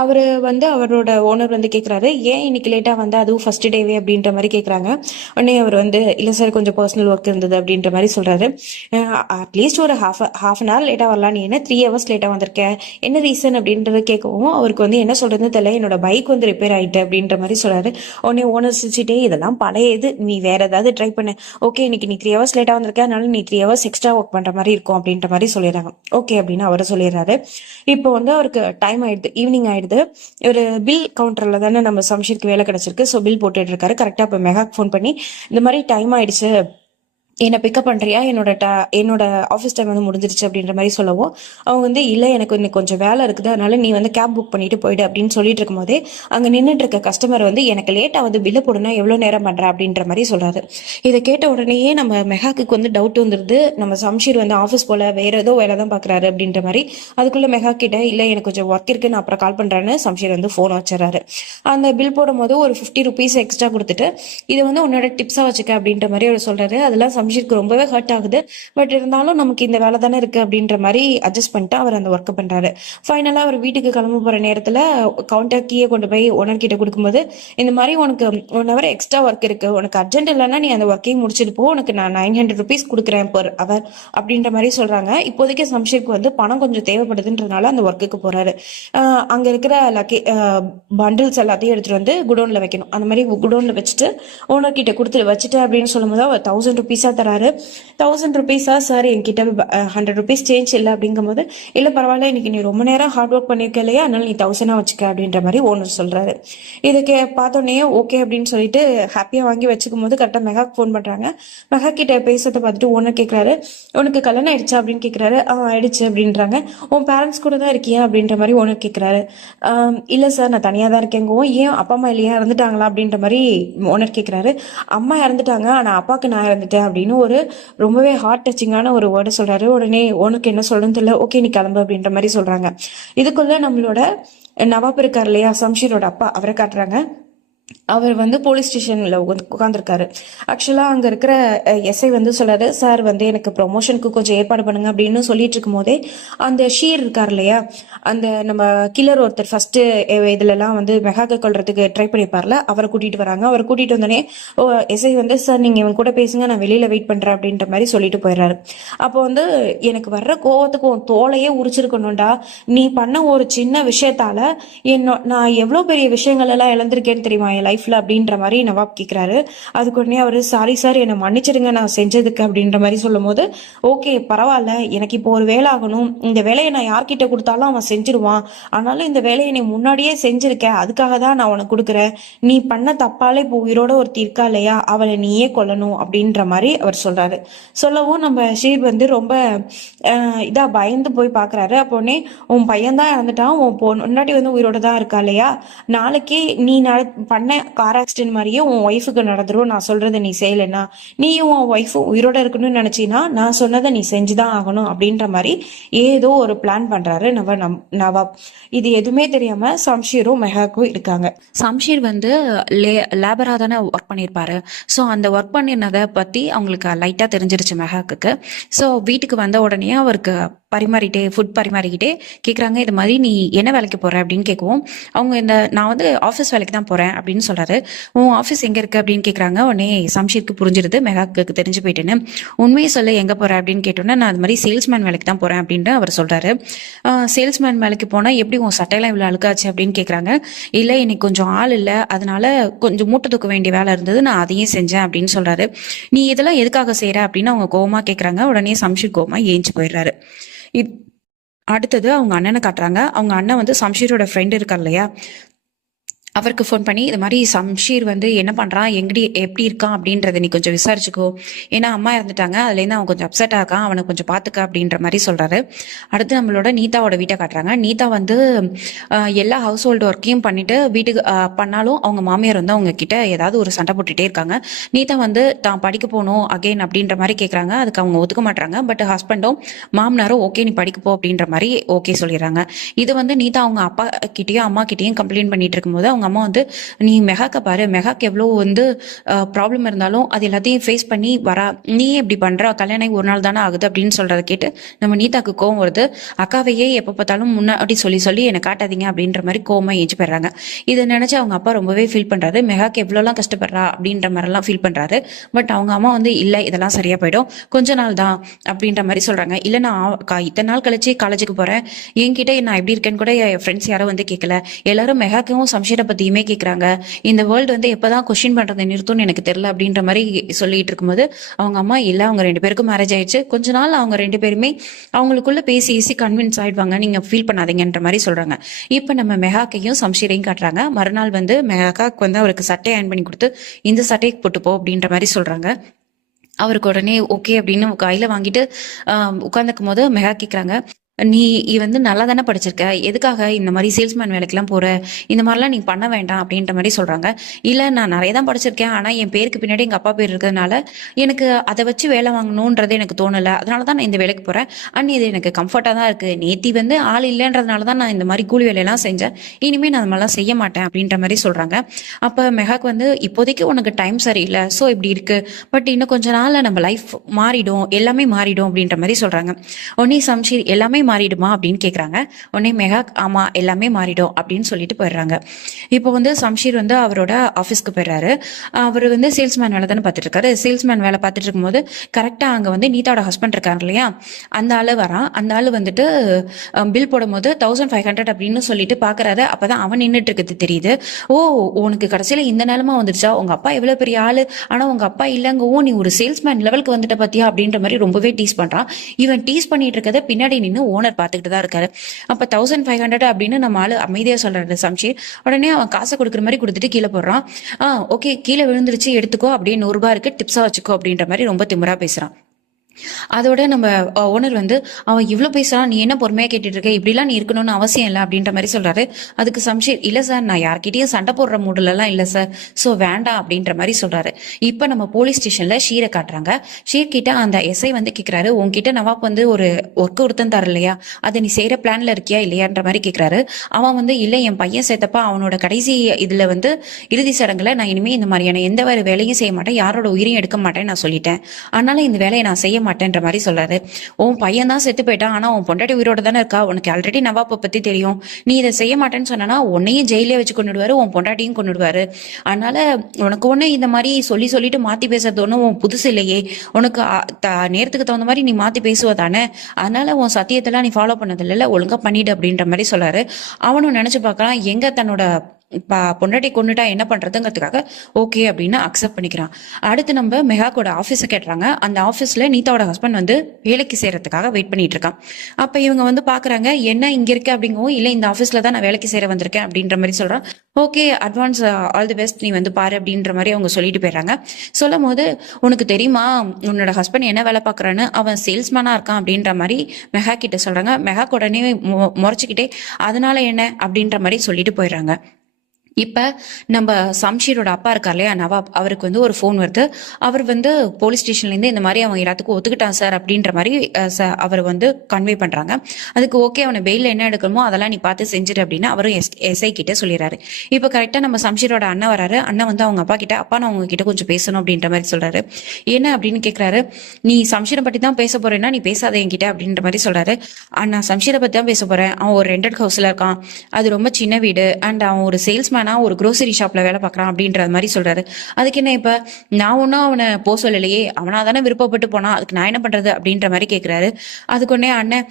அவர் வந்து அவரோட ஓனர் வந்து கேட்குறாரு, ஏன் இன்னைக்கு லேட்டாக வந்து அதுவும் ஃபர்ஸ்ட் டேவே அப்படின்ற மாதிரி கேட்குறாங்க. உடனே அவர் வந்து இல்லை சார் கொஞ்சம் பர்சனல் ஒர்க் இருந்தது அப்படின்ற மாதிரி சொல்கிறாரு. அட்லீஸ்ட் ஒரு ஹாஃப் அன் ஹவர் லேட்டாக வரலாம், நீ என்ன 3 hours லேட்டாக வந்திருக்க, என்ன ரீசன் அப்படின்றத கேட்கவும் அவருக்கு வந்து என்ன சொல்கிறதுன்னு தெரியல. என்னோட பைக் வந்து ரிப்பேர் ஆகிட்டு அப்படின்ற மாதிரி சொல்கிறாரு. உடனே ஓனர் சிரிச்சிட்டே, இதெல்லாம் பழைய இது, நீ வேற ஏதாவது ட்ரை பண்ணு, ஓகே இன்னைக்கு நீ 3 hours லேட்டாக வந்திருக்க, அதனால நீ 3 hours எக்ஸ்ட்ரா ஒர்க் பண்ணுற மாதிரி இருக்கும் அப்படின்ற மாதிரி சொல்லிடுறாங்க. ஓகே அப்படின்னு அவர் சொல்லிடுறாரு. இப்போ வந்து அவருக்கு டைம் ஆயிடுது, ஈவினிங் ஆயிடுது. ஒரு பில் கவுண்டரில் தானே நம்ம சம்ஷீருக்கு வேலை கிடைச்சிருக்கு. ஸோ பில் போட்டுட்டு இருக்காரு. கரெக்டாக இப்போ மெஹாக் ஃபோன் பண்ணி, இந்த மாதிரி டைம் ஆயிடுச்சு, என்னை பிக்கப் பண்ணுறியா, என்னோட ஆஃபீஸ் டைம் வந்து முடிஞ்சிருச்சு அப்படின்ற மாதிரி சொல்லவும், அவங்க வந்து இல்லை எனக்கு இன்னைக்கு கொஞ்சம் வேலை இருக்குது, அதனால நீ வந்து கேப் புக் பண்ணிட்டு போயிடு அப்படின்னு சொல்லிட்டு இருக்கும்போதே அங்கே நின்றுட்டு இருக்க கஸ்டமர் வந்து, எனக்கு லேட்டாக வந்து பில்லு போடணும், எவ்வளோ நேரம் பண்ணுற அப்படின்ற மாதிரி சொல்கிறாரு. இதை கேட்ட உடனேயே நம்ம மெஹாக்கு வந்து டவுட் வந்துடுது, நம்ம சம்ஷீர் வந்து ஆஃபீஸ் போல் வேற ஏதோ வேலை தான் பார்க்குறாரு அப்படின்ற மாதிரி. அதுக்குள்ளே மெஹாக் கிட்ட, இல்லை எனக்கு கொஞ்சம் ஒர்க் இருக்கு, நான் அப்புறம் கால் பண்ணுறேன்னு சம்ஷீர் வந்து ஃபோன் வச்சுறாரு. அந்த பில் போடும் போது ஒரு 50 rupees எக்ஸ்ட்ரா கொடுத்துட்டு, இதை வந்து உன்னோட டிப்ஸாக வச்சுக்க அப்படின்ற மாதிரி அவர் சொல்கிறாரு. அதெல்லாம் சம்ஷீருக்கு ரொம்பவே ஹர்ட் ஆகுது. பட் இருந்தாலும் நமக்கு இந்த வேலை தானே இருக்கு அப்படின்ற மாதிரி அட்ஜஸ்ட் பண்ணிட்டு அவர் அந்த ஒர்க் பண்றாரு. ஃபைனலா அவர் வீட்டுக்கு கிளம்ப போற நேரத்துல கவுண்டர் கீயை கொண்டு போய் ஓனர் கிட்ட கொடுக்கும்போது, இந்த மாதிரி உனக்கு 1 hour எக்ஸ்ட்ரா ஒர்க் இருக்கு, உனக்கு அர்ஜென்ட் இல்லைன்னா நீ அந்த ஒர்க்கையும் முடிச்சுட்டு போ, உனக்கு நான் 900 rupees கொடுக்குறேன் per hour அப்படின்ற மாதிரி சொல்றாங்க. இப்போதைக்கு சம்ஷீருக்கு வந்து பணம் கொஞ்சம் தேவைப்படுதுன்றதுனால அந்த ஒர்க்குக்கு போறாரு. அங்க இருக்கிற பண்டில்ஸ் எல்லாத்தையும் எடுத்துட்டு வந்து குடோன்ல வைக்கணும். அந்த மாதிரி குடோன்ல வச்சுட்டு ஓனர் கிட்ட கொடுத்து வச்சுட்டு அப்படின்னு சொல்லும்போது அவர் 1000 rupees தராரு. 1000 rupees சார், என்கிட்ட 100 rupees சேஞ்ச் இல்லை அப்படிங்கும்போது, இல்லை பரவாயில்ல, இன்னைக்கு நீ ரொம்ப நேரம் ஹார்ட் ஒர்க் பண்ணிருக்க இல்லையா, அதனால நீ 1000 வச்சுக்க அப்படின்ற மாதிரி ஓனர் சொல்றாரு. இதுக்கு பார்த்தோன்னே ஓகே அப்படின்னு சொல்லிட்டு ஹாப்பியா வாங்கி வச்சுக்கும் போது கரெக்டாக மெஹாக் ஃபோன் பண்றாங்க. மெஹாக் கிட்ட பேசுறதை பார்த்துட்டு ஓனர் கேட்கறாரு, உனக்கு கல்யாணம் ஆயிடுச்சா அப்படின்னு கேட்கறாரு. ஆயிடுச்சு அப்படின்றாங்க. உன் பேரண்ட்ஸ் கூட தான் இருக்கியா அப்படின்ற மாதிரி ஓனர் கேட்கறாரு. இல்லை சார் நான் தனியாக தான் இருக்கேங்கவும், ஏன் அப்பா அம்மா இல்லையா, இறந்துட்டாங்களா அப்படின்ற மாதிரி ஓனர் கேட்கறாரு. அம்மா இறந்துட்டாங்க, ஆனால் அப்பாவுக்கு நான் இறந்துட்டேன் அப்படின்னு ஒரு ரொம்பவே ஹார்ட் டச்சிங்கான ஒரு வேர்டு சொல்றாரு. உடனே உனக்கு என்ன சொல்றதுன்னு தெரியல, ஓகே நீ கிளம்பு அப்படின்ற மாதிரி சொல்றாங்க. இதுக்குள்ள நம்மளோட நவாப் இருக்கார் இல்லையா, சம்ஷீரோட அப்பா, அவரை காட்டுறாங்க. அவர் வந்து போலீஸ் ஸ்டேஷன்ல உட்காந்துருக்காரு. ஆக்சுவலா அங்க இருக்கிற எஸ்ஐ வந்து சொல்றாரு, சார் வந்து எனக்கு ப்ரொமோஷனுக்கு கொஞ்சம் ஏற்பாடு பண்ணுங்க அப்படின்னு சொல்லிட்டு இருக்கும் போதே அந்த ஷீர் இருக்கார் இல்லையா, அந்த நம்ம கில்லர் ஒருத்தர் ஃபர்ஸ்ட் இதுல எல்லாம் வந்து மெஹாக்க கொள்றதுக்கு ட்ரை பண்ணிருப்பார்ல, அவரை கூட்டிட்டு வராங்க. அவரை கூட்டிட்டு வந்தோடனே எஸ்ஐ வந்து, சார் நீங்க இவன் கூட பேசுங்க, நான் வெளியில வெயிட் பண்றேன் அப்படின்ற மாதிரி சொல்லிட்டு போயிடுறாரு. அப்போ வந்து, எனக்கு வர்ற கோவத்துக்கு உன் தோலையே உரிச்சிருக்கணும்டா, நீ பண்ண ஒரு சின்ன விஷயத்தால நான் எவ்வளவு பெரிய விஷயங்கள் எல்லாம் இழந்திருக்கேன்னு தெரியுமா என் லைஃப்ல அப்படின்ற மாதிரி நவாப் கேட்கிறாரு. அதுக்கு உடனே அவரு, சாரி சார் என்னை மன்னிச்சிடுங்க நான் செஞ்சதுக்கு அப்படின்ற மாதிரி சொல்லும் போது, ஓகே பரவாயில்ல, எனக்கு இப்போ ஒரு வேலை ஆகணும், இந்த வேலையை நான் யார்கிட்ட கொடுத்தாலும் அவன் செஞ்சிருவான், ஆனாலும் இந்த வேலையை நீ முன்னாடியே செஞ்சிருக்க, அதுக்காக தான் நான் உனக்கு கொடுக்குறேன், நீ பண்ண தப்பாலே இப்போ உயிரோட ஒருத்தி இருக்கா இல்லையா, அவளை நீயே கொல்லணும் அப்படின்ற மாதிரி அவர் சொல்றாரு. சொல்லவும் நம்ம ஷீர் வந்து ரொம்ப இதா பயந்து போய் பாக்குறாரு. அப்போனே, உன் பையன் தான் இறந்துட்டான், உன் முன்னாடி வந்து உயிரோட தான் இருக்கா இல்லையா, நாளைக்கே நீ பண்ண கார் ஆக்சிடென்ட் மாதிரியே உன் ஒய்ஃபுக்கு நடந்துரும், நான் சொல்றதை நீ செய்யலைன்னா, நீயும் உன் ஒய்ஃபும் உயிரோட இருக்கணும்னு நினைச்சீன்னா நான் சொன்னதை நீ செஞ்சுதான் ஆகணும் அப்படின்ற மாதிரி ஏதோ ஒரு பிளான் பண்றாரு நவாப். இது எதுவுமே தெரியாம சம்ஷீரும் மெஹாக்கும் இருக்காங்க. சம்ஷீர் வந்து லேபரா தானே ஒர்க் பண்ணியிருப்பாரு. ஸோ அந்த ஒர்க் பண்ணினதை பத்தி அவங்களுக்கு லைட்டா தெரிஞ்சிருச்சு மெஹாக்கு. ஸோ வீட்டுக்கு வந்த உடனே அவருக்கு ஃபுட் பரிமாறிக்கிட்டே கேட்குறாங்க, இது மாதிரி நீ என்ன வேலைக்கு போற அப்படின்னு கேட்கவும், அவங்க நான் வந்து ஆஃபீஸ் வேலைக்கு தான் போறேன் அப்படின்னு சொல்றாரு. உன் ஆஃபீஸ் எங்க இருக்கு அப்படின்னு கேட்குறாங்க. உடனே சம்ஷீருக்கு புரிஞ்சிருது மெஹாக்கு தெரிஞ்சு போயிட்டுன்னு. உண்மையை சொல்ல எங்க போற அப்படின்னு கேட்டோன்னா, நான் அது மாதிரி சேல்ஸ்மேன் வேலைக்கு தான் போறேன் அப்படின்னு அவர் சொல்றாரு. சேல்ஸ்மேன் வேலைக்கு போனா எப்படி உன் சட்டையெல்லாம் இவ்வளவு அழுக்காச்சு அப்படின்னு கேட்குறாங்க. இல்லை இன்னைக்கு கொஞ்சம் ஆள் இல்லை, அதனால கொஞ்சம் மூட்டை தூக்க வேண்டிய வேலை இருந்தது, நான் அதையும் செஞ்சேன் அப்படின்னு சொல்றாரு. நீ இதெல்லாம் எதுக்காக செய்யற அப்படின்னு அவங்க கோவமா கேட்குறாங்க. உடனே சம்ஷீர் கோவமா ஏஞ்சி போயிடுறாரு. அடுத்தது அவங்க அண்ணனை காட்டுறாங்க. அவங்க அண்ணன் வந்து சம்ஷீரோட ஃப்ரெண்ட் இருக்கார் இல்லையா, அவருக்கு ஃபோன் பண்ணி இது மாதிரி சம்ஷீர் வந்து என்ன பண்ணுறான் எப்படி இருக்கான் அப்படின்றத நீ கொஞ்சம் விசாரிச்சுக்கோ, ஏன்னா அம்மா இறந்துட்டாங்க, அதுலேருந்து அவன் கொஞ்சம் அப்செட்டாக இருக்கான், அவனை கொஞ்சம் பார்த்துக்க அப்படின்ற மாதிரி சொல்கிறாரு. அடுத்து நம்மளோட நீதாவோட வீட்டை காட்டுறாங்க. நீதா வந்து எல்லா ஹவுஸ் ஹோல்டு ஒர்க்கையும் பண்ணிட்டு வீட்டுக்கு பண்ணாலும் அவங்க மாமியார் வந்து அவங்க கிட்ட ஏதாவது ஒரு சண்டை போட்டுகிட்டே இருக்காங்க. நீதா வந்து தான் படிக்க போகணும் அகெயின் அப்படின்ற மாதிரி கேட்குறாங்க. அதுக்கு அவங்க ஒத்துக்க மாட்டாங்க. பட் ஹஸ்பண்டும் மாமனாரும் ஓகே நீ படிக்க போ அப்படின்ற மாதிரி ஓகே சொல்லிடுறாங்க. இது வந்து நீதா அவங்க அப்பா கிட்டேயும் அம்மா கிட்டேயும் கம்ப்ளைண்ட் பண்ணிட்டு இருக்கும்போது அவங்க அம்மா வந்து நீ மெகாக்க பாரு, மெகாக்கு எவ்வளோ வந்து ப்ராப்ளம் இருந்தாலும் அது எல்லாத்தையும் ஃபேஸ் பண்ணி வரா, நீ எப்படி பண்ற, கல்யாணம் ஆகி ஒரு நாள் தானே ஆகுது அப்படின்னு சொல்றத கேட்டு நம்ம நீதாக்கு கோவம் வருது. அக்காவையே எப்போ பார்த்தாலும் முன்னாடி சொல்லி சொல்லி என்னை காட்டாதீங்க அப்படின்ற மாதிரி கோவமா ஏஞ்சி போயிடுறாங்க. இதை நினைச்சு அவங்க அப்பா ரொம்பவே ஃபீல் பண்றாரு. மெகாக்கு எவ்வளோலாம் கஷ்டப்படுறா அப்படின்ற மாதிரிலாம் ஃபீல் பண்றாரு. பட் அவங்க அம்மா வந்து இல்லை இதெல்லாம் சரியா போயிடும், கொஞ்ச நாள் தான் அப்படின்ற மாதிரி சொல்றாங்க. இல்லை நான் இத்தனை நாள் கழிச்சு காலேஜுக்கு போறேன், என்கிட்ட நான் எப்படி இருக்கேன்னு கூட என் ஃப்ரெண்ட்ஸ் யாரும் வந்து கேட்கல, எல்லாரும் மெகாக்கும் சம்ஷீரை பத்தியுமே கேட்குறாங்க, இந்த வேர்ல்டு வந்து எப்பதான் கொஸ்டின் பண்றதை நிறுத்தும்னு எனக்கு தெரியல அப்படின்ற மாதிரி சொல்லிட்டு இருக்கும்போது அவங்க அம்மா இல்லை அவங்க 2 பேருக்கும் மேரேஜ் ஆயிடுச்சு, கொஞ்ச நாள் அவங்க 2 பேருமே அவங்களுக்குள்ள பேசி ஈஸி கன்வின்ஸ் ஆயிடுவாங்க, நீங்க ஃபீல் பண்ணாதீங்கன்ற மாதிரி சொல்றாங்க. இப்போ நம்ம மெகாக்கையும் சம்ஷீரையும் காட்டுறாங்க. மறுநாள் வந்து மெகாக்கு வந்து அவருக்கு சட்டை அயன் பண்ணி கொடுத்து இந்த சட்டையை போட்டு போ அப்படின்ற மாதிரி சொல்றாங்க. அவருக்கு உடனே ஓகே அப்படின்னு கையில வாங்கிட்டு உட்காந்துக்கும் போது மெகா கேட்குறாங்க, நீ வந்து நல்லா தானே படிச்சிருக்க, எதுக்காக இந்த மாதிரி சேல்ஸ்மேன் வேலைக்கெல்லாம் போற, இந்த மாதிரிலாம் நீ பண்ண வேண்டாம் அப்படின்ற மாதிரி சொல்றாங்க. இல்லை நான் நிறைய தான் படிச்சிருக்கேன், ஆனால் என் பேருக்கு பின்னாடி எங்கள் அப்பா பேர் இருக்கிறதுனால எனக்கு அதை வச்சு வேலை வாங்கணுன்றது எனக்கு தோணலை, அதனால தான் நான் இந்த வேலைக்கு போகிறேன். அண்ட் இது எனக்கு கம்ஃபர்ட்டாக தான் இருக்குது, நேத்தி வந்து ஆள் இல்லைன்றதுனால தான் நான் இந்த மாதிரி கூலி வேலையெல்லாம் செஞ்சேன், இனிமேல் நான் அது மாதிரிலாம் செய்ய மாட்டேன் அப்படின்ற மாதிரி சொல்கிறாங்க. அப்போ மெகாக்கு வந்து இப்போதைக்கு உனக்கு டைம் சரியில்லை, ஸோ இப்படி இருக்குது, பட் இன்னும் கொஞ்ச நாளில் நம்ம லைஃப் மாறிடும், எல்லாமே மாறிடும் அப்படின்ற மாதிரி சொல்கிறாங்க. உடனே சம்ஷீர் எல்லாமே மாறிடுமா அப்படின்னு கேட்குறாங்க. உடனே மெகா ஆமா எல்லாமே மாறிடும் அப்படின்னு சொல்லிட்டு போயிடுறாங்க. இப்போ வந்து சம்ஷீர் வந்து அவரோட ஆஃபீஸ்க்கு போயிடுறாரு. அவர் வந்து சேல்ஸ்மேன் வேலை தானே பார்த்துட்டு இருக்காரு. சேல்ஸ்மேன் வேலை பார்த்துட்டு இருக்கும்போது கரெக்டாக அங்கே வந்து நீதாவோட ஹஸ்பண்ட் இருக்காங்க இல்லையா, அந்த ஆள் வரான். அந்த ஆள் வந்துட்டு பில் போடும்போது 1500 அப்படின்னு சொல்லிட்டு பார்க்குறாரு. அப்போதான் அவன் நின்றுட்டு இருக்கிறது தெரியுது. ஓ உனக்கு கடைசியில் இந்த நிலமா வந்துருச்சா, உங்க அப்பா எவ்வளோ பெரிய ஆள், ஆனால் உங்க அப்பா இல்லைங்க, ஓ நீ ஒரு சேல்ஸ்மேன் லெவலுக்கு வந்துட்ட பார்த்தியா அப்படின்ற மாதிரி ரொம்பவே டீஸ் பண்ணுறான். இவன் டீஸ் பண்ணிட்டு இருக்கதை பின்னாடி நின்று ஓனர் பார்த்துக்கிட்டு தான் இருக்காரு. அப்ப 1500 அப்படின்னு நம்ம ஆளு அமைதியா சொல்றாரு சம்ஷீர். உடனே அவன் காசை கொடுக்குற மாதிரி கொடுத்துட்டு கீழே போடுறான். ஓகே கீழே விழுந்துருச்சு எடுத்துக்கோ, அப்படியே 100 ரூபாய் இருக்கு டிப்ஸா வச்சுக்கோ அப்படின்ற மாதிரி ரொம்ப திமிரா பேசுறான். அதோட நம்ம ஓனர் வந்து அவன் இவ்வளோ பேசுறான், நீ என்ன பொறுமையாக கேட்டுட்டு இருக்க, இப்படிலாம் நீ இருக்கணும்னு அவசியம் இல்லை அப்படின்ற மாதிரி சொல்றாரு. அதுக்கு சம்ஷீர் இல்லை சார் நான் யார்கிட்டயும் சண்டை போடுற மூடலாம் இல்லை சார், ஸோ வேண்டாம் அப்படின்ற மாதிரி சொல்றாரு. இப்போ நம்ம போலீஸ் ஸ்டேஷன்ல ஷீரை காட்டுறாங்க. ஷீர் கிட்ட அந்த எஸ்ஐ வந்து கேட்கிறாரு, உன்கிட்ட நவாப் வந்து ஒரு ஒர்க் ஒருத்தன் தர இல்லையா, அதை நீ செய்யற பிளான்ல இருக்கியா இல்லையான்ற மாதிரி கேட்கிறாரு. அவன் வந்து இல்லை என் பையன் சேர்த்தப்பா அவனோட கடைசி இதுல வந்து இறுதி சடங்குல நான் இனிமே இந்த மாதிரியான எந்த ஒரு வேலையும் செய்ய மாட்டேன், யாரோட உயிரையும் எடுக்க மாட்டேன் நான் சொல்லிட்டேன், அதனால இந்த வேலையை நான் செய்ய மாட்டேன்ற மாதிரி சொல்றாரு. உன் பையன் தான் செத்து போயிட்டான், ஆனா உன் பொண்டாட்டி உயிரோட தானே இருக்கா, உனக்கு ஆல்ரெடி நவாப்பை பத்தி தெரியும், நீ இதை செய்ய மாட்டேன்னு சொன்னா உன்னையும் ஜெயிலே வச்சு கொண்டுடுவாரு, உன் பொண்டாட்டியும் கொண்டுடுவாரு, அதனால உனக்கு ஒண்ணு இந்த மாதிரி சொல்லிட்டு மாத்தி பேசுறது ஒன்றும் உன் புதுசு இல்லையே, உனக்கு நேரத்துக்கு தகுந்த மாதிரி நீ மாத்தி பேசுவதானே, அதனால உன் சத்தியத்தெல்லாம் நீ ஃபாலோ பண்ணது இல்ல, ஒழுங்கா பண்ணிடு அப்படின்ற மாதிரி சொல்றாரு. அவனும் நினைச்சு பார்க்கறான், எங்க தன்னோட பொண்டாட்டி கொண்டுட்டா என்ன பண்றதுங்கிறதுக்காக ஓகே அப்படின்னு அக்செப்ட் பண்ணிக்கிறான். அடுத்து நம்ம மெகாக்கோட ஆஃபீஸை கேட்டுறாங்க. அந்த ஆஃபீஸ்ல நீதாவோட ஹஸ்பண்ட் வந்து வேலைக்கு செய்யறதுக்காக வெயிட் பண்ணிட்டு இருக்கான். அப்ப இவங்க வந்து பாக்குறாங்க, என்ன இங்க இருக்க அப்படிங்கவும், இல்லை இந்த ஆஃபீஸ்ல தான் நான் வேலைக்கு சேர வந்திருக்கேன் அப்படின்ற மாதிரி சொல்றான். Okay advance all the best, நீ வந்து பாரு அப்படின்ற மாதிரி அவங்க சொல்லிட்டு போயிடுறாங்க. சொல்லும் போது உனக்கு தெரியுமா உன்னோட ஹஸ்பண்ட் என்ன வேலை பார்க்கறான்னு, அவன் சேல்ஸ்மேனா இருக்கான் அப்படின்ற மாதிரி மெகா கிட்ட சொல்றாங்க. மெகா உடனே முறைச்சுக்கிட்டே அதனால என்ன அப்படின்ற மாதிரி சொல்லிட்டு போயிடுறாங்க. இப்போ நம்ம சம்ஷீரோட அப்பா இருக்கார் இல்லையா நவாப், அவருக்கு வந்து ஒரு ஃபோன் வருது. அவர் வந்து போலீஸ் ஸ்டேஷன்லேருந்து இந்த மாதிரி அவன் எல்லாத்துக்கும் ஒத்துக்கிட்டான் சார் அப்படின்ற மாதிரி அவர் வந்து கன்வே பண்ணுறாங்க. அதுக்கு ஓகே அவனை பெயிலில் என்ன எடுக்கணுமோ அதெல்லாம் நீ பார்த்து செஞ்சுட்டு அப்படின்னு அவரும் எஸ்ஐ கிட்ட சொல்லிடுறாரு. இப்போ கரெக்டாக நம்ம சம்ஷீரோட அண்ணன் வராரு. அண்ணன் வந்து அவங்க அப்பா கிட்ட, அப்பா நான் உங்ககிட்ட கொஞ்சம் பேசணும் அப்படின்ற மாதிரி சொல்கிறாரு. என்ன அப்படின்னு கேட்குறாரு. நீ சம்ஷீரை பற்றி தான் பேச போறேன்னா நீ பேசாத என்கிட்ட அப்படின்ற மாதிரி சொல்கிறாரு. நான் சம்ஷீரை பற்றி தான் பேச போகிறேன், அவன் ஒரு ரெண்டட் ஹவுஸில் இருக்கான், அது ரொம்ப சின்ன வீடு, அண்ட் அவன் ஒரு சேல்ஸ்மேன் ஒரு குரோசரி ஷாப்ல வேலை பார்க்கறான் அப்படின்ற மாதிரி சொல்றாரு. அதுக்கு என்ன இப்ப நான் ஒன்னும் அவனை போ சொல்லலையே, அவனாதானே விருப்பப்பட்டு போனா, அதுக்கு நான் என்ன பண்றது அப்படின்ற மாதிரி கேட்கிறாரு. அதுக்கு ஒன்னே அண்ணன்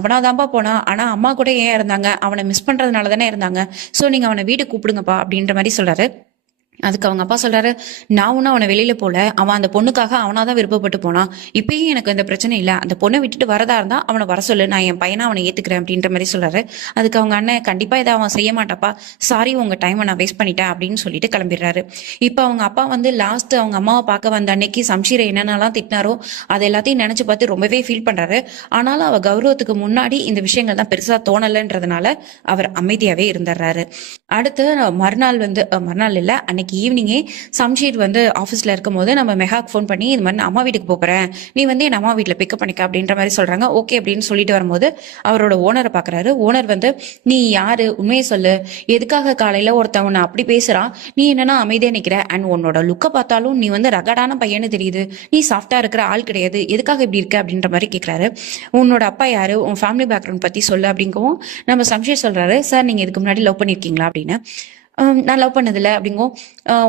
அவனாதான்ப்பா போனா, ஆனா அம்மா கூட ஏன் இருந்தாங்க, அவனை மிஸ் பண்றதுனால தானே இருந்தாங்க, சோ நீங்க அவனை வீட்டுக்கு கூப்பிடுங்கப்பா அப்படின்ற மாதிரி சொல்றாரு. அதுக்கு அவங்க அப்பா சொல்றாரு, நான் ஒன்னும் அவனை வெளியில போல, அவன் அந்த பொண்ணுக்காக அவனாதான் விருப்பப்பட்டு போனான். இப்பயும் எனக்கு இந்த பிரச்சனை இல்ல, அந்த பொண்ணை விட்டுட்டு வரதா இருந்தா அவனை வர சொல்லு, நான் என் பையனை அவனை ஏத்துக்கிறேன் அப்படின்ற மாதிரி சொல்றாரு. அதுக்கு அவங்க அண்ணன், கண்டிப்பா இதை அவன் செய்ய மாட்டாப்பா, சாரி உங்க டைமை நான் வேஸ்ட் பண்ணிட்டேன் அப்படின்னு சொல்லிட்டு கிளம்பிடுறாரு. இப்ப அவங்க அப்பா வந்து லாஸ்ட் அவங்க அம்மாவை பார்க்க வந்த அன்னைக்கு சம்ஷீரை என்னென்னலாம் திட்டினாரோ அது எல்லாத்தையும் நினைச்சு பார்த்து ரொம்பவே ஃபீல் பண்றாரு. ஆனாலும் அவ கௌரவத்துக்கு முன்னாடி இந்த விஷயங்கள் தான் பெருசா தோணலைன்றதுனால அவர் அமைதியாவே இருந்துடுறாரு. அடுத்து மறுநாள் வந்து மறுநாள் இல்ல, அன்னைக்கு ஈவினிங்கே சம்ஷீர் வந்து ஆஃபீஸ்ல இருக்கும் போது நம்ம மெஹாக்கு ஃபோன் பண்ணி இது மாதிரி நான் அம்மா வீட்டுக்கு போறேன், நீ வந்து என் அம்மா வீட்டில் பிக்கப் பண்ணிக்க அப்படின்ற மாதிரி சொல்றாங்க. ஓகே அப்படின்னு சொல்லிட்டு வரும்போது அவரோட ஓனரை பாக்குறாரு. ஓனர் வந்து, நீ யாரு, உண்மையை சொல்லு, எதுக்காக காலையில ஒருத்தவனை அப்படி பேசுறான், நீ என்னன்னா அமைதியா நிக்கிற, அண்ட் உன்னோட லுக்கை பார்த்தாலும் நீ வந்து ரகடான பையனு தெரியுது, நீ சாஃப்டா இருக்கிற ஆள் கிடையாது, எதுக்காக இப்படி இருக்க அப்படின்ற மாதிரி கேட்கிறாரு. உன்னோட அப்பா யாரு, உன் ஃபேமிலி பேக்ரவுண்ட் பத்தி சொல்லு அப்படிங்கவும் நம்ம சம்ஷீர் சொல்றாரு, சார் நீங்க இதுக்கு முன்னாடி லவ் பண்ணிருக்கீங்களா அப்படின்னு. நான் லவ் பண்ணதில்ல அப்படிங்கும்.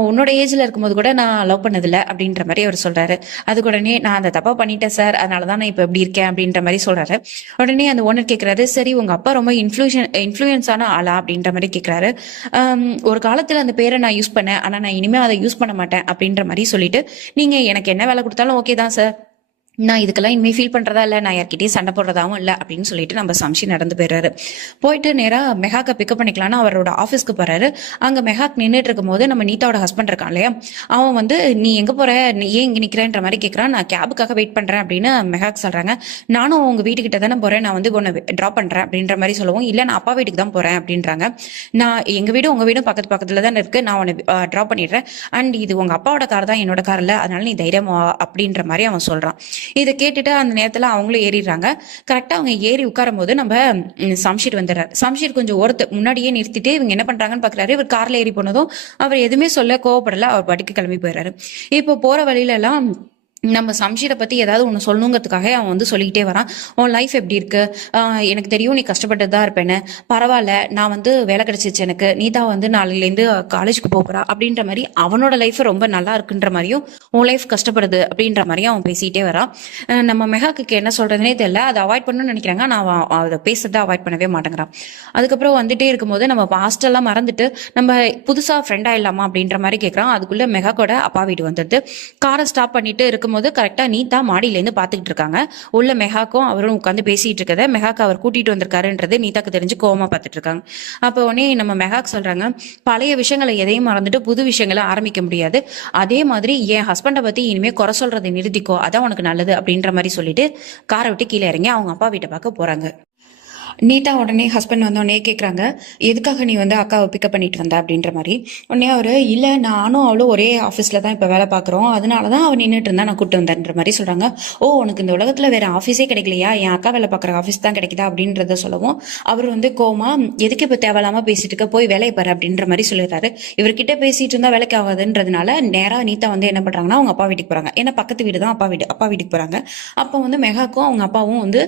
உன்னோட ஏஜ்ல இருக்கும்போது கூட நான் லவ் பண்ணதில்ல அப்படின்ற மாதிரி அவர் சொல்றாரு. அதுக்கு உடனே, நான் அந்த தப்பா பண்ணிட்டேன் சார், அதனாலதான் நான் இப்ப இப்படி இருக்கேன் அப்படின்ற மாதிரி சொல்றாரு. உடனே அந்த ஓனர் கேட்கிறாரு, சரி உங்க அப்பா ரொம்ப இன்ஃபுளுயன்ஸான ஆளா அப்படின்ற மாதிரி கேட்கிறாரு. ஒரு காலத்துல அந்த பேரை நான் யூஸ் பண்ணேன், ஆனா நான் இனிமே அதை யூஸ் பண்ண மாட்டேன் அப்படின்ற மாதிரி சொல்லிட்டு, நீங்க எனக்கு என்ன வேலை கொடுத்தாலும் ஓகே தான் சார், நான் இதுக்கெல்லாம் இனிமே ஃபீல் பண்றதா இல்ல, நான் யார்கிட்டயும் சண்டை போடுறதாவும் இல்ல அப்படின்னு சொல்லிட்டு நம்ம சம்ஷி நடந்து போயிடுறாரு. போயிட்டு நேரா மெஹாக்க பிக்கப் பண்ணிக்கலாம்னு அவரோட ஆஃபீஸ்க்கு போறாரு. அங்க மெஹாக் நின்றுட்டு இருக்கும் போது நம்ம நீதாவோட ஹஸ்பண்ட் இருக்கான் இல்லையா, அவன் வந்து, நீ எங்க போற, நீ ஏன் இங்க நிக்கிறேன்ற மாதிரி கேட்கறான். நான் கேபுக்காக வெயிட் பண்றேன் அப்படின்னு மெஹாக் சொல்றாங்க. நானும் உங்க வீட்டுக்கிட்ட தானே போறேன், நான் வந்து உன்னை ட்ராப் பண்றேன் அப்படின்ற மாதிரி சொல்லவும், இல்ல நான் அப்பா வீட்டுக்கு தான் போறேன் அப்படின்றாங்க. நான் எங்க வீடும் உங்க வீடும் பக்கத்து பக்கத்துல தானே இருக்கு, நான் உன்னை ட்ராப் பண்ணிடுறேன், அண்ட் இது உங்க அப்பாவோட கார் தான், என்னோட கார் இல்ல, அதனால நீ தைரியமா அப்படின்ற மாதிரி அவன் சொல்றான். இதை கேட்டுட்டு அந்த நேரத்துல அவங்களும் ஏறிடுறாங்க. கரெக்டா அவங்க ஏறி உட்காரும் போது நம்ம சம்ஷீர் வந்துடுறாரு. சம்ஷீர் கொஞ்சம் முன்னாடியே நிறுத்திட்டு இவங்க என்ன பண்றாங்கன்னு பாக்குறாரு. இவர் கார்ல ஏறி போனதும் அவர் எதுவுமே சொல்ல, கோவப்படல, அவர் பாட்டுக்கு கிளம்பி போயிடுறாரு. இப்போ போற வழியில எல்லாம் நம்ம சம்ஷீரை பத்தி ஏதாவது ஒன்று சொல்லணுங்கிறதுக்காக அவன் வந்து சொல்லிக்கிட்டே வரான். உன் லைஃப் எப்படி இருக்கு, எனக்கு தெரியும் நீ கஷ்டப்பட்டு தான் இருப்பேன்னு, பரவாயில்ல நான் வந்து வேலை கிடைச்சிச்சு எனக்கு, நீ தான் வந்து நாளையிலேருந்து காலேஜுக்கு போகிறா அப்படின்ற மாதிரி அவனோட லைஃப் ரொம்ப நல்லா இருக்குன்ற மாதிரியும், உன் லைஃப் கஷ்டப்படுது அப்படின்ற மாதிரியும் அவன் பேசிக்கிட்டே வரான். நம்ம மெஹாக்கு என்ன சொல்றதுனே தெரியல, அதை அவாய்ட் பண்ணணும்னு நினைக்கிறாங்க, நான் அதை பேசுறதை அவாய்ட் பண்ணவே மாட்டேங்கிறான். அதுக்கப்புறம் வந்துட்டே இருக்கும்போது நம்ம பாஸ்டெல்லாம் மறந்துட்டு நம்ம புதுசா ஃப்ரெண்ட் ஆயிடலாமா அப்படின்ற மாதிரி கேட்கறான். அதுக்குள்ள மெஹாக்கோட அப்பா வீடு வந்துட்டு காரை ஸ்டாப் பண்ணிட்டு இருக்கும் போது கரெக்டா நீதா மாடியில இருந்து பாத்துக்கிட்டு இருக்காங்க. உள்ள மெஹாக்கும் அவரும் உட்காந்து பேசிட்டு இருக்கத மெஹாக் அவர் கூட்டிட்டு வந்திருக்காருன்றது நீதாக்கு தெரிஞ்சு கோவமா பாத்துட்டு இருக்காங்க. அப்போ உடனே நம்ம மெஹாக் சொல்றாங்க, பழைய விஷயங்களை எதையும் மறந்துட்டு புது விஷயங்களை ஆரம்பிக்க முடியாது, அதே மாதிரி என் ஹஸ்பண்டை பத்தி இனிமே குறை சொல்றதை நிறுத்திக்கோ, அதான் உனக்கு நல்லது அப்படின்ற மாதிரி சொல்லிட்டு காரை விட்டு கீழே இறங்கி அவங்க அப்பா வீட்டை பார்க்க போறாங்க. நீதா உடனே ஹஸ்பண்ட் வந்தோடனே கேட்குறாங்க, எதுக்காக நீ வந்து அக்காவை பிக்கப் பண்ணிட்டு வந்த அப்படின்ற மாதிரி. உடனே அவரு, இல்லை நானும் அவளும் ஒரே ஆஃபீஸில் தான் இப்போ வேலை பார்க்குறோம், அதனால தான் அவன் நின்றுட்டு இருந்தா நான் கூப்பிட்டு வந்தேன்ற மாதிரி சொல்கிறாங்க. ஓ, உனக்கு இந்த உலகத்தில் வேற ஆஃபீஸே கிடைக்கலையா, என் அக்கா வேலை பார்க்குற ஆஃபீஸ் தான் கிடைக்குதா அப்படின்றத சொல்லவும் அவர் வந்து கோமா, எதுக்கு இப்போ தேவையில்லாமல் பேசிட்டு இருக்க, போய் வேலையை பாரு அப்படின்ற மாதிரி சொல்லிடுறாரு. இவர்கிட்ட பேசிட்டு இருந்தா வேலைக்கு ஆகாதுன்றதுனால நேராக நீதா வந்து என்ன பண்ணுறாங்கன்னா அவங்க அப்பா வீட்டுக்கு போகிறாங்க. ஏன்னா பக்கத்து வீடு தான் அப்பா வீட்டுக்கு போகிறாங்க. அப்போ வந்து மெஹாக்கும் அவங்க அப்பாவும் வந்து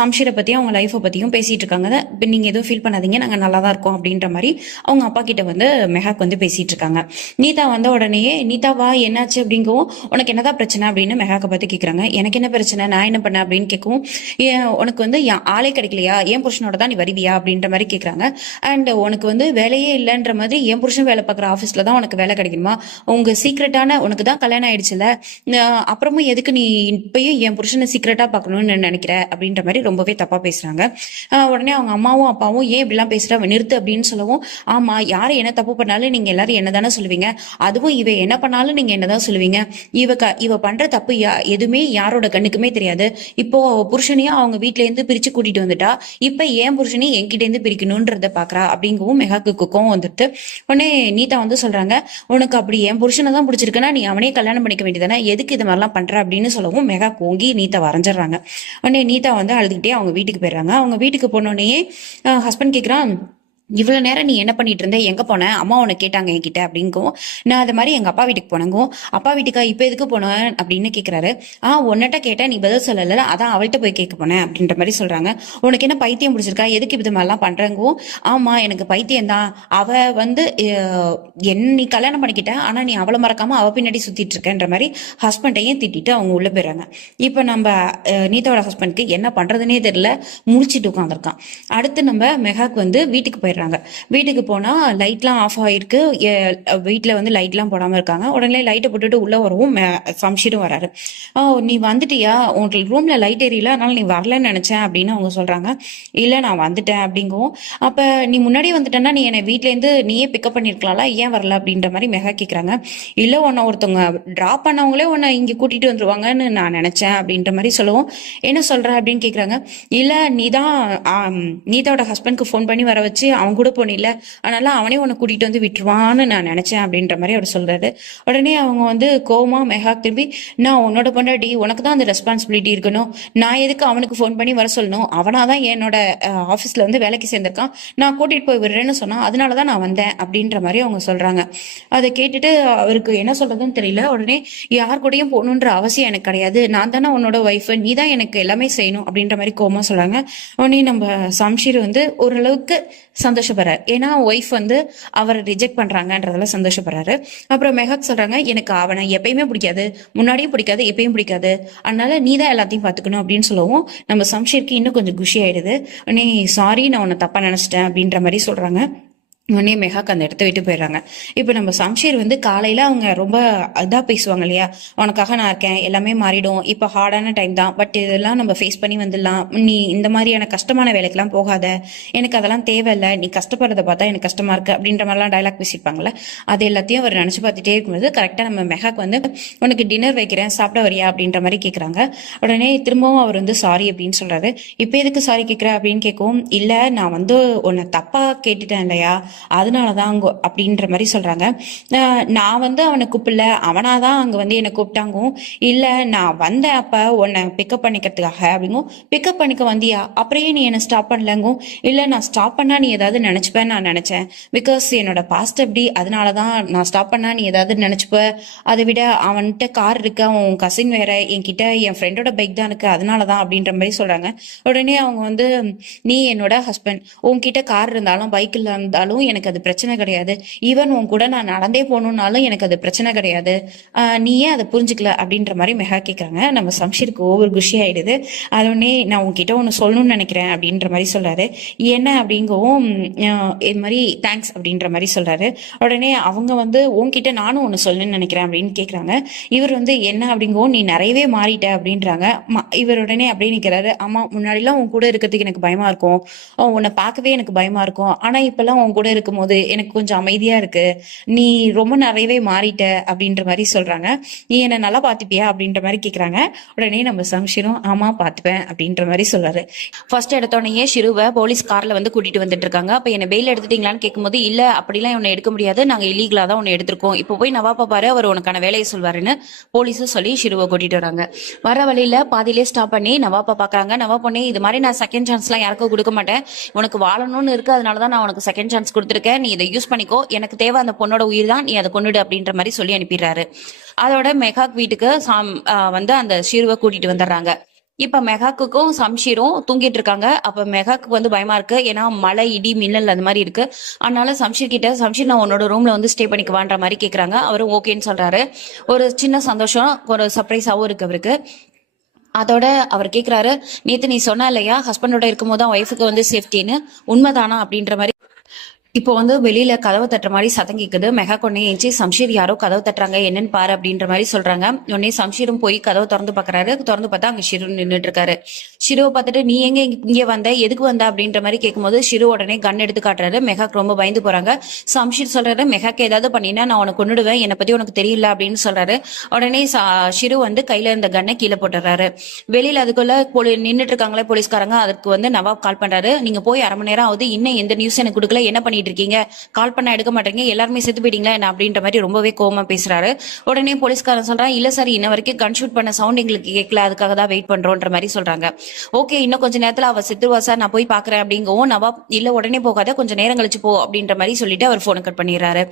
சம்ஷீரை பற்றியும் அவங்க லைஃப்பை பற்றியும் பேசிட்டு இருக்காங்க. நீங்க எதுவும் ஃபீல் பண்ணாதீங்க, நாங்க நல்லா தான் இருக்கோம் அப்படின்ற மாதிரி அவங்க அப்பா கிட்ட வந்து மெஹாக் வந்து பேசிட்டு இருக்காங்க. நீதா வந்த உடனேயே, நீதா வா என்னாச்சு அப்படிங்கவும், உனக்கு என்னதான் பிரச்சனை அப்படின்னு மெஹாக்கை பார்த்து கேட்குறாங்க. எனக்கு என்ன பிரச்சனை, நான் என்ன பண்ணேன் அப்படின்னு கேட்கவும், உனக்கு வந்து ஆளே கிடைக்கலையா, என் புருஷனோட தான் நீ வருவியா அப்படின்ற மாதிரி கேட்குறாங்க. அண்ட் உனக்கு வந்து வேலையே இல்லைன்ற மாதிரி என் புருஷன் வேலை பார்க்குற ஆஃபீஸில் தான் உனக்கு வேலை கிடைக்கணுமா, உங்க சீக்ரெட்டான, உனக்கு தான் கல்யாணம் ஆயிடுச்சுல, அப்புறமும் எதுக்கு நீ இப்பயும் என் புருஷனை சீக்ரெட்டா பார்க்கணும்னு நினைக்கிற அப்படின்ற மாதிரி ரொம்பவே தப்பா பேசுறாங்க. உடனே அவங்க அம்மாவும் அப்பாவும், ஏன் இப்படிலாம் பேசுற, நிறுத்து அப்படின்னு சொல்லவும், ஆமா யாரு என்ன தப்பு பண்ணாலும் நீங்க எல்லாரும் என்னதானே சொல்லுவீங்க, அதுவும் இவ என்ன பண்ணாலும் நீங்க என்னதான் சொல்லுவீங்க, இவ பண்ற தப்பு எதுவுமே யாரோட கண்ணுக்குமே தெரியாது, இப்போ புருஷனையும் அவங்க வீட்டுல இருந்து பிரிச்சு கூட்டிட்டு வந்துட்டா, இப்ப ஏன் புருஷனையும் என்கிட்ட இருந்து பிரிக்கணும்ன்றத பாக்குறா அப்படிங்கவும் மெஹாக்கு கோவம் வந்துட்டு. உடனே நீதா வந்து சொல்றாங்க, உனக்கு அப்படி என் புருஷனை தான் பிடிச்சிருக்குன்னா நீ அவனே கல்யாணம் பண்ணிக்க வேண்டியதானே, எதுக்கு இது மாதிரிலாம் பண்ற அப்படின்னு சொல்லவும் மெகா கோங்கி நீதா வரைஞ்சிடறாங்க. உடனே நீதா வந்து அழுதுகிட்டே அவங்க வீட்டுக்கு போயிடுறாங்க. அவங்க வீட்டுக்கு போனோடனே ஹஸ்பண்ட் கேட்குறான், இவ்வளவு நேரம் நீ என்ன பண்ணிட்டு இருந்த, எங்க போன, அம்மா உன்னை கேட்டாங்க என்கிட்ட அப்படிங்கும். நான் அது மாதிரி எங்க அப்பா வீட்டுக்கு போனங்கும். அப்பா வீட்டுக்கா, இப்ப எதுக்கு போனேன் அப்படின்னு கேட்கிறாரு. உன்னிட்ட கேட்டேன், நீ பதில் சொல்லல, அதான் அவள்கிட்ட போய் கேட்க போனேன் அப்படின்ற மாதிரி சொல்றாங்க. உனக்கு என்ன பைத்தியம் பிடிச்சிருக்கா, எதுக்கு இது மாதிரிலாம் பண்றங்கும். ஆமா எனக்கு பைத்தியம் தான், அவ வந்து நீ கல்யாணம் பண்ணிக்கிட்ட, ஆனா நீ அவளை மறக்காம அவ பின்னாடி சுத்திட்டு இருக்கன்ற மாதிரி ஹஸ்பண்டையும் திட்டிட்டு அவங்க உள்ள போயிடுறாங்க. இப்ப நம்ம நீதாவோட ஹஸ்பண்ட்க்கு என்ன பண்றதுன்னே தெரியல, முடிச்சிட்டு உட்காந்துருக்கான். அடுத்து நம்ம மெஹாக் வந்து வீட்டுக்கு போயிடுறாங்க. போயிடுறாங்க. வீட்டுக்கு போனா லைட்லாம் ஆஃப் ஆயிருக்கு. வீட்டுல வந்து லைட்லாம் போடாம இருக்காங்க. உடனே லைட்டை போட்டுட்டு உள்ள வரவும் சம்ஷீரும் வராரு. நீ வந்துட்டியா, உங்க ரூம்ல லைட் எரியல, அதனால நீ வரலன்னு நினைச்சேன் அப்படின்னு அவங்க சொல்றாங்க. இல்ல நான் வந்துட்டேன் அப்படிங்கவும், அப்ப நீ முன்னாடியே வந்துட்டேன்னா நீ என்னை வீட்ல இருந்து நீயே பிக்கப் பண்ணிருக்கலாம்ல, ஏன் வரல அப்படின்ற மாதிரி மெகா கேக்குறாங்க. இல்ல உன்னை ஒருத்தவங்க டிராப் பண்ணவங்களே உன்னை இங்க கூட்டிட்டு வந்துருவாங்கன்னு நான் நினைச்சேன் அப்படின்ற மாதிரி சொல்லவும், என்ன சொல்ற அப்படின்னு கேக்குறாங்க. இல்ல நீதான் நீதாவோட ஹஸ்பண்ட்க்கு ஃபோன் பண்ணி வர வச்சு அவன் கூட போனில்ல, அதனால அவனே உன்னை கூட்டிட்டு வந்து விட்டுருவான்னு நான் நினைச்சேன் அப்படின்ற மாதிரி அவர் சொல்றாரு. உடனே அவங்க வந்து கோவமா மெகா திரும்பி, நான் உன்னோட பொண்டாட்டி, உனக்கு தான் அந்த ரெஸ்பான்சிபிலிட்டி இருக்கணும், நான் எதுக்கு அவனுக்கு ஃபோன் பண்ணி வர சொல்லணும், அவனாதான் என்னோட ஆஃபீஸ்ல வந்து வேலைக்கு சேர்ந்திருக்கான், நான் கூட்டிட்டு போய் விடுறேன்னு சொன்னா, அதனாலதான் நான் வந்தேன் அப்படின்ற மாதிரி அவங்க சொல்றாங்க. அதை கேட்டுட்டு அவருக்கு என்ன சொல்றதுன்னு தெரியல. உடனே யார் கூடயும் போகணுன்ற அவசியம் எனக்கு கிடையாது, நான் தானே உன்னோட ஒய்ஃப், நீ தான் எனக்கு எல்லாமே செய்யணும் அப்படின்ற மாதிரி கோவமா சொல்றாங்க. உடனே நம்ம சம்ஷீர் வந்து ஓரளவுக்கு சந்தோஷப்படுறாரு. ஏன்னா ஒய்ஃப் வந்து அவரை ரிஜெக்ட் பண்றாங்கன்றதுல சந்தோஷப்படுறாரு. அப்புறம் மெஹக் சொல்றாங்க, எனக்கு அவனை எப்பயுமே பிடிக்காது, முன்னாடியும் பிடிக்காது, எப்பயும் பிடிக்காது, அதனால நீ தான் எல்லாத்தையும் பாத்துக்கணும் அப்படின்னு சொல்லவும் நம்ம சம்ஷீருக்கு இன்னும் கொஞ்சம் குஷி ஆயிடுது. உடனே சாரி, நான் உன்னை தப்பா நினைச்சிட்டேன் அப்படின்ற மாதிரி சொல்றாங்க. உடனே மெஹாக் அந்த இடத்த விட்டு போயிடுறாங்க. இப்போ நம்ம சம்ஷீர் வந்து காலையில அவங்க ரொம்ப இதா பேசுவாங்க இல்லையா, உனக்காக நான் இருக்கேன், எல்லாமே மாறிடும், இப்போ ஹார்டான டைம் தான், பட் இதெல்லாம் நம்ம ஃபேஸ் பண்ணி வந்துடலாம், நீ இந்த மாதிரியான கஷ்டமான வேலைக்கெல்லாம் போகாத, எனக்கு அதெல்லாம் தேவையில்லை, நீ கஷ்டப்படுறத பார்த்தா எனக்கு கஷ்டமா இருக்கு அப்படின்ற மாதிரிலாம் டைலாக் பேசியிருப்பாங்கல்ல, அது எல்லாத்தையும் அவர் நினைச்சு பார்த்துட்டே இருக்கும்போது கரெக்டாக நம்ம மெஹாக் வந்து உனக்கு டின்னர் வைக்கிறேன், சாப்பிட வரியா அப்படின்ற மாதிரி கேட்குறாங்க. உடனே திரும்பவும் அவர் வந்து சாரி அப்படின்னு சொல்றாரு. இப்போ எதுக்கு சாரி கேட்குற அப்படின்னு கேட்கவும், இல்லை நான் வந்து உன்னை தப்பா கேட்டுட்டேன் இல்லையா, அதனாலதான் அங்க அப்படின்ற மாதிரி சொல்றாங்க. நான் வந்து அவனை கூப்பிடல, அவனாதான் அங்க வந்து என்னை கூப்பிட்டாங்க. இல்ல நான் வந்தேன் அப்ப உன்னை பிக்கப் பண்ணிக்கிறதுக்காக அப்படிங்கும். பிக்கப் பண்ணிக்க வந்தியா, அப்படியே நீ என்ன ஸ்டாப் பண்ணலங்கும். இல்ல நான் ஸ்டாப் பண்ணா நீ ஏதாவது நினைச்சுப்பேன் நான் நினைச்சேன், பிகாஸ் என்னோட பாஸ்ட் எப்படி, அதனாலதான் நான் ஸ்டாப் பண்ணா நீ ஏதாவது நினைச்சுப்ப, அதை விட அவன்கிட்ட கார் இருக்கு, அவன் கசின் வேற, என்கிட்ட என் ஃப்ரெண்டோட பைக் தான் இருக்கு, அதனாலதான் அப்படின்ற மாதிரி சொல்றாங்க. உடனே அவங்க வந்து, நீ என்னோட ஹஸ்பண்ட், உன்கிட்ட கார் இருந்தாலும் பைக் இருந்தாலும் எனக்கு அது பிரச்சனை கிடையாது, ஈவன் உன் கூட நான் நடந்தே போகணும்னாலும் எனக்கு அது பிரச்சனை கிடையாது, நீ ஏன் அதை புரிஞ்சுக்கல அப்படின்ற மாதிரி மெஹா கேட்கறாங்க. நம்ம சம்ஷீருக்கு ஓவர் குஷி ஆயிடுது. அது உடனே நான் உன்கிட்ட ஒன்று சொல்லணும்னு நினைக்கிறேன் அப்படின்ற மாதிரி சொல்றாரு. என்ன அப்படிங்கவும், இது மாதிரி தேங்க்ஸ் அப்படின்ற மாதிரி சொல்றாரு. உடனே அவங்க வந்து உன்கிட்ட நானும் ஒன்று சொல்லணும்னு நினைக்கிறேன் அப்படின்னு கேட்கறாங்க. இவர் வந்து என்ன அப்படிங்கவும், நீ நிறையவே மாறிட்ட அப்படின்றாங்க. இவர் உடனே அப்படியே நிற்கிறாரு. ஆமா, முன்னாடிலாம் உன் கூட இருக்கிறதுக்கு எனக்கு பயமா இருக்கும், உன்னை பார்க்கவே எனக்கு பயமா இருக்கும், ஆனா இப்பெல்லாம் உன் கூட இருக்கும்போது எனக்கு கொஞ்சம் அமைதியா இருக்கு, நீ ரொம்ப நிறையவே மாறிட்ட அப்படின்ற மாதிரி சொல்றாங்க. நீ என்ன நல்லா பாத்துப்பியா அப்படின்ற மாதிரி கேக்குறாங்க. உடனே நம்ம சம்ஷீரும் ஆமா பாத்துப்பேன் அப்படின்ற மாதிரி சொல்றாரு. ஃபர்ஸ்ட் எடுத்தோடனே ஷிருவை போலீஸ் கார்ல வந்து கூட்டிட்டு வந்துட்டு இருக்காங்க. அப்ப என்ன பெயில் எடுத்துட்டீங்களான்னு கேட்கும்போது, இல்ல அப்படிலாம் உன்னை எடுக்க முடியாது, நாங்க இல்லீகலா தான் உன்னை எடுத்திருக்கோம், இப்போ போய் நவாப்பா பாரு, அவர் உனக்கான வேலையை சொல்வாருன்னு போலீஸும் சொல்லி ஷிருவை கூட்டிட்டு வராங்க. வர வழியில பாதியிலே ஸ்டாப் பண்ணி நவாப்பா பாக்குறாங்க. நவா பொண்ணு, இது மாதிரி நான் செகண்ட் சான்ஸ் எல்லாம் யாருக்கும் கொடுக்க மாட்டேன், உனக்கு வாழணும்னு இருக்கு, அதனாலதான் நான் உனக்கு செகண்ட் சான்ஸ் கொடுத்துருக்கேன், நீ இதை யூஸ் பண்ணிக்கோ, எனக்கு தேவை அந்த பொண்ணோட உயிர் தான், நீ அதை கொண்டுடு அப்படின்ற மாதிரி சொல்லி அனுப்பிடுறாரு. அதோட மெஹாக் வீட்டுக்கு வந்து அந்த ஷீருவை கூட்டிட்டு வந்துடுறாங்க. இப்ப மெஹாக்குக்கும் சம்ஷீரும் தூங்கிட்டு இருக்காங்க. அப்ப மெஹாக்கு வந்து பயமா இருக்கு, ஏன்னா மழை இடி மின்னல் அந்த மாதிரி இருக்கு. அதனால சம்ஷீர் கிட்ட, சம்ஷீர் நான் உன்னோட ரூம்ல வந்து ஸ்டே பண்ணிக்குவான்ற மாதிரி கேக்குறாங்க. அவரும் ஓகேன்னு சொல்றாரு. ஒரு சின்ன சந்தோஷம், ஒரு சர்ப்ரைஸாவும் இருக்கு அவருக்கு. அதோட அவர் கேக்குறாரு, நேத்து நீ சொன்ன இல்லையா ஹஸ்பண்டோட இருக்கும்போது தான் ஒய்ஃபுக்கு வந்து சேஃப்டின்னு, உண்மைதானா அப்படின்ற மாதிரி. இப்போ வந்து வெளியில கதவு தட்டுற மாதிரி சத்தம் கேக்குது. மெகா கொன்னே ஏஞ்சி, சம்ஷீர் யாரோ கதவு தட்டுறாங்க, என்னன்னு பாரு அப்படின்ற மாதிரி சொல்றாங்க. உடனே சம்ஷீரும் போய் கதவை திறந்து பாக்குறாரு. திறந்து பார்த்தா அங்க ஷிரு நின்றுட்டு இருக்காரு. ஷிருவை பார்த்துட்டு, நீ எங்க இங்க வந்த, எதுக்கு வந்த அப்படின்ற மாதிரி கேட்கும்போது ஷிரு உடனே கன் எடுத்து காட்டுறாரு. மெகாக்கு ரொம்ப பயந்து போறாங்க. சம்ஷீர் சொல்றாரு, மெகாக்கு ஏதாவது பண்ணினா நான் உனக்கு கொண்டுடுவேன், என்னை பத்தி உனக்கு தெரியல அப்படின்னு சொல்றாரு. உடனே ஷிரு வந்து கையில இருந்த கன்னை கீழே போட்டுறாரு. வெளியில அதுக்குள்ள நின்றுட்டு இருக்காங்களே போலீஸ்காரங்க, அதுக்கு வந்து நவாப் கால் பண்றாரு. நீங்க போய் அரை மணி நேரம் ஆகுது, இன்னும் எந்த நியூஸ் எனக்கு கொடுக்கல, என்ன பண்ணி இருக்கீங்க, கால் பண்ண எடுக்க மாட்டீங்க, எல்லாருமே செத்து போயிட்டீங்களா என்ன அப்படின்ற மாதிரி ரொம்பவே கோவமா பேசுறாரு. உடனே போலீஸ்காரன் சொல்றான், இல்ல சார், இன்ன வரைக்கும் கன் ஷூட் பண்ண சவுண்ட் எங்களுக்கு கேட்கல, அதுக்காக தான் வெயிட் பண்றோன்ற மாதிரி சொல்றாங்க. ஓகே, இன்னும் கொஞ்ச நேரத்துல அவ செத்துருவா சார், நான் போய் பாக்குறேன் அப்படிங்கவும் நவாப், இல்ல உடனே போகாத, கொஞ்சம் நேரம் கழிச்சு போ அப்படின்ற மாதிரி சொல்லிட்டு அவர் போனை கட் பண்ணிடுறாரு.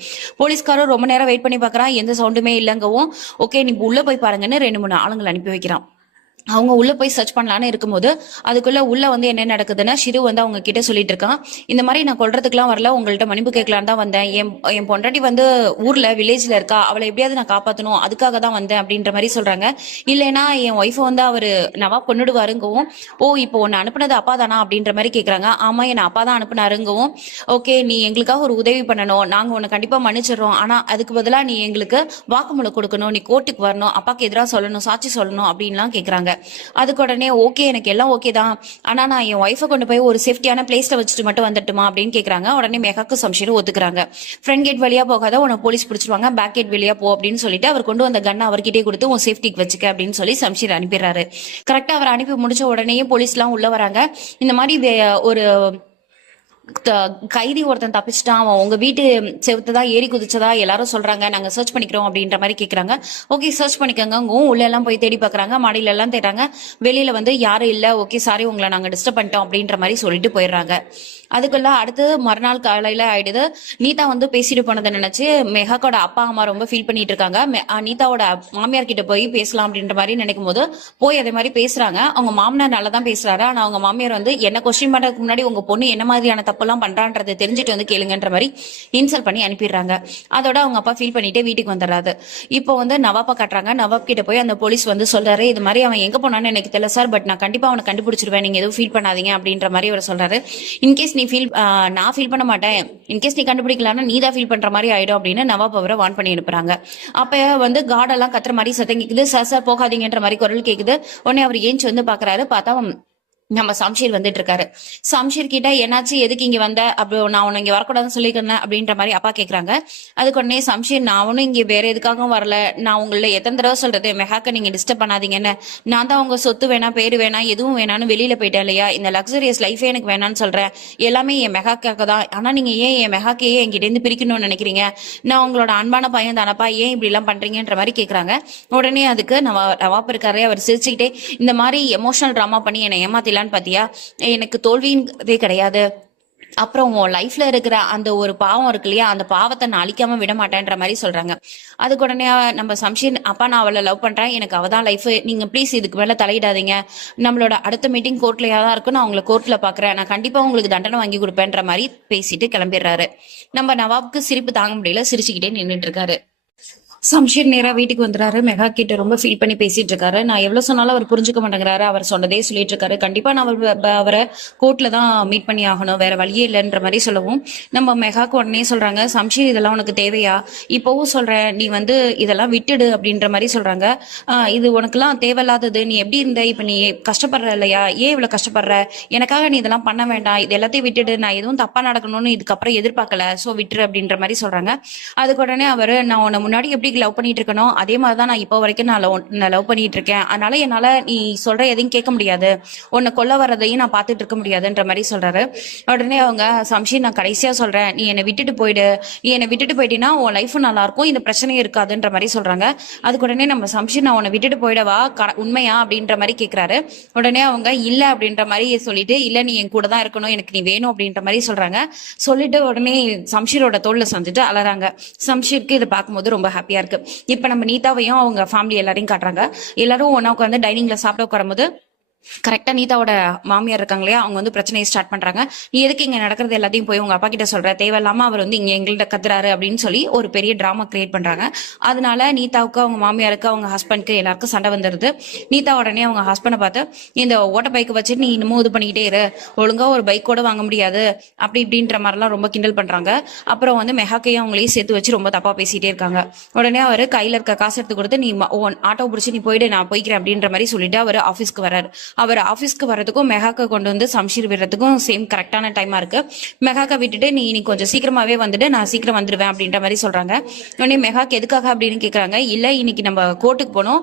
போலீஸ்காரர் ரொம்ப நேரம் வெயிட் பண்ணி பாக்குறான், எந்த சவுண்டுமே இல்லங்கவும், ஓகே நீ உள்ள போய் பாருங்கன்னு 2-3 ஆளுங்களை அனுப்பி வைக்கிறான். அவங்க உள்ள போய் சர்ச் பண்ணலான்னு இருக்கும்போது அதுக்குள்ள உள்ள வந்து என்ன நடக்குதுன்னா ஷிரு வந்து அவங்க கிட்ட சொல்லிட்டு இருக்கான், இந்த மாதிரி நான் கொல்றதுக்குலாம் வரல, உங்கள்ட்ட மன்னிப்பு கேட்கலான்னு தான் வந்தேன். என் பொண்டாட்டி வந்து ஊர்ல வில்லேஜ்ல இருக்கா, அவளை எப்படியாவது நான் காப்பாத்தணும், அதுக்காக தான் வந்தேன் அப்படின்ற மாதிரி சொல்றாங்க. இல்லைன்னா என் ஒய்ஃபை வந்து அவரு நவாப் கொன்னுடுவாருங்கவும், ஓ இப்போ உன்னை அனுப்புனது அப்பா தானா அப்படின்ற மாதிரி கேக்குறாங்க. ஆமா என்ன அப்பா தான் அனுப்புனாருங்கவும், ஓகே நீ எங்களுக்காக ஒரு உதவி பண்ணணும், நாங்க உன்னை கண்டிப்பா மன்னிச்சிடறோம், ஆனா அதுக்கு பதிலா நீ எங்களுக்கு வாக்குமூலம் கொடுக்கணும், நீ கோர்ட்டுக்கு வரணும், அப்பாக்கு எதிராக சொல்லணும், சாட்சி சொல்லணும் அப்படின்லாம் கேக்குறாங்க. அதுக்கு உடனே ஓகே எனக்கு எல்லாம் ஓகே தான், ஆனா நான் என் ஒய்ஃபை கொண்டு போய் ஒரு சேஃப்டியான பிளேஸ்ல வச்சுட்டு மட்டும் வந்துட்டுமா அப்படின்னு கேக்குறாங்க. உடனே மெகாக்கு சம்ஷீரும் ஒத்துக்குறாங்க. ஃப்ரண்ட் கேட் வழியா போகாத, உன்னை போலீஸ் பிடிச்சிருவாங்க, பேக் கேட் வழியா போ அப்படின்னு சொல்லிட்டு அவர் கொண்டு வந்த கண்ணை அவர்கிட்டயே கொடுத்து உன் சேஃப்டிக்கு வச்சுக்க அப்படின்னு சொல்லி சம்ஷீர் அனுப்பிடுறாரு. கரெக்டா அவர் அனுப்பி முடிச்ச உடனே போலீஸ் எல்லாம் உள்ள வராங்க. இந்த மாதிரி ஒரு கைதி ஒருத்தன் தப்பிச்சிட்டான், அவன் உங்க வீட்டு செவுத்துதான் ஏறி குதிச்சதா எல்லாரும் சொல்றாங்க, நாங்க சர்ச் பண்ணிக்கிறோம் அப்படின்ற மாதிரி கேக்குறாங்க. ஓகே சர்ச் பண்ணிக்கோங்க. உள்ள எல்லாம் போய் தேடி பாக்குறாங்க, மாடியில எல்லாம் தேடுறாங்க, வெளியில வந்து யாரும் இல்ல, ஓகே சாரி உங்களை நாங்க டிஸ்டர்ப் பண்ணிட்டோம் அப்படின்ற மாதிரி சொல்லிட்டு போயிடுறாங்க. அதுக்குள்ள அடுத்து மறுநாள் காலையில ஆயிடுது. நீதா வந்து பேசிட்டு போனதை நினைச்சு மெஹாக்கோட அப்பா அம்மா ரொம்ப ஃபீல் பண்ணிட்டு இருக்காங்க. நீதாவோட மாமியார் கிட்ட போய் பேசலாம் அப்படின்ற மாதிரி நினைக்கும் போது போய் அதே மாதிரி பேசுறாங்க. அவங்க மாமனார் நல்லா தான் பேசுறாரு, ஆனா அவங்க மாமியார் வந்து என்ன கொஸ்டின் பண்றதுக்கு முன்னாடி உங்க பொண்ணு என்ன மாதிரியான தப்பெல்லாம் பண்றான்றதை தெரிஞ்சுட்டு வந்து கேளுங்கன்ற மாதிரி இன்சல்ட் பண்ணி அனுப்பிடுறாங்க. அதோட அவங்க அப்பா ஃபீல் பண்ணிட்டு வீட்டுக்கு வந்துடுறாரு. இப்போ வந்து நவாப்பா காட்டுறாங்க. நவாப் கிட்ட போய் அந்த போலீஸ் வந்து சொல்றாரு, இது மாதிரி அவன் எங்க போனான்னு எனக்கு தெரியல சார், பட் நான் கண்டிப்பா அவனை கண்டுபிடிச்சிருவேன், நீங்க எதுவும் ஃபீல் பண்ணாதீங்க அப்படின்ற மாதிரி அவர் சொல்றாரு. இன்கேஸ் நான் ஃபீல் பண்ண மாட்டேன், இன்கேஸ் நீ கண்டுபிடிக்கலாம்னா நீ தான் ஃபீல் பண்ற மாதிரி ஆயிடும் அப்படின்னு நவாப் அவரை வார்ன் பண்ணி அனுப்புறாங்க. அப்ப வந்து கார்டெல்லாம் கத்துற மாதிரி சத்தம் கேக்குது, சார் போகாதீங்கன்ற மாதிரி குரல் கேக்குது. உடனே அவர் ஏஞ்சி வந்து பாக்குறாரு. பார்த்தா நம்ம சம்ஷீர் வந்துட்டு இருக்காரு. சம்ஷீர் கிட்ட என்னாச்சு, எதுக்கு இங்க வந்த, அப்படி நான் உன்னை இங்க வரக்கூடாதுன்னு சொல்லிக்கிறேன் அப்படின்ற மாதிரி அப்பா கேக்குறாங்க. அதுக்கு உடனே சம்ஷீர், நான் ஒன்னும் இங்க வேற எதுக்காகவும் வரல, நான் உங்களை எத்தனை தடவை சொல்றது மெஹாக்க நீங்க டிஸ்டர்ப் பண்ணாதீங்கன்னு, நான் தான் உங்க சொத்து வேணாம் பேரு வேணாம் எதுவும் வேணான்னு வெளியில போயிட்டேன் இல்லையா, இந்த லக்ஸரியஸ் லைஃபே எனக்கு வேணான்னு சொல்றேன், எல்லாமே என் மெஹாக்காக தான், ஆனா நீங்க ஏன் என் மெஹாக்கையே என்கிட்ட இருந்து பிரிக்கணும்னு நினைக்கிறீங்க, நான் உங்களோட அன்பான பையன் தானப்பா, ஏன் இப்படி எல்லாம் பண்றீங்கன்ற மாதிரி கேக்குறாங்க. உடனே அதுக்கு நவாப் இருக்காரு, அவர் சிரிச்சுக்கிட்டே, இந்த மாதிரி எமோஷனல் டிராமா பண்ணி என்னை ஏமாத்தில பாத்தியா, எனக்கு தோல்வின்றதே கிடையாது, அப்புறம் உன் லைஃப்ல இருக்கிற அந்த ஒரு பாவம் இருக்கு இல்லையா, அந்த பாவத்தை நான் அழிக்காம விட மாட்டேன்ற மாதிரி சொல்றாங்க. அதுக்கு உடனே நம்ம சம்ஷீர், அப்பா நான் அவளை லவ் பண்றேன், எனக்கு அவதான் லைஃப், நீங்க ப்ளீஸ் இதுக்கு மேல தலையிடாதீங்க, நம்மளோட அடுத்த மீட்டிங் கோர்ட்லயா தான் இருக்கும், நான் உங்களை கோர்ட்ல பாக்குறேன், நான் கண்டிப்பா உங்களுக்கு தண்டனை வாங்கி கொடுப்பேன்ற மாதிரி பேசிட்டு கிளம்பிடுறாரு. நம்ம நவாப்க்கு சிரிப்பு தாங்க முடியல, சிரிச்சுக்கிட்டே நின்றுட்டு இருக்காரு. சம்ஷீர் நேரா வீட்டுக்கு வந்துறாரு. மெகா கிட்ட ரொம்ப ஃபீல் பண்ணி பேசிட்டு இருக்காரு. நான் எவ்வளவு சொன்னாலும் அவர் புரிஞ்சுக்க மாட்டேங்கிறாரு, அவர் சொன்னதே சொல்லிட்டு இருக்காரு. கண்டிப்பா நான் அவரை கோர்ட்ல தான் மீட் பண்ணி ஆகணும், வேற வழியே இல்லைன்ற மாதிரி சொல்லவும் நம்ம மெகாக்கு உடனே சொல்றாங்க, சம்ஷீர் இதெல்லாம் உனக்கு தேவையா, இப்பவும் சொல்றேன் நீ வந்து இதெல்லாம் விட்டுடு அப்படின்ற மாதிரி சொல்றாங்க. இது உனக்குலாம் தேவையில்லாதது, நீ எப்படி இருந்த, இப்ப நீ கஷ்டப்படுற இல்லையா, ஏன் இவ்வளவு கஷ்டப்படுற, எனக்காக நீ இதெல்லாம் பண்ண வேண்டாம், இது எல்லாத்தையும் விட்டுடு, நான் எதுவும் தப்பா நடக்கணும்னு இதுக்கப்புறம் எதிர்பார்க்கல, சோ விட்டுரு அப்படின்ற மாதிரி சொல்றாங்க. அதுக்கு உடனே அவரு, நான் உன்னை முன்னாடி எப்படி லவ் பண்ணிட்டு இருக்கணும் அதே மாதிரிதான் நான் இப்போ வரைக்கும் நான் லவ் பண்ணிட்டு இருக்கேன், அதனால என்னால நீ சொல்ற எதையும் கேட்க முடியாது, உன்னை கொல்ல வர்றதையும் நான் பார்த்துட்டு இருக்க முடியாதுன்ற மாதிரி சொல்றாரு. உடனே அவங்க, சம்ஷீர் நான் கடைசியா சொல்றேன், நீ என்னை விட்டுட்டு போயிடு, நீ என்னை விட்டுட்டு போயிட்டீங்கன்னா உன் லைஃப் நல்லா இருக்கும், இந்த பிரச்சனையும் இருக்காதுன்ற மாதிரி சொல்றாங்க. அதுக்கு உடனே நம்ம சம்ஷீர், நான் உன்னை விட்டுட்டு போயிடவா, உண்மையா அப்படின்ற மாதிரி கேட்கிறாரு. உடனே அவங்க இல்ல அப்படின்ற மாதிரி சொல்லிட்டு, இல்ல நீ என் கூட தான் இருக்கணும், எனக்கு நீ வேணும் அப்படின்ற மாதிரி சொல்றாங்க. சொல்லிட்டு உடனே சம்ஷீரோட தோல்ல சந்திட்டு அலறாங்க. சம்ஷீருக்கு இதை பார்க்கும்போது ரொம்ப ஹாப்பியா இருக்கு. இப்ப நம்ம நீதாவையும் அவங்க ஃபேமிலி எல்லாரையும் காட்டுறாங்க. எல்லாரும் ஒன்னா உட்காந்து டைனிங்ல சாப்பிட உட்காரும்போது கரெக்டா நீதாவோட மாமியார் இருக்காங்க இல்லையா, அவங்க வந்து பிரச்சனையை ஸ்டார்ட் பண்றாங்க. நீ எதுக்கு இங்க நடக்கிறது எல்லாத்தையும் போய் உங்க அப்பா கிட்ட சொல்ற, தேவையில்லாம அவர் வந்து இங்க எங்கள்கிட்ட கத்துறாரு அப்படின்னு சொல்லி ஒரு பெரிய டிராமா கிரியேட் பண்றாங்க. அதனால நீதாவுக்கு அவங்க மாமியாருக்கு அவங்க ஹஸ்பண்ட்க்கு எல்லாருக்கும் சண்டை வந்துருது. நீதா உடனே அவங்க ஹஸ்பண்டை பார்த்து, இந்த ஓட்ட பைக்கை வச்சுட்டு நீ இன்னமும் இது பண்ணிக்கிட்டே இரு, ஒழுங்கா ஒரு பைக் கூட வாங்க முடியாது அப்படி இப்படின்ற மாதிரிலாம் ரொம்ப கிண்டல் பண்றாங்க. அப்புறம் வந்து மெஹாக்கையும் அவங்களையும் சேர்த்து வச்சு ரொம்ப தப்பா பேசிட்டே இருக்காங்க. உடனே அவர் கையில இருக்க காசு எடுத்து கொடுத்து, நீ ஆட்டோ பிடிச்சி நீ போயிடு, நான் போய்க்கிறேன் அப்படின்ற மாதிரி சொல்லிட்டு அவர் ஆபீஸ்க்கு வர்றாரு. அவர் ஆபீஸ்க்கு வரதுக்கும் மெஹாக்க கொண்டு வந்து சம்ஷீர் விடுறதுக்கும் சேம் கரெக்டான டைமா இருக்கு. மெஹாக்க விட்டுட்டு நீ கொஞ்சம் சீக்கிரமாவே வந்துட்டு நான் சீக்கிரம் வந்துடுவேன் அப்படின்ற மாதிரி சொல்றாங்க. உடனே மெஹாக் எதுக்காக அப்படின்னு கேக்குறாங்க. இல்ல இன்னைக்கு நம்ம கோர்ட்டுக்கு போனோம்,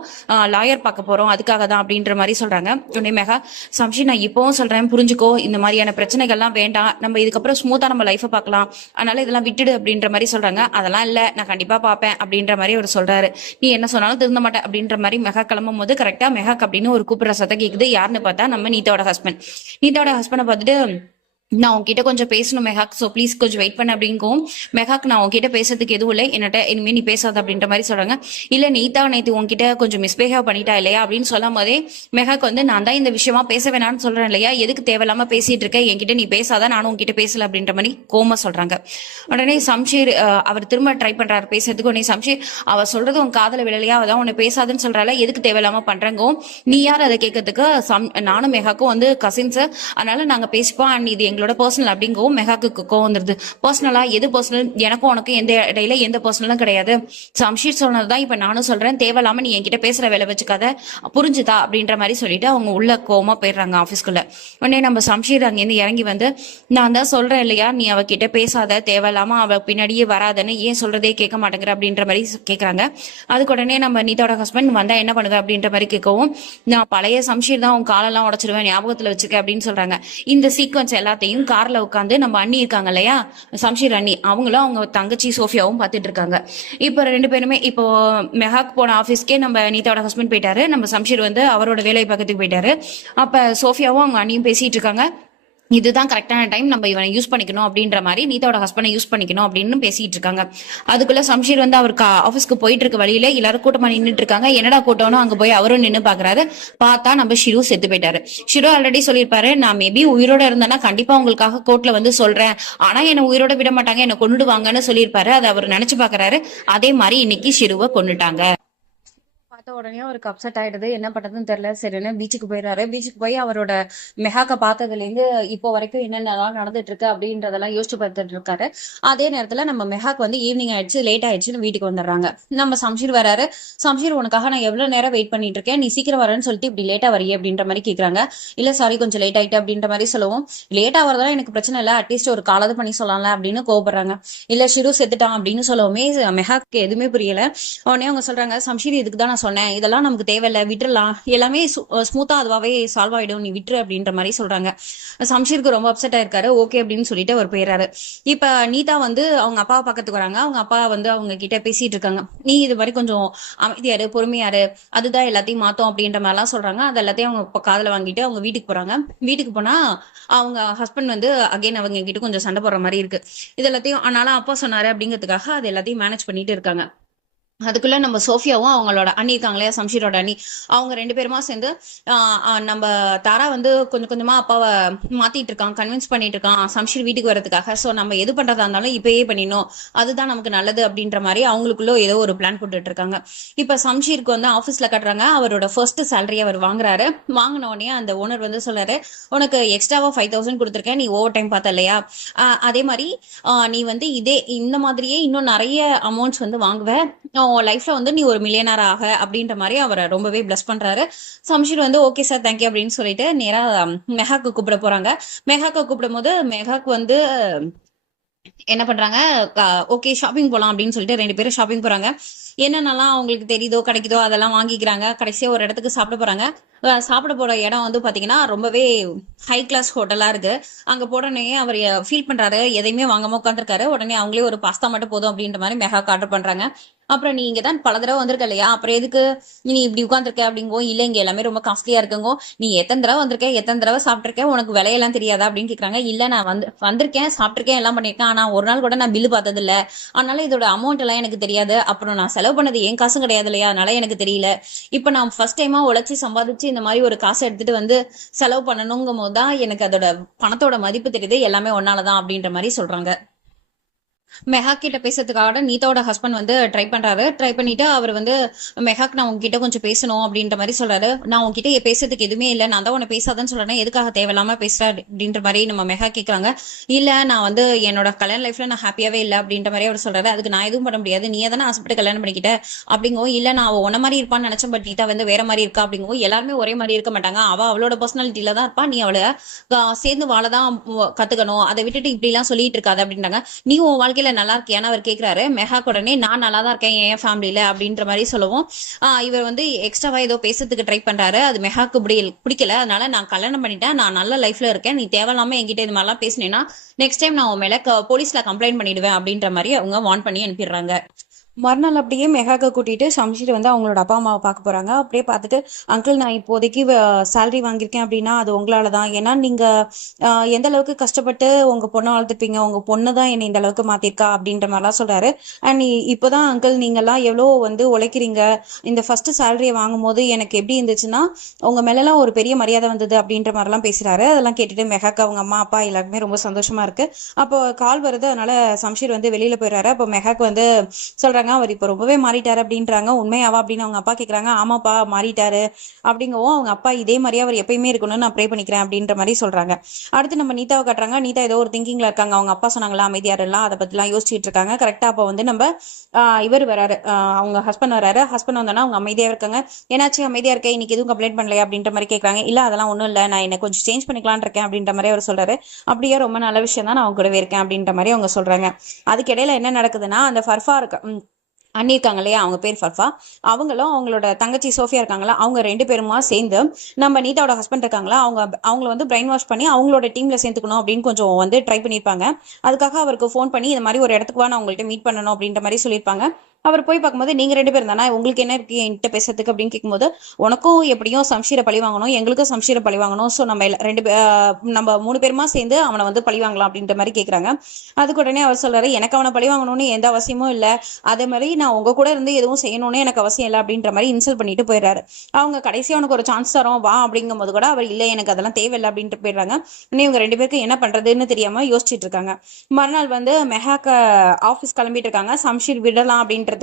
லாயர் பார்க்க போறோம், அதுக்காக தான் அப்படின்ற மாதிரி சொல்றாங்க. உடனே மெஹா, சம்ஷீர் நான் இப்பவும் சொல்றேன் புரிஞ்சுக்கோ, இந்த மாதிரியான பிரச்சனைகள்லாம் வேண்டாம், நம்ம இதுக்கப்புறம் ஸ்மூத்தா நம்ம லைஃபை பார்க்கலாம், அதனால இதெல்லாம் விட்டுடு அப்படின்ற மாதிரி சொல்றாங்க. அதெல்லாம் இல்ல நான் கண்டிப்பா பாப்பேன் அப்படின்ற மாதிரி அவர் சொல்றாரு. நீ என்ன சொன்னாலும் திருந்த மாட்டேன் அப்படின்ற மாதிரி மெஹா கிளம்பும் போது கரெக்டா மெஹாக் அப்படின்னு ஒரு கூப்பிடுற சத்தம் கேக்குது. யாருன்னு பார்த்தா நம்ம நீதாவோட ஹஸ்பண்ட். நீதாவோட ஹஸ்பண்டை பார்த்துட்டு, நான் உன்கிட்ட கொஞ்சம் பேசணும் மெஹாக், ஸோ ப்ளீஸ் கொஞ்சம் வெயிட் பண்ண அப்படிங்கும். மெஹாக், நான் உன்கிட்ட பேசுறதுக்கு எதுவும் இல்லை, என்னட்ட இனிமே நீ பேசாத அப்படின்ற மாதிரி சொல்றாங்க. இல்ல நீதா நேத்து உன்கிட்ட கொஞ்சம் மிஸ்பிஹேவ் பண்ணிட்டா இல்லையா அப்படின்னு சொல்லும் போதே மெஹாக் வந்து, நான் தான் இந்த விஷயமா பேச வேணாம்னு சொல்றேன் இல்லையா, எதுக்கு தேவையில்லாம பேசிட்டு இருக்க, என்கிட்ட நீ பேசாத, நானும் உன்கிட்ட பேசல அப்படின்ற மாதிரி கோமா சொல்றாங்க. உடனே சம்ஷீர் அவர் திரும்ப ட்ரை பண்றாரு பேசுறதுக்கு. உடனே சம்ஷீர், அவ சொல்றது உன் காதல விழலையா, அதான் உன்னை பேசாதுன்னு சொல்றால, எதுக்கு தேவையில்லாம பண்றங்கோ, நீ யார் அதை கேட்கறதுக்கு, நானும் மெஹாக்கும் வந்து கசின்ஸ், அதனால நாங்க பேசிப்போம், அண்ட் இது எங்களோட பர்சனல் அப்படிங்கவும் மெஹாக்கு கோவம் வந்துருது. பர்சனலா எது பர்சனல், எனக்கும் உனக்கு எந்த இடையில எந்த பர்சனலும் கிடையாது, சம்ஷீர் சொன்னதுதான் இப்ப நானும் சொல்றேன், தேவையில்லாம நீ என்கிட்ட பேசுற வேலை வச்சுக்காத, புரிஞ்சுதா அப்படின்ற மாதிரி சொல்லிட்டு அவங்க உள்ள கோவமா போயிடுறாங்க ஆபீஸ்க்குள்ள. உடனே நம்ம சம்ஷீர் அங்கேருந்து இறங்கி வந்து, நான் தான் சொல்றேன் இல்லையா, நீ அவகிட்ட பேசாத, தேவையில்லாம அவ பின்னாடியே வராதன்னு, ஏன் சொல்றதே கேட்க மாட்டேங்கிற அப்படின்ற மாதிரி கேட்கறாங்க. அதுக்கு உடனே நம்ம நீதாவோட ஹஸ்பண்ட் வந்தா என்ன பண்ணுங்க அப்படின்ற மாதிரி கேட்கவும், நான் பழைய சம்ஷீர் தான், உன் காலெல்லாம் உடச்சிருவேன், ஞாபகத்துல வச்சுக்க அப்படின்னு சொல்றாங்க. இந்த சீக்வன்ஸ் எல்லாத்தையும் கார்ல உட்காந்து நம்ம அண்ணி இருக்காங்க இல்லையா, சம்ஷீர் அண்ணி, அவங்களும் அவங்க தங்கச்சி சோஃபியாவும் பார்த்துட்டு இருக்காங்க. இப்போ ரெண்டு பேருமே, இப்போ மெஹாக் போன ஆஃபீஸ்க்கே நம்ம நீதாவோட ஹஸ்பண்ட் போயிட்டாரு, நம்ம சம்ஷீர் வந்து அவரோட வேலை பக்கத்துக்கு போயிட்டாரு. அப்ப சோஃபியாவும் அவங்க அண்ணியும் பேசிட்டு இருக்காங்க. இதுதான் கரெக்டான டைம், நம்ம இவனை யூஸ் பண்ணிக்கணும் அப்படின்ற மாதிரி, நீதாவோட ஹஸ்பண்டை யூஸ் பண்ணிக்கணும் அப்படின்னு பேசிட்டு இருக்காங்க. அதுக்குள்ள சம்ஷீர் வந்து அவர் ஆஃபீஸ்க்கு போயிட்டு இருக்க வழியில எல்லாரும் கூட்டமா நின்றுட்டு இருக்காங்க. என்னடா கூட்டம்னு அங்க போய் அவரும் நின்று பாக்குறாரு. பார்த்தா நம்ம ஷிரு செத்து போயிட்டாரு. ஷிரு ஆல்ரெடி சொல்லியிருப்பாரு, நான் மேபி உயிரோட இருந்தேன்னா கண்டிப்பா உங்களுக்காக கோர்ட்ல வந்து சொல்றேன், ஆனா என்ன உயிரோட விட மாட்டாங்க, என்ன கொண்டுடுவாங்கன்னு சொல்லியிருப்பாரு. அதை அவர் நினைச்சு பாக்குறாரு. அதே மாதிரி இன்னைக்கு ஷிருவை கொண்டுட்டாங்க. பார்த்த உடனே அவருக்கு அப்செட் ஆயிடுது, என்ன பண்றதுன்னு தெரியல. சரின்னு பீச்சுக்கு போயிடுறாரு. பீச்சுக்கு போய் அவரோட மெஹாக்க பார்த்ததுல இருந்து இப்போ வரைக்கும் என்னென்னலாம் நடந்துட்டு இருக்கு அப்படின்றதெல்லாம் யோசிச்சு பார்த்துட்டு இருக்காரு. அதே நேரத்துல நம்ம மெஹாக் வந்து ஈவினிங் ஆயிடுச்சு, லேட் ஆயிடுச்சுன்னு வீட்டுக்கு வந்துடுறாங்க. நம்ம சம்ஷீர் வராரு. சம்ஷீர், உனக்காக நான் எவ்வளவு நேரம் வெயிட் பண்ணிட்டு இருக்கேன், நீ சீக்கிரம் வரேன்னு சொல்லிட்டு இப்படி லேட்டா வரையே அப்படின்ற மாதிரி கேக்குறாங்க. இல்ல சாரி, கொஞ்சம் லேட் ஆயிட்டு அப்படின்ற மாதிரி சொல்லுவோம். லேட்டா வரதான் எனக்கு பிரச்சனை இல்லை, அட்லீஸ்ட் ஒரு காலாவது பண்ணி சொல்லலாம்ல அப்படின்னு கோவப்படுறாங்க. இல்ல ஷிரு செத்துட்டான் அப்படின்னு சொல்லவுமே மெஹாக்கு எதுவுமே புரியல. உடனே அவங்க சொல்றாங்க, சம்ஷீர் இதுக்கு தான் நான் சொன்னேன், இதெல்லாம் நமக்கு தேவையில்ல, விட்டுறலாம், எல்லாமே ஸ்மூத்தா அதுவாவே சால்வ் ஆயிடும், நீ விட்டுரு அப்படின்ற மாதிரி சொல்றாங்க. சம்ஷீருக்கு ரொம்ப அப்செட் ஆயிருக்காரு. ஓகே அப்படின்னு சொல்லிட்டு அவர் போயிடுறாரு. இப்ப நீதா வந்து அவங்க அப்பாவை பக்கத்துக்கு வராங்க. அவங்க அப்பா வந்து அவங்க கிட்ட பேசிட்டு இருக்காங்க. நீ இது மாதிரி கொஞ்சம் அமைதியாரு, பொறுமையாரு, அதுதான் எல்லாத்தையும் மாத்தோம் அப்படின்ற மாதிரி எல்லாம் சொல்றாங்க. அது எல்லாத்தையும் அவங்க காதுல வாங்கிட்டு அவங்க வீட்டுக்கு போறாங்க. வீட்டுக்கு போனா அவங்க ஹஸ்பண்ட் வந்து அகைன் அவங்க கிட்ட கொஞ்சம் சண்டை போடுற மாதிரி இருக்கு. இது எல்லாத்தையும் ஆனாலும் அப்பா சொன்னாரு அப்படிங்கிறதுக்காக அது எல்லாத்தையும் மேனேஜ் பண்ணிட்டு இருக்காங்க. அதுக்குள்ள நம்ம சோஃபியாவும் அவங்களோட அண்ணி இருக்காங்களே, சம்ஷீரோட அண்ணி, அவங்க ரெண்டு பேருமா சேர்ந்து நம்ம தாரா வந்து கொஞ்சம் கொஞ்சமா அப்பாவை மாத்திட்டு இருக்கான், கன்வின்ஸ் பண்ணிட்டு இருக்கான் சம்ஷீர் வீட்டுக்கு வரதுக்காக. சோ நம்ம எது பண்றதா இருந்தாலும் இப்பயே பண்ணிடணும், அதுதான் நமக்கு நல்லது அப்படின்ற மாதிரி அவங்களுக்குள்ள ஏதோ ஒரு பிளான் போட்டுட்டு இருக்காங்க. இப்ப சம்ஷீருக்கு வந்து ஆபீஸ்ல கட்டுறாங்க. அவரோட ஃபர்ஸ்ட் சேலரி அவர் வாங்குறாரு. வாங்கின உடனே அந்த ஓனர் வந்து சொல்றாரு, உனக்கு எக்ஸ்ட்ராவா 5,000 கொடுத்துருக்கேன், நீ ஓவர் டைம் பார்த்த இல்லையா, அதே மாதிரி நீ வந்து இந்த மாதிரியே இன்னும் நிறைய அமௌண்ட்ஸ் வந்து வாங்குவ, லைஃப்ல வந்து நீ ஒரு மில்லியனர் ஆக அப்படின்ற மாதிரி அவரை ரொம்பவே பிளஸ் பண்றாரு. சம்ஷீர் வந்து ஓகே சார் தேங்க்யூ அப்படின்னு சொல்லிட்டு நேரா மெஹாக்கு கூப்பிட போறாங்க. மெஹாக்கு கூப்பிடும் போது மெஹாக் வந்து என்ன பண்றாங்க, ஓகே ஷாப்பிங் போலாம் அப்படின்னு சொல்லிட்டு ரெண்டு பேரும் ஷாப்பிங் போறாங்க. என்னென்னலாம் அவங்களுக்கு தெரியுதோ கிடைக்குதோ அதெல்லாம் வாங்கிக்கிறாங்க. கடைசியா ஒரு இடத்துக்கு சாப்பிட போறாங்க. சாப்பிட போற இடம் வந்து பாத்தீங்கன்னா ரொம்பவே ஹை கிளாஸ் ஹோட்டலா இருக்கு. அங்க போடனே அவர் ஃபீல் பண்றாரு, எதையுமே வாங்காம உட்காந்துருக்காரு. உடனே அவங்களே ஒரு பாஸ்தா மட்டும் போதும் அப்படின்ற மாதிரி மெஹாக் ஆர்டர் பண்றாங்க. அப்புறம் நீ இங்க தான் பல தடவை வந்திருக்க இல்லையா, அப்புறம் எதுக்கு நீ இப்படி உட்காந்துருக்க அப்படிங்கோ, இல்ல இங்க எல்லாமே ரொம்ப காஸ்ட்லியா இருக்குங்கோ, நீ எத்தனை தடவை வந்திருக்க, எத்தனை தடவை சாப்பிட்டிருக்கேன், உனக்கு விலையெல்லாம் தெரியாதா அப்படின்னு கேக்குறாங்க. இல்ல நான் வந்திருக்கேன், சாப்பிட்டிருக்கேன், எல்லாம் பண்ணிருக்கேன், ஆனா ஒரு நாள் கூட நான் பில்லு பார்த்தது இல்ல, அதனால இதோட அமௌண்ட் எல்லாம் எனக்கு தெரியாது, அப்புறம் நான் செலவு பண்ணது என் காசும் கிடையாது இல்லையா, அதனால எனக்கு தெரியல, இப்ப நான் ஃபர்ஸ்ட் டைமா உழைச்சி சம்பாதிச்சு இந்த மாதிரி ஒரு காசை எடுத்துட்டு வந்து செலவு பண்ணணுங்கும் போதுதான் எனக்கு அதோட பணத்தோட மதிப்பு தெரியுது, எல்லாமே ஒன்னாலதான் அப்படின்ற மாதிரி சொல்றாங்க. மெஹாக் கிட்ட பேசுறதுக்காக நீதாவோட ஹஸ்பண்ட் வந்து ட்ரை பண்றாரு. ட்ரை பண்ணிட்டு அவர் வந்து, மெஹாக் நான் உங்ககிட்ட கொஞ்சம் பேசணும் அப்படின்ற மாதிரி சொல்றாரு. நான் உங்ககிட்ட பேசுறதுக்கு எதுவுமே இல்லை, நான் தான் உன்னை பேசாதன்னு சொல்றேன், எதுக்காக தேவையில்லாம பேசுற அப்படின்ற மாதிரி நம்ம மெஹாக் கேட்கறாங்க. இல்ல நான் வந்து என்னோட கல்யாண லைஃப்ல நான் ஹாப்பியாவே இல்லை அப்படின்ற மாதிரி அவர் சொல்றாரு. அதுக்கு நான் எதுவும் பண்ண முடியாது, நீ தானே ஆசைப்பட்டு கல்யாணம் பண்ணிக்கிட்ட அப்படிங்கோ. இல்ல நான் உன்ன மாதிரி இருப்பான்னு நினைச்சேன், பட் நீதா வந்து வேற மாதிரி இருக்கா அப்படிங்கோ. எல்லாருமே ஒரே மாதிரி இருக்க மாட்டாங்க, அவளோட பர்சனாலிட்டியில தான் இருப்பா, நீ அவளை சேர்ந்து வாழதான் கத்துக்கணும், அதை விட்டுட்டு இப்படி எல்லாம் சொல்லிட்டு இருக்காது அப்படின்றாங்க. நீ உன் வாழ்க்கையில நல்லா இருக்கியான்னு அவர் கேட்கிறாரு. மெஹாக் உடனே நான் நல்லா தான் இருக்கேன் என் ஃபேமிலியில அப்படின்ற மாதிரி சொல்லவும், இவர் வந்து எக்ஸ்ட்ராவா ஏதோ பேசுறதுக்கு ட்ரை பண்றாரு. அது மெஹாக்கு பிடிக்கல. அதனால நான் கல்யாணம் பண்ணிட்டேன், நான் நல்ல லைஃப்ல இருக்கேன், நீ தேவையில்லாம என்கிட்ட இது மாதிரிலாம் பேசினேன்னா நெக்ஸ்ட் டைம் நான் உன் மேல போலீஸ்ல கம்ப்ளைண்ட் பண்ணிடுவேன் அப்படின்ற மாதிரி அவங்க வார்ன் பண்ணி அனுப்பிடுறாங்க. மறுநாள் அப்படியே மெகாக்க கூட்டிட்டு ஷம்ஷீர் வந்து அவங்களோட அப்பா அம்மாவை பார்க்க போறாங்க. அப்படியே பார்த்துட்டு, அங்கிள் நான் இப்போதைக்கு சேலரி வாங்கியிருக்கேன் அப்படின்னா அது உங்களால தான். ஏன்னா நீங்க எந்த அளவுக்கு கஷ்டப்பட்டு உங்க பொண்ணை வளர்த்துப்பீங்க, உங்க பொண்ணு தான் என்னை இந்த அளவுக்கு மாத்திருக்கா அப்படின்ற மாதிரிலாம் சொல்றாரு. அண்ட் இப்போதான் அங்கிள் நீங்கெல்லாம் எவ்வளோ வந்து உழைக்கிறீங்க. இந்த ஃபர்ஸ்ட் சேலரியை வாங்கும் போது எனக்கு எப்படி இருந்துச்சுன்னா உங்க மேலலாம் ஒரு பெரிய மரியாதை வந்தது அப்படின்ற மாதிரிலாம் பேசுறாரு. அதெல்லாம் கேட்டுட்டு மெகாக்கு அவங்க அம்மா அப்பா எல்லாருக்குமே ரொம்ப சந்தோஷமா இருக்கு. அப்போ கால் வருது, அதனால ஷம்ஷீர் வந்து வெளியில போயிடுறாரு. அப்போ மெகாக்கு வந்து சொல்றாங்க அவர் இப்போ ரொம்பவே மாறிட்டாரு அப்படின்றாங்க. உண்மையாவா அப்படின்னு அவங்க அப்பா கேட்குறாங்க. ஆமாப்பா மாறிட்டாரு அப்படிங்கவும் அவங்க அப்பா இதே மாதிரியே அவர் எப்பயுமே இருக்கணும்னு நான் ப்ரே பண்ணிக்கிறேன் அப்படின்ற மாதிரி சொல்றாங்க. அடுத்து நம்ம நீதாவை காட்டுறாங்க. நீதா ஏதோ ஒரு திங்கிங்ல இருக்காங்க. அவங்க அப்பா சொன்னாங்களா அமைதியார் எல்லாம் அதை பத்திலாம் யோசிச்சுட்டு இருக்காங்க. கரெக்டா அப்போ வந்து நம்ம இவர் வராரு, அவங்க ஹஸ்பண்ட் வராரு. ஹஸ்பண்ட் வந்தோன்னா அவங்க அமைதியா இருக்காங்க. ஏன்னாச்சு அமைதியா இருக்க, இன்னைக்கு எதுவும் கம்ப்ளைண்ட் பண்ணலையா அப்படின்ற மாதிரி கேட்கறாங்க. இல்ல அதெல்லாம் ஒன்றும் இல்லை, நான் என்ன கொஞ்சம் சேஞ்ச் பண்ணிக்கலான் இருக்கேன் அப்படின்ற மாதிரி அவர் சொல்றாரு. அப்படியே ரொம்ப நல்ல விஷயம் தான், நான் அவங்க கூடவே இருக்கேன் அப்படின்ற மாதிரி அவங்க சொல்றாங்க. அதுக்கு இடையில என்ன நடக்குதுன்னா அந்த ஃபர்ஃபா இருக்கு அண்ணி இருக்காங்க இல்லையா, அவங்க பேர் ஃபர்ஃபா. அவங்களும் அவங்களோட தங்கச்சி சோஃபியா இருக்காங்களா, அவங்க 2 பேருமா சேர்ந்து நம்ம நீதாவோட ஹஸ்பண்ட் இருக்காங்களா அவங்கள வந்து பிரைன் வாஷ் பண்ணி அவங்களோட டீம்ல சேர்த்துக்கணும் அப்படின்னு கொஞ்சம் வந்து ட்ரை பண்ணியிருப்பாங்க. அதுக்காக அவருக்கு ஃபோன் பண்ணி இந்த மாதிரி ஒரு இடத்துக்கு வா, நான் உங்கள்கிட்ட மீட் பண்ணணும் அப்படின்ற மாதிரி சொல்லியிருப்பாங்க. அவர் போய் பார்க்கும்போது நீங்க 2 பேரும் தானே, உங்களுக்கு என்ன இருக்கு என்கிட்ட பேசுறதுக்கு அப்படின்னு கேட்கும்போது, உனக்கும் எப்படியும் சம்ஷீரை பழி வாங்கணும், எங்களுக்கும் சம்ஷீரை பழி வாங்கணும். ஸோ நம்ம நம்ம 3 பேருமா சேர்ந்து அவனை வந்து பழி வாங்கலாம் அப்படின்ற மாதிரி கேட்குறாங்க. அதுக்கு உடனே அவர் சொல்றாரு, எனக்கு அவனை பழி வாங்கணும்னு எந்த அவசியமும் இல்லை, அதே மாதிரி நான் உங்க கூட இருந்து எதுவும் செய்யணும்னு எனக்கு அவசியம் இல்லை அப்படின்ற மாதிரி இன்சல்ட் பண்ணிட்டு போயிடுறாரு. அவங்க கடைசியாக அவனுக்கு ஒரு சான்ஸ் தரோம் வா அப்படிங்கும் போது கூட அவர் இல்லை எனக்கு அதெல்லாம் தேவையில்லை அப்படின்ட்டு போயிடுறாங்க. இன்னும் இவங்க 2 பேருக்கு என்ன பண்றதுன்னு தெரியாம யோசிச்சுட்டு இருக்காங்க. மறுநாள் வந்து மெஹாக்க ஆஃபீஸ் கிளம்பிட்டு இருக்காங்க. சம்ஷீர் விடலாம் அப்படின்றதுக்காக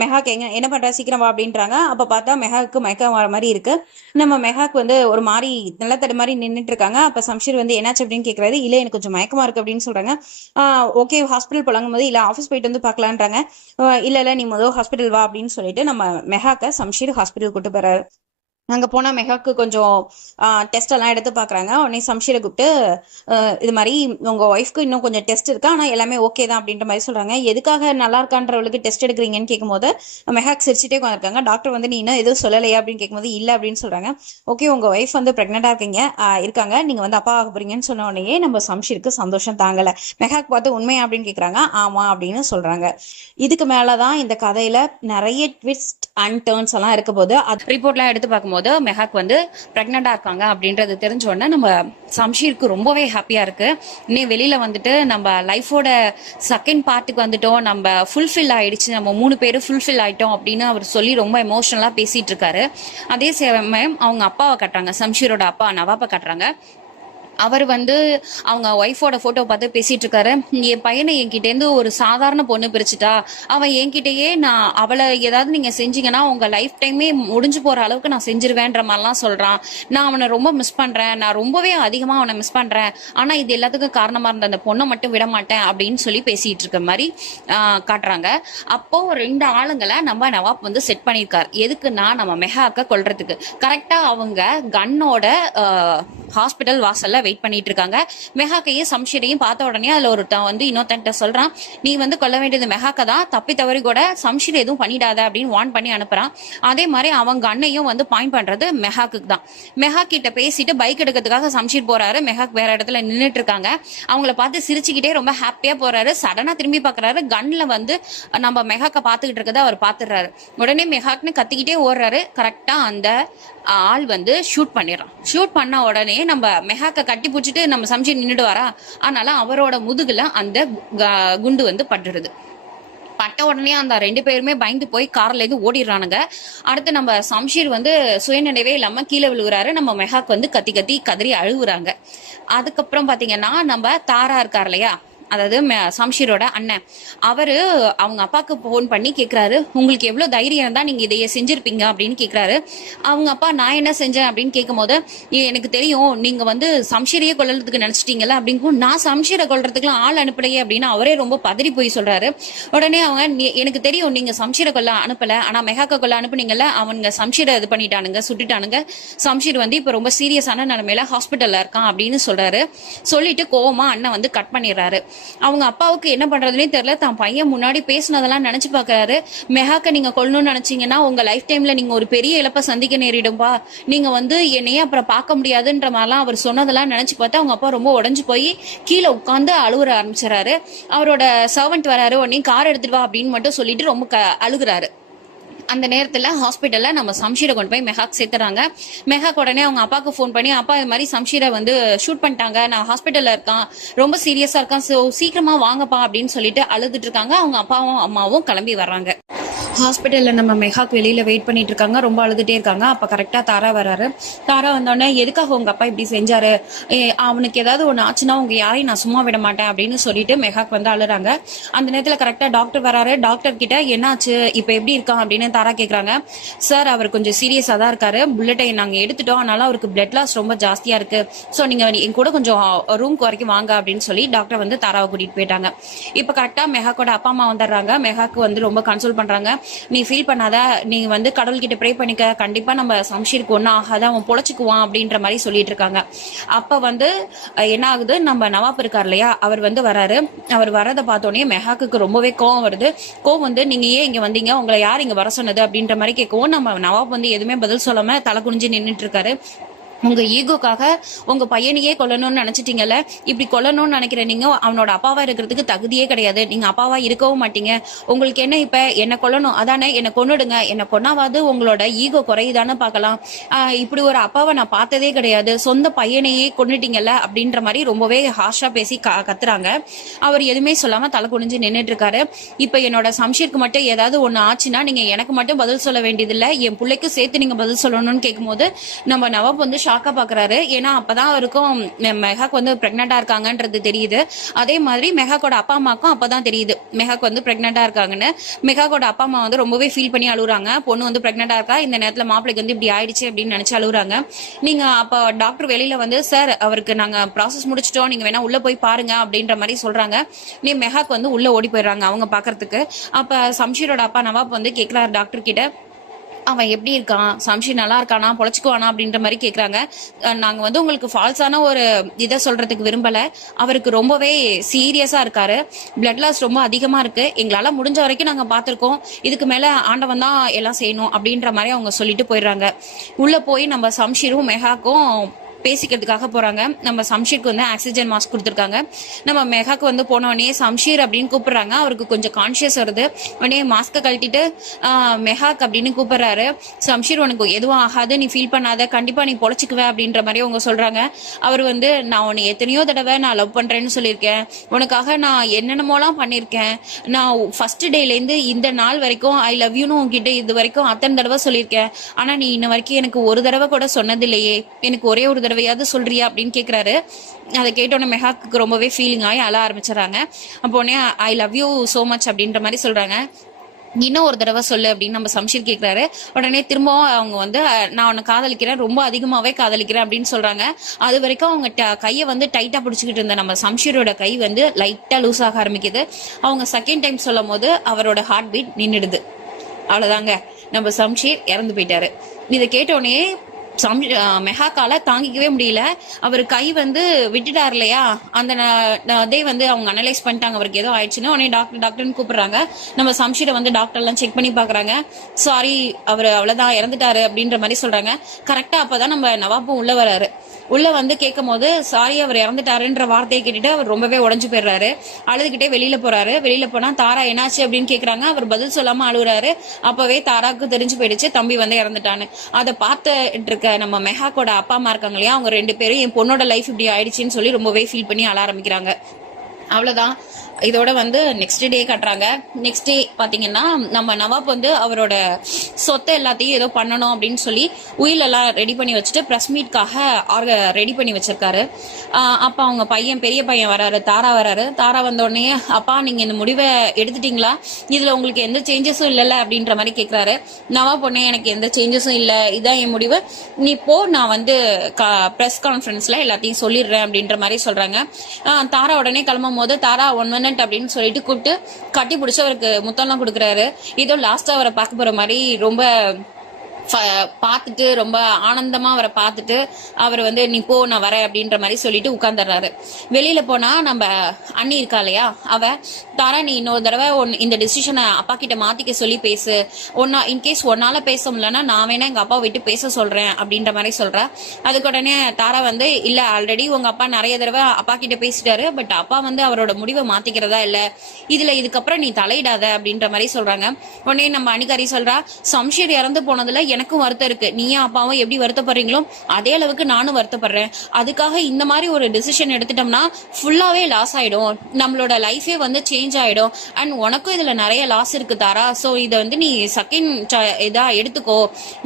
மெஹாக் என்ன பண்ற சீக்கிரம் வா அப்படின்றாங்க. அப்ப பார்த்தா மெஹாக்கு மயக்கம் வர மாதிரி இருக்கு. நம்ம மெஹாக் வந்து ஒரு மாதிரி நிலத்தடி மாதிரி நின்றுட்டு இருக்காங்க. அப்ப சம்ஷீர் வந்து என்னாச்சு அப்படின்னு கேட்கறாரு. இல்ல எனக்கு கொஞ்சம் மயக்கமா இருக்கு அப்படின்னு சொல்றாங்க. ஓகே ஹாஸ்பிட்டல் போலாங்கும் போது இல்ல ஆஃபீஸ் போயிட்டு வந்து பார்க்கலான்றாங்க. இல்ல நீ முதல் ஹாஸ்பிட்டல் வா அப்படின்னு சொல்லிட்டு நம்ம மெஹாக்க சம்ஷீர் ஹாஸ்பிட்டல் கூட்டு போறாரு. அங்கே போனால் மெஹாக்கு கொஞ்சம் டெஸ்ட் எல்லாம் எடுத்து பார்க்குறாங்க. உடனே சம்ஷீரை கூப்பிட்டு இது மாதிரி உங்கள் ஒய்ஃப்க்கு இன்னும் கொஞ்சம் டெஸ்ட் இருக்கு, ஆனால் எல்லாமே ஓகே தான் அப்படின்ற மாதிரி சொல்கிறாங்க. எதுக்காக நல்லா இருக்கான்றவளுக்கு டெஸ்ட் எடுக்கிறீங்கன்னு கேட்கும்போது மெஹாக் சிரிச்சுட்டே உட்காந்துருக்காங்க. டாக்டர் வந்து நீ இன்னும் எதுவும் சொல்லலையா அப்படின்னு கேட்கும்போது இல்லை அப்படின்னு சொல்கிறாங்க. ஓகே உங்கள் ஒய்ஃப் வந்து ப்ரெக்னெண்ட்டாக இருக்காங்க, நீங்கள் வந்து அப்பா ஆக போறீங்கன்னு சொன்ன உடனே நம்ம சம்ஷீருக்கு சந்தோஷம் தாங்கலை. மெஹாக் பார்த்து உண்மையா அப்படின்னு கேட்குறாங்க. ஆமாம் அப்படின்னு சொல்கிறாங்க. இதுக்கு மேலே தான் இந்த கதையில் நிறைய ட்விஸ்ட் அண்ட் டர்ன்ஸ் எல்லாம் இருக்க போது ரிப்போர்ட்லாம் எடுத்து பார்க்கும்போது மெஹாக் வந்து பிரெக்னெண்டா இருக்காங்க அப்படின்றது தெரிஞ்ச உடனே நம்ம சம்ஷீருக்கு ரொம்பவே ஹாப்பியா இருக்கு. இன்னும் வெளியில வந்துட்டு நம்ம லைஃபோட செகண்ட் பார்ட்டுக்கு வந்துட்டோம், நம்ம ஃபுல்ஃபில் ஆயிடுச்சு, நம்ம 3 பேரும் ஃபுல்ஃபில் ஆயிட்டோம் அப்படின்னு அவர் சொல்லி ரொம்ப எமோஷனலா பேசிட்டு இருக்காரு. அதே சமயம் அவங்க அப்பாவை காட்டுறாங்க, சம்ஷீரோட அப்பா நவாப்பை காட்டுறாங்க. அவர் வந்து அவங்க ஒய்ஃபோட போட்டோ பார்த்து பேசிட்டு இருக்காரு. என் பையனை என்கிட்டேருந்து ஒரு சாதாரண பொண்ணு பிரிச்சுட்டா, அவன் என்கிட்டயே நான் அவளை ஏதாவது நீங்க செஞ்சீங்கன்னா உங்க லைஃப் டைமே முடிஞ்சு போற அளவுக்கு நான் செஞ்சிருவேன்ற மாதிரிலாம் சொல்றான். நான் அவனை ரொம்ப மிஸ் பண்றேன், நான் ரொம்பவே அதிகமா அவனை மிஸ் பண்றேன், ஆனா இது எல்லாத்துக்கும் காரணமா இருந்த அந்த பொண்ணை மட்டும் விட மாட்டேன் அப்படின்னு சொல்லி பேசிட்டு இருக்க மாதிரி காட்டுறாங்க. அப்போ 2 ஆளுங்களை நம்ம நவாப் வந்து செட் பண்ணியிருக்காரு. எதுக்குன்னா நம்ம மெஹாக்க கொல்றதுக்கு. கரெக்டா அவங்க கன்னோட ஹாஸ்பிட்டல் வாசல்ல வெயிட் பண்ணிட்டு இருக்காங்க. மெஹாக்கையும் சம்ஷீரையும் பார்த்த உடனே அதுல ஒருத்தன் வந்து இன்னொருத்தன்ட்ட சொல்றான், நீ வந்து கொல்ல வேண்டியது மெஹாக்க தான், தப்பி தவறி கூட சம்ஷீர் எதுவும் பண்ணிடாத அப்படின்னு வார்ன் பண்ணி அனுப்புறான். அதே மாதிரி அவங்க அண்ணையும் வந்து பாயிண்ட் பண்றது மெஹாக்கு தான். மெஹாக் கிட்ட பேசிட்டு பைக் எடுக்கிறதுக்காக சம்ஷீர் போறாரு. மெஹாக் வேற இடத்துல நின்றுட்டு இருக்காங்க. அவங்கள பார்த்து சிரிச்சுக்கிட்டே ரொம்ப ஹாப்பியா போறாரு. சடனா திரும்பி பாக்குறாரு, கன்ல வந்து நம்ம மெஹாக்க பாத்துக்கிட்டு இருக்கதை அவர் பாத்துறாரு. உடனே மெஹாக்னு கத்திக்கிட்டே ஓடுறாரு. கரெக்டா அந்த ஆள் வந்து ஷூட் பண்ணிடுறான். ஷூட் பண்ண உடனே நம்ம மெஹாக்க கட்டி பிடிச்சிட்டு நம்ம சம்ஷீர் நின்றுட்டு வரா, அதனால அவரோட முதுகுல அந்த குண்டு வந்து பட்டுடுது. பட்ட உடனே அந்த 2 பேருமே பயந்து போய் கார்ல இருந்து ஓடிடுறானுங்க. அடுத்து நம்ம சம்ஷீர் வந்து சுயநினைவே இல்லாம கீழே விழுகுறாரு. நம்ம மெஹாக் வந்து கத்தி கத்தி கதறி அழுகுறாங்க. அதுக்கப்புறம் பாத்தீங்கன்னா நம்ம தாரா இருக்கார் இல்லையா, அதாவது சம்ஷீரோட அண்ணன், அவரு அவங்க அப்பாவுக்கு போன் பண்ணி கேட்கிறாரு, உங்களுக்கு எவ்வளவு தைரியம் இருந்தா நீங்க இதைய செஞ்சிருப்பீங்க அப்படின்னு கேட்கிறாரு. அவங்க அப்பா நான் என்ன செஞ்சேன் அப்படின்னு கேட்கும் போது, எனக்கு தெரியும் நீங்க வந்து சம்ஷீரையே கொல்றதுக்கு நினைச்சிட்டீங்கல்ல அப்படிங்கும். நான் சம்ஷீரை கொல்றதுக்குலாம் ஆள் அனுப்பலையே அப்படின்னு அவரே ரொம்ப பதறி போய் சொல்றாரு. உடனே அவங்க எனக்கு தெரியும் நீங்க சம்ஷீரை கொல்ல அனுப்பல, ஆனா மெஹாக்க கொல்ல அனுப்புனீங்கல்ல, அவங்க சம்ஷீரை இது பண்ணிட்டானுங்க, சுட்டுட்டானுங்க. சம்ஷீர் வந்து இப்ப ரொம்ப சீரியஸான நிலைமையில ஹாஸ்பிட்டல்ல இருக்கான் அப்படின்னு சொல்றாரு. சொல்லிட்டு கோவமா அண்ணன் வந்து கட் பண்ணிடுறாரு. அவங்க அப்பாவுக்கு என்ன பண்றதுனே தெரியல. தான் பையன் முன்னாடி பேசினதெல்லாம் நினைச்சு பாக்குறாரு. மெஹாக்க நீங்க கொல்லணும்னு நினைச்சீங்கன்னா உங்க லைஃப் டைம்ல நீங்க ஒரு பெரிய இழப்பை சந்திக்க நேரிடும்பா, நீங்க என்னையே அப்புறம் பார்க்க முடியாதுன்ற மாதிரிலாம் அவர் சொன்னதெல்லாம் நினைச்சு பார்த்து அவங்க அப்பா ரொம்ப உடஞ்சு போய் கீழே உட்காந்து அழுவுற ஆரம்பிச்சிடறாரு. அவரோட சர்வெண்ட் வராரு, உடனே கார் எடுத்துட்டு வா அப்படின்னு மட்டும் சொல்லிட்டு ரொம்ப அழுகுறாரு. அந்த நேரத்துல ஹாஸ்பிட்டல்ல நம்ம சம்ஷீரை கொண்டு போய் மெஹாக் சேர்த்துறாங்க. மெஹாக் உடனே அவங்க அப்பாவுக்கு ஃபோன் பண்ணி, அப்பா இது மாதிரி சம்ஷீரை ஷூட் பண்ணிட்டாங்க, நான் ஹாஸ்பிட்டல்ல இருக்கான், ரொம்ப சீரியஸா இருக்கான், சீக்கிரமா வாங்கப்பா அப்படின்னு சொல்லிட்டு அழுதுட்டு இருக்காங்க. அவங்க அப்பாவும் அம்மாவும் கிளம்பி வர்றாங்க. ஹாஸ்பிட்டல்ல நம்ம மெஹாக் வெளியில வெயிட் பண்ணிட்டு இருக்காங்க, ரொம்ப அழுதுட்டே இருக்காங்க. அப்ப கரெக்டா தாரா வராரு. தாரா வந்தோடனே எதுக்காக உங்க அப்பா இப்படி செஞ்சாரு, அவனுக்கு ஏதாவது ஒண்ணு ஆச்சுன்னா உங்க யாரையும் நான் சும்மா விட மாட்டேன் அப்படின்னு சொல்லிட்டு மெஹாக் அழுறாங்க. அந்த நேரத்துல கரெக்டா டாக்டர் வராரு. டாக்டர் கிட்ட என்னாச்சு, இப்ப எப்படி இருக்கான் அப்படின்னு தாரா கேக்குறாங்க. சார் அவர் கொஞ்சம் சீரியஸா தான் இருக்காரு, புல்லட்டை நாங்க எடுத்துட்டோம், அதனால அவருக்கு பிளட் லாஸ் ரொம்ப ஜாஸ்தியா இருக்கு, சோ நீங்க என் கூட கொஞ்சம் ரூம்க்கு வரைக்கும் வாங்க அப்படின்னு சொல்லி டாக்டர் தாராவை கூட்டிட்டு போயிட்டாங்க. இப்ப கரெக்டா மெஹாக்கோட அப்பா அம்மா வந்துடுறாங்க. மெஹாக்கு ரொம்ப கன்சோல் பண்றாங்க. நீ ஃபீல் பண்ணாத, நீ கடவுள் கிட்ட ப்ரே பண்ணிக்க, கண்டிப்பா நம்ம சம்ஷீருக்கு ஒன்னும் ஆகாத, அவன் பொழைச்சுக்குவான் அப்படின்ற மாதிரி சொல்லிட்டு இருக்காங்க. அப்ப என்ன ஆகுது, நம்ம நவாப் இருக்கார் இல்லையா, அவர் வராரு. அவர் வரதை பார்த்தோன்னே மெஹாக்கு ரொம்பவே கோவம் வருது. கோவம் நீங்க ஏன் இங்க வந்தீங்க, உங்களை யார் இங்க வர சொன்னது அப்படின்ற மாதிரி கேட்கவும் நம்ம நவாப் எதுவுமே பதில் சொல்லாம தலை குனிஞ்சு நின்றுட்டு இருக்காரு. உங்க ஈகோக்காக உங்க பையனையே கொல்லணும்னு நினைச்சிட்டீங்கல்ல, இப்படி கொல்லணும்னு நினைக்கிற நீங்க அவனோட அப்பாவா இருக்கிறதுக்கு தகுதியே கிடையாது, நீங்க அப்பாவா இருக்கவும் மாட்டீங்க, உங்களுக்கு என்ன இப்ப என்ன கொல்லணும், அதானே என்ன கொன்னுடுங்க, என்ன கொன்னாவது உங்களோட ஈகோ குறையுதான்னு பார்க்கலாம், இப்படி ஒரு அப்பாவை நான் பார்த்ததே கிடையாது, சொந்த பையனையே கொன்னுட்டீங்கல்ல அப்படின்ற மாதிரி ரொம்பவே ஹார்ஷா பேசி கத்துறாங்க. அவர் எதுவுமே சொல்லாம தலை குனிஞ்சு நின்றுட்டு இருக்காரு. இப்ப என்னோட சம்ஷீருக்கு மட்டும் ஏதாவது ஒண்ணு ஆச்சுன்னா நீங்க எனக்கு மட்டும் பதில் சொல்ல வேண்டியதில்லை, என் பிள்ளைக்கு சேர்த்து நீங்க பதில் சொல்லணும்னு கேட்கும்போது நம்ம நவாப் ஷாக்கா பாக்குறாரு. ஏன்னா அப்பதான் அவருக்கும் மெஹாக் பிரெக்னெண்டா இருக்காங்கன்றது தெரியுது. அதே மாதிரி மெஹாக்கோட அப்பா அம்மாக்கும் அப்பதான் தெரியுது மெஹாக் பிரெக்னெண்டா இருக்காங்கன்னு. மெஹாக்கோட அப்பா அம்மா ரொம்பவே ஃபீல் பண்ணி அழுகுறாங்க. பொண்ணு பிரெக்னெண்டா இருக்கா, இந்த நேரத்துல மாப்பிளைக்கு இப்படி ஆயிடுச்சு அப்படின்னு நினைச்சு அழுகுறாங்க. நீங்க அப்ப டாக்டர் வெளியில சார் அவருக்கு நாங்க ப்ராசஸ் முடிச்சிட்டோம், நீங்க வேணா உள்ள போய் பாருங்க அப்படின்ற மாதிரி சொல்றாங்க. நீ மெஹாக் உள்ள ஓடி போயிடுறாங்க அவங்க பாக்குறதுக்கு. அப்ப சம்ஷீரோட அப்பா நவாப் கேக்குறாரு டாக்டர் கிட்ட, அவன் எப்படி இருக்கான், சம்ஷீர் நல்லா இருக்கானா, பொழைச்சுக்குவானா அப்படின்ற மாதிரி கேக்குறாங்க. நாங்க உங்களுக்கு ஃபால்ஸான ஒரு இதை சொல்றதுக்கு விரும்பல, அவருக்கு ரொம்பவே சீரியஸா இருக்காரு, பிளட் லாஸ் ரொம்ப அதிகமா இருக்கு, எங்களால முடிஞ்ச வரைக்கும் நாங்க பாத்திருக்கோம், இதுக்கு மேல ஆண்டவன் தான் எல்லாம் செய்யணும் அப்படின்ற மாதிரி அவங்க சொல்லிட்டு போயிடுறாங்க. உள்ள போய் நம்ம சம்ஷீரும் மெஹாக்கும் பேசிக்கிறதுக்காக போறாங்க. நம்ம சம்ஷீருக்கு ஆக்சிஜன் மாஸ்க் கொடுத்துருக்காங்க. நம்ம மெஹாக்கு போன உடனே சம்ஷீர் அப்படின்னு கூப்பிடுறாங்க. அவருக்கு கொஞ்சம் கான்சியஸ் வருது. உடனே மாஸ்கை கழட்டிட்டு மெஹாக் அப்படின்னு கூப்பிடுறாரு. சம்ஷீர் உனக்கு எதுவும் ஆகாது, நீ ஃபீல் பண்ணாத, கண்டிப்பா நீ பொழைச்சிக்குவ அப்படின்ற மாதிரி அவங்க சொல்றாங்க. அவர் நான் உன்னை எத்தனையோ தடவை நான் லவ் பண்றேன்னு சொல்லியிருக்கேன், உனக்காக நான் என்னென்னமோலாம் பண்ணியிருக்கேன், நான் ஃபர்ஸ்ட் டேல இருந்து இந்த நாள் வரைக்கும் ஐ லவ் யூன்னு உன்கிட்ட இது வரைக்கும் அத்தனை தடவை சொல்லியிருக்கேன், ஆனா நீ இன்ன வரைக்கும் எனக்கு ஒரு தடவை கூட சொன்னது இல்லையே, எனக்கு ஒரே ஒரு தடவையாவது சொல்றியா அப்படின்னு கேக்குறாரு. அதை கேட்டோன்னே மெஹாக்கு ரொம்பவே ஃபீலிங் ஆகி அழ ஆரம்பிச்சிடறாங்க. அப்போ I love you so much அப்படின்ற மாதிரி சொல்றாங்க. இன்னும் ஒரு தடவை சொல்லு அப்படின்னு நம்ம சம்ஷீர் கேட்கிறாரு. உடனே திரும்பவும் அவங்க நான் உன்னை காதலிக்கிறேன், ரொம்ப அதிகமாவே காதலிக்கிறேன் அப்படின்னு சொல்றாங்க. அது வரைக்கும் அவங்க கையை டைட்டா பிடிச்சிக்கிட்டு இருந்த நம்ம சம்ஷீரோட கை லைட்டா லூஸ் ஆக ஆரம்பிக்குது. அவங்க செகண்ட் டைம் சொல்லும் போது அவரோட ஹார்ட் பீட் நின்றுடுது. அவ்வளவுதாங்க, நம்ம சம்ஷீர் இறந்து போயிட்டாரு. இதை கேட்டோடனே மெஹாக்கால தாங்கிக்கவே முடியல. அவர் கை விட்டுட்டார் இல்லையா, அந்த அதே அவங்க அனலைஸ் பண்ணிட்டாங்க அவருக்கு ஏதோ ஆயிடுச்சுன்னு. உடனே டாக்டர்னு கூப்பிடுறாங்க. நம்ம சம்ஷீரை டாக்டர் எல்லாம் செக் பண்ணி பாக்குறாங்க. சாரி, அவர் அவ்வளவுதான் இறந்துட்டாரு அப்படின்ற மாதிரி சொல்றாங்க. கரெக்டா அப்பதான் நம்ம நவாப்பும் உள்ள வராரு. உள்ள கேட்கும் போது சாரி அவர் இறந்துட்டாருன்ற வார்த்தையை கேட்டுட்டு அவர் ரொம்பவே உடஞ்சு போயிடுறாரு. அழுதுகிட்டே வெளியில போறாரு. வெளியில போனா தாரா என்னாச்சு அப்படின்னு கேக்குறாங்க. அவர் பதில் சொல்லாம அழுகுறாரு. அப்பவே தாராக்கு தெரிஞ்சு போயிடுச்சு தம்பி இறந்துட்டான்னு. அதை பார்த்துட்டு இருக்க நம்ம மெஹாக்கோட அப்பா அம்மா இருக்காங்க இல்லையா, அவங்க ரெண்டு பேரும் என் பொண்ணோட லைஃப் இப்படி ஆயிடுச்சுன்னு சொல்லி ரொம்பவே ஃபீல் பண்ணி அழ ஆரம்பிக்கிறாங்க. அவ்வளவுதான். இதோட நெக்ஸ்ட் டே கட்டுறாங்க. நெக்ஸ்ட் டே பாத்தீங்கன்னா நம்ம நவாப் அவரோட சொத்தை எல்லாத்தையும் ஏதோ பண்ணணும் அப்படின்னு சொல்லி உயில் எல்லாம் ரெடி பண்ணி வச்சுட்டு பிரஸ் மீட்காக ரெடி பண்ணி வச்சிருக்காரு. அப்ப அவங்க பெரிய பையன் வராரு, தாரா வராரு. தாரா வந்த உடனே அப்பா நீங்க இந்த முடிவை எடுத்துட்டீங்களா, இதுல உங்களுக்கு எந்த சேஞ்சஸும் இல்லைல்ல அப்படின்ற மாதிரி கேட்கிறாரு. நவாப் பொண்ணே எனக்கு எந்த சேஞ்சஸும் இல்லை, இதான் என் முடிவு, நீ போ, நான் பிரஸ் கான்ஃபரன்ஸ்ல எல்லாத்தையும் சொல்லிடுறேன் அப்படின்ற மாதிரி சொல்றாங்க. தாரா உடனே கிளம்பும் போது தாரா 1 minute அப்படின்னு சொல்லிட்டு கூப்பிட்டு கட்டி பிடிச்சு அவருக்கு முத்தம்லாம் கொடுக்குறாரு. ஏதோ லாஸ்டா அவரை பார்க்க போற மாதிரி ரொம்ப பார்த்துட்டு ரொம்ப ஆனந்தமா அவரை பார்த்துட்டு அவர் வந்து நீ போ நான் வரேன் அப்படின்ற மாதிரி சொல்லிட்டு உட்கார்ந்துடுறாரு. வெளியில போனா நம்ம அண்ணி இருக்கா இல்லையா, அவ தாரா நீ இன்னொரு தடவை இந்த டிசிஷனை அப்பா கிட்ட மாத்திக்க சொல்லி பேசு, இன்கேஸ் ஒன்னால பேச முடியலன்னா நான் வேணா எங்க அப்பா விட்டு பேச சொல்றேன் அப்படின்ற மாதிரி சொல்றா. அதுக்கு உடனே தாரா வந்து இல்ல ஆல்ரெடி உங்க அப்பா நிறைய தடவை அப்பா கிட்ட பேசிட்டாரு, பட் அப்பா வந்து அவரோட முடிவை மாத்திக்கிறதா இல்ல, இதுக்கப்புறம் நீ தலையிடாத அப்படின்ற மாதிரி சொல்றாங்க. உடனே நம்ம அணிகாரி சொல்றா, சம்ஷீர் இறந்து போனதுல எனக்கும் வருத்தம் இருக்கு, நீயும் அப்பாவும் எப்படி வருத்தப்படுறீங்களோ அதே அளவுக்கு நானும் வருத்தப்படுறேன், அதுக்காக இந்த மாதிரி ஒரு டிசிஷன் எடுத்துட்டோம்னா ஃபுல்லாவே லாஸ் ஆயிடும், நம்மளோட லைஃபே வந்து சேஞ்ச் ஆயிடும், அண்ட் உனக்கும் இதுல நிறைய லாஸ் இருக்கு தாரா, சோ இதை வந்து நீ செகண்ட் இதா எடுத்துக்கோ,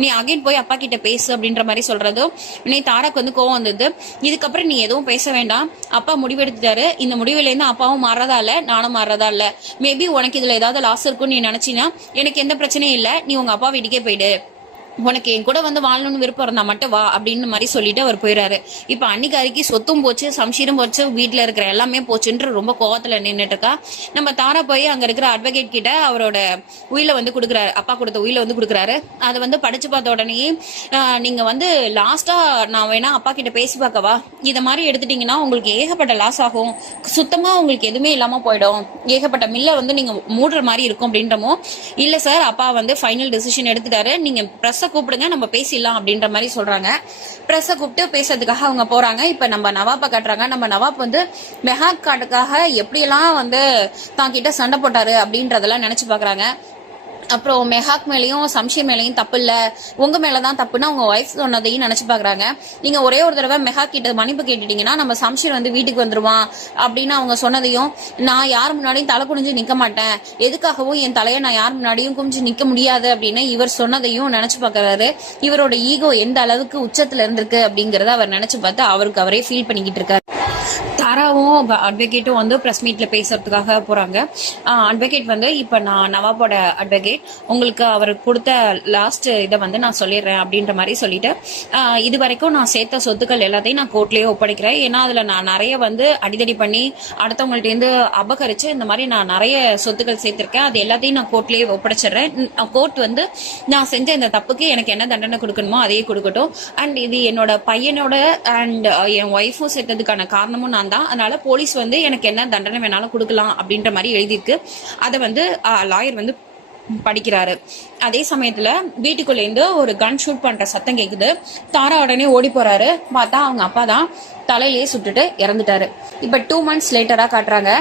நீ அகைன் போய் அப்பா கிட்ட பேசு அப்படின்ற மாதிரி சொல்றதும் நீ தாராக்கு வந்து கோவம் வந்தது. இதுக்கப்புறம் நீ எதுவும் பேச வேண்டாம், அப்பா முடிவெடுத்துட்டாரு, இந்த முடிவுல இருந்து அப்பாவும் மாறதா இல்ல நானும் மாறதா இல்ல, மேபி உனக்கு இதுல ஏதாவது லாஸ் இருக்கும்னு நீ நினைச்சினா எனக்கு எந்த பிரச்சனையும் இல்ல, நீ உங்க அப்பா வீட்டுக்கே போயிடு, உனக்கு என் கூட வந்து வாழணும்னு விருப்பம் இருந்தா மட்டும் வா அப்படின்னு மாதிரி சொல்லிட்டு அவர் போயிடாரு. இப்ப அன்னிக்காரிக்கு சொத்தும் போச்சு, சம்ஷீரும் போச்சு, வீட்டுல இருக்கிற எல்லாமே போச்சுன்ற ரொம்ப கோவத்துல நின்றுட்டு இருக்கா. நம்ம தாரா போய் அங்க இருக்கிற அட்வொகேட் கிட்ட அவரோட உயில வந்து கொடுக்குறாரு, அப்பா கொடுத்த உயில வந்து கொடுக்குறாரு. அதை வந்து படிச்சு பார்த்த உடனே நீங்க வந்து லாஸ்டா நான் வேணா அப்பா கிட்ட பேசி பார்க்கவா, இதை மாதிரி எடுத்துட்டீங்கன்னா உங்களுக்கு ஏகப்பட்ட லாஸ் ஆகும், சுத்தமா உங்களுக்கு எதுவுமே இல்லாம போயிடும், ஏகப்பட்ட மில்ல வந்து நீங்க மூடுற மாதிரி இருக்கும் அப்படின்றமோ. இல்ல சார் அப்பா வந்து ஃபைனல் டிசிஷன் எடுத்துட்டாரு, நீங்க பிரஸ் கூப்பிடுங்க நம்ம பேசிடலாம் அப்படின்ற மாதிரி சொல்றாங்க. பிரஸ கூப்பிட்டு பேசுறதுக்காக அவங்க போறாங்க. இப்ப நம்ம நவாப்ப காட்டுறாங்க. நம்ம நவாப் வந்து மெஹாக் காட்டுக்காக எப்படியெல்லாம் வந்து தான் கிட்ட சண்டை போட்டாரு அப்படின்றதெல்லாம் நினைச்சு பாக்குறாங்க. அப்புறம் மெஹாக் மேலேயும் சம்ஷீர் மேலேயும் தப்பு இல்ல, உங்க மேலதான் தப்புன்னு அவங்க ஒய்ஃப் சொன்னதையும் நினைச்சு பாக்குறாங்க. நீங்க ஒரே ஒரு தடவை மெஹாக் கிட்ட மன்னிப்பு கேட்டுட்டீங்கன்னா நம்ம சம்ஷீர் வந்து வீட்டுக்கு வந்துருவான் அப்படின்னு அவங்க சொன்னதையும், நான் யார் முன்னாடியும் தலை குனிஞ்சு நிக்க மாட்டேன், எதுக்காகவும் என் தலையை நான் யார் முன்னாடியும் குனிஞ்சு நிக்க முடியாது அப்படின்னு இவர் சொன்னதையும் நினைச்சு பாக்குறாரு. இவரோட ஈகோ எந்த அளவுக்கு உச்சத்துல இருந்திருக்கு அப்படிங்கறத அவர் நினைச்சு பார்த்து அவருக்கு அவரே ஃபீல் பண்ணிக்கிட்டு இருக்காரு. தாராவும் அட்வொகேட்டும் வந்து பிரஸ் மீட்ல பேசுறதுக்காக போறாங்க. அட்வொகேட் வந்து இப்ப நான் நவாபோட அட்வொகேட், உங்களுக்கு அவர் கொடுத்த லாஸ்ட் இதை வந்து நான் சொல்லிடுறேன் அப்படின்ற மாதிரி சொல்லிட்டு இது வரைக்கும் நான் சேர்த்த சொத்துக்கள் எல்லாத்தையும் நான் கோர்ட்லயே ஒப்படைக்கிறேன், ஏன்னா அதுல நான் நிறைய வந்து அடிதடி பண்ணி அடுத்தவங்கள்ட்ட இருந்து அபகரிச்சு இந்த மாதிரி நான் நிறைய சொத்துக்கள் சேர்த்திருக்கேன், அது எல்லாத்தையும் நான் கோர்ட்லயே ஒப்படைச்சிடுறேன். கோர்ட் வந்து நான் செஞ்ச இந்த தப்புக்கு எனக்கு என்ன தண்டனை கொடுக்கணுமோ அதையே கொடுக்கட்டும், அண்ட் இது என்னோட பையனோட அண்ட் என் ஒய்ஃபும் சேர்த்ததுக்கான காரணமும் நான் தான், அதனால போலீஸ் வந்து எனக்கு என்ன தண்டனை வேணாலும் கொடுக்கலாம் அப்படின்ற மாதிரி எழுதியிருக்கு. அதை வந்து லாயர் வந்து படிக்கிறாரு. அதே சமயத்துல வீட்டுக்குள்ள இருந்து ஒரு கன் ஷூட் பண்ற சத்தம் கேக்குது. தாரா உடனே ஓடி போறாரு. பார்த்தா அவங்க அப்பா தான் தலையிலேயே சுட்டுட்டு இறந்துட்டாரு. இப்ப 2 months லேட்டரா காட்டுறாங்க.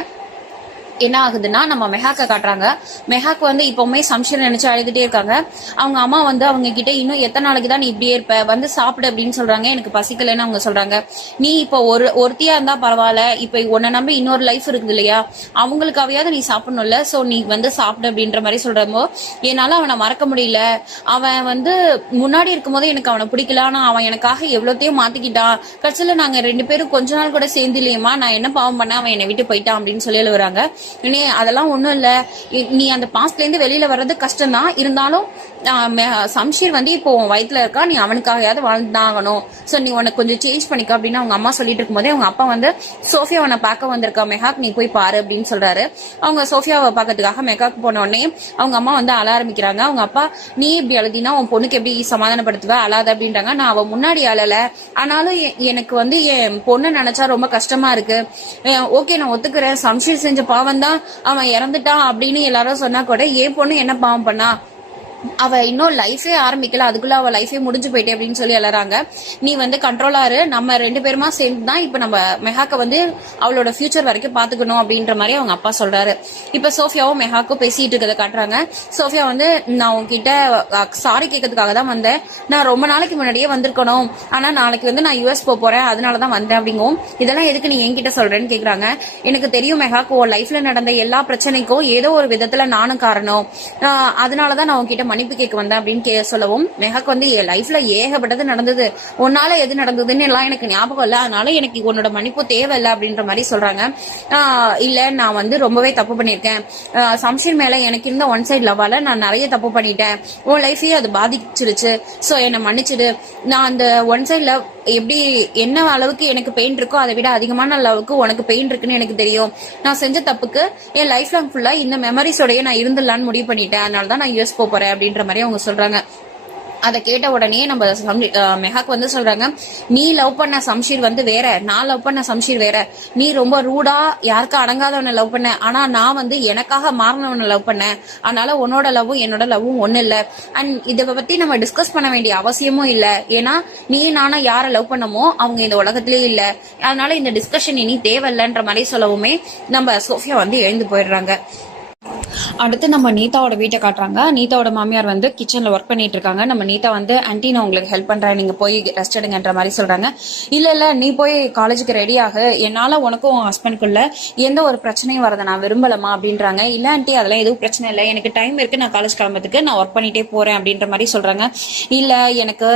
என்ன ஆகுதுன்னா நம்ம மெஹாக்க காட்டுறாங்க. மெஹாக் வந்து இப்பவுமே சம்ஷீர் நினைச்சு அழுதுட்டே இருக்காங்க. அவங்க அம்மா வந்து அவங்க கிட்ட இன்னும் எத்தனை நாளைக்கு தான் நீ இப்படியே இருப்ப, வந்து சாப்பிடு அப்படின்னு சொல்றாங்க. எனக்கு பசிக்கலன்னு அவங்க சொல்றாங்க. நீ இப்போ ஒருத்தியா இருந்தா பரவாயில்ல, இப்ப உன்னை நம்பி இன்னொரு லைஃப் இருக்குது இல்லையா, அவங்களுக்காவையாவது நீ சாப்பிடணும்ல, சோ நீ வந்து சாப்பிடு அப்படின்ற மாதிரி சொல்றப்போ என்னால அவனை மறக்க முடியல. அவன் வந்து முன்னாடி இருக்கும் போது எனக்கு அவனை பிடிக்கல, ஆனா அவன் எனக்காக எவ்வளோத்தையும் மாத்திக்கிட்டான், கடைசியில நாங்க 2 பேரும் கொஞ்ச நாள் கூட சேர்ந்து இல்லையம்மா, நான் என்ன பாவம் பண்ண அவன் என்னை விட்டு போயிட்டான் அப்படின்னு சொல்லி எழுதுறாங்க. அதெல்லாம் ஒண்ணும் இல்ல, நீ அந்த பாஸ்ட்ல இருந்து வெளியில வர்றது கஷ்டம் தான், இருந்தாலும் சம்ஷீர் வந்து இப்போ வயிற்றுல இருக்கா, நீ அவனுக்காகயாவது வாழ்ந்துதான் ஆகணும், சோ நீ உனக்கு கொஞ்சம் சேஞ்ச் பண்ணிக்க அப்படின்னு அவங்க அம்மா சொல்லிட்டு இருக்கும் போதே அவங்க அப்பா வந்து சோஃபியாவை பார்க்க வந்திருக்கா மெஹாக், நீ போய் பாரு அப்படின்னு சொல்றாரு. அவங்க சோஃபியாவை பார்க்கறதுக்காக மெஹாக் போன உடனே அவங்க அம்மா வந்து அழ ஆரம்பிக்கிறாங்க. அவங்க அப்பா நீ இப்படி அழுதினா உன் பொண்ணுக்கு எப்படி சமாதானப்படுத்துவ, அழாத அப்படின்றாங்க. நான் அவ முன்னாடி அழல, ஆனாலும் எனக்கு வந்து என் பொண்ணு நினைச்சா ரொம்ப கஷ்டமா இருக்கு, ஓகே நான் ஒத்துக்கிறேன், சம்ஷீர் செஞ்ச பாவம் தான் அவன் இறந்துட்டான் அப்படின்னு எல்லாரும் சொன்னா கூட என் பொண்ணு என்ன பாவம் பண்ணா, அவ இன்னும் லைஃபே ஆரம்பிக்கல, அதுக்குள்ள அவ லைஃபே முடிஞ்சு போயிட்டே அப்படின்னு சொல்லி எல்லாராங்க. நீ வந்து கண்ட்ரோலாரு, நம்ம 2 பேருமா சேர்ந்து தான் இப்ப நம்ம மெஹாக்க வந்து அவளோட ஃபியூச்சர் வரைக்கும் பாத்துக்கணும் அப்படின்ற மாதிரி அவங்க அப்பா சொல்றாரு. இப்ப சோஃபியாவும் மெஹாக்கும் பேசிட்டு இருக்கிறத காட்டுறாங்க. சோஃபியா வந்து நான் உங்ககிட்ட சாரி கேட்கறதுக்காக தான் வந்தேன், நான் ரொம்ப நாளைக்கு முன்னாடியே வந்திருக்கணும், ஆனா நாளைக்கு வந்து நான் US போறேன் அதனாலதான் வந்தேன் அப்படிங்கும். இதெல்லாம் எதுக்கு நீ என்கிட்ட சொல்றேன்னு கேக்குறாங்க. எனக்கு தெரியும் மெஹாக், உன் லைஃப்ல நடந்த எல்லா பிரச்சனைக்கும் ஏதோ ஒரு விதத்துல நானும் காரணம், அதனாலதான் நான் உங்ககிட்ட மன்னிப்பு கேட்க வந்தேன் அப்படின்னு சொல்லவும் மெஹாக் வந்து என் லைஃப்ல ஏகப்பட்டது நடந்தது, உன்னால எது நடந்ததுன்னு எல்லாம் எனக்கு ஞாபகம் இல்ல, அதனால எனக்கு உன்னோட மன்னிப்பு தேவையில்லை அப்படின்ற மாதிரி சொல்றாங்க. இல்ல நான் வந்து ரொம்பவே தப்பு பண்ணிருக்கேன், சம்ஷீர் மேல எனக்கு இருந்த ஒன் சைட் லவ்வால நான் நிறைய தப்பு பண்ணிட்டேன், உன் லைஃபையே அது பாதிச்சிருச்சு, சோ என்னை மன்னிச்சிடு, நான் அந்த ஒன் சைட் லவ் எப்படி என்ன அளவுக்கு எனக்கு பெயின் இருக்கோ அதை விட அதிகமான அளவுக்கு உனக்கு பெயின் இருக்குன்னு எனக்கு தெரியும், நான் செஞ்ச தப்புக்கு என் லைஃப் லாங் ஃபுல்லா இந்த மெமரிஸோடய நான் இருந்துடலான்னு முடிவு பண்ணிட்டேன், அதனாலதான் நான் US போறேன் அப்படின்ற மாதிரி அவங்க சொல்றாங்க. அதை கேட்ட உடனே நம்ம மெஹாக் வந்து சொல்றாங்க, நீ லவ் பண்ண சம்ஷீர் வந்து வேற, நான் லவ் பண்ண சம்ஷீர் வேற. நீ ரொம்ப ரூடா யாருக்கும் அடங்காதவனை லவ் பண்ண, ஆனா நான் வந்து எனக்காக மாறினவனை லவ் பண்ணேன். அதனால உன்னோட லவ்வும் என்னோட லவ்வும் ஒண்ணு இல்ல. அண்ட் இதை பத்தி நம்ம டிஸ்கஸ் பண்ண வேண்டிய அவசியமும் இல்ல. ஏன்னா நீ நானா யார லவ் பண்ணமோ அவங்க இந்த உலகத்திலேயே இல்ல. அதனால இந்த டிஸ்கஷன் இனி தேவையில்லைன்ற மாதிரி சொல்லவுமே நம்ம சோஃபியா வந்து எழுந்து போயிடுறாங்க. அடுத்து நம்ம நீதாவோட வீட்டை காட்டுறாங்க. நீதாவோட மாமியார் வந்து கிச்சன்ல ஒர்க் பண்ணிட்டு இருக்காங்க. நம்ம நீதா வந்து ஆன்ட்டி நான் உங்களுக்கு ஹெல்ப் பண்றேன், நீங்க போய் ரெஸ்ட் எடுங்கன்ற மாதிரி சொல்றாங்க. இல்ல நீ போய் காலேஜுக்கு ரெடி ஆகு, என்னால உனக்கும் ஹஸ்பண்ட்குள்ள எந்த ஒரு பிரச்சனையும் வரதை நான் விரும்பலமா அப்படின்றாங்க. இல்ல ஆன்ட்டி அதெல்லாம் எதுவும் பிரச்சனை இல்லை, எனக்கு டைம் இருக்கு, நான் காலேஜ் கிளம்புறதுக்கு நான் ஒர்க் பண்ணிட்டே போறேன் அப்படின்ற மாதிரி சொல்றாங்க. இல்ல எனக்கு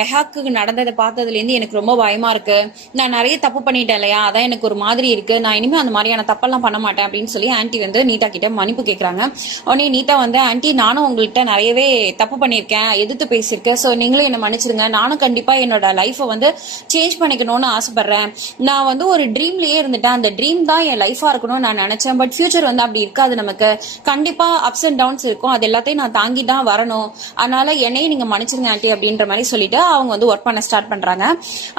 மெஹாக்கு நடந்ததை பார்த்ததுல இருந்து எனக்கு ரொம்ப பயமா இருக்கு, நான் நிறைய தப்பு பண்ணிட்டேன் இல்லையா, அதான் எனக்கு ஒரு மாதிரி இருக்கு, நான் இனிமே அந்த மாதிரியான தப்பெல்லாம் பண்ண மாட்டேன் அப்படின்னு சொல்லி ஆன்ட்டி வந்து நீதா கிட்ட மன்னிப்பு கேட்கறாங்க. உடனே நீதா வந்து ஆன்ட்டி நானும் உங்கள்கிட்ட நிறையவே தப்பு பண்ணிருக்கேன், எதிர்த்து பேசியிருக்கேன், சோ நீங்களும் என்ன மன்னிச்சிருங்க, நானும் கண்டிப்பா என்னோட லைஃபை வந்து சேஞ்ச் பண்ணிக்கணும்னு ஆசைப்படுறேன். நான் வந்து ஒரு ட்ரீம்லயே இருந்துட்டேன், அந்த ட்ரீம் தான் என் லைஃபா இருக்கணும்னு நான் நினைச்சேன். பட் ஃபியூச்சர் வந்து அப்படி இருக்காது, நமக்கு கண்டிப்பா அப்ஸ் அண்ட் டவுன்ஸ் இருக்கும், அது எல்லாத்தையும் நான் தாங்கி தான் வரணும், அதனால என்னையும் நீங்க மன்னிச்சிருங்க ஆன்ட்டி அப்படின்ற மாதிரி சொல்லிட்டு அவங்க வந்து ஒர்க் பண்ண ஸ்டார்ட் பண்றாங்க.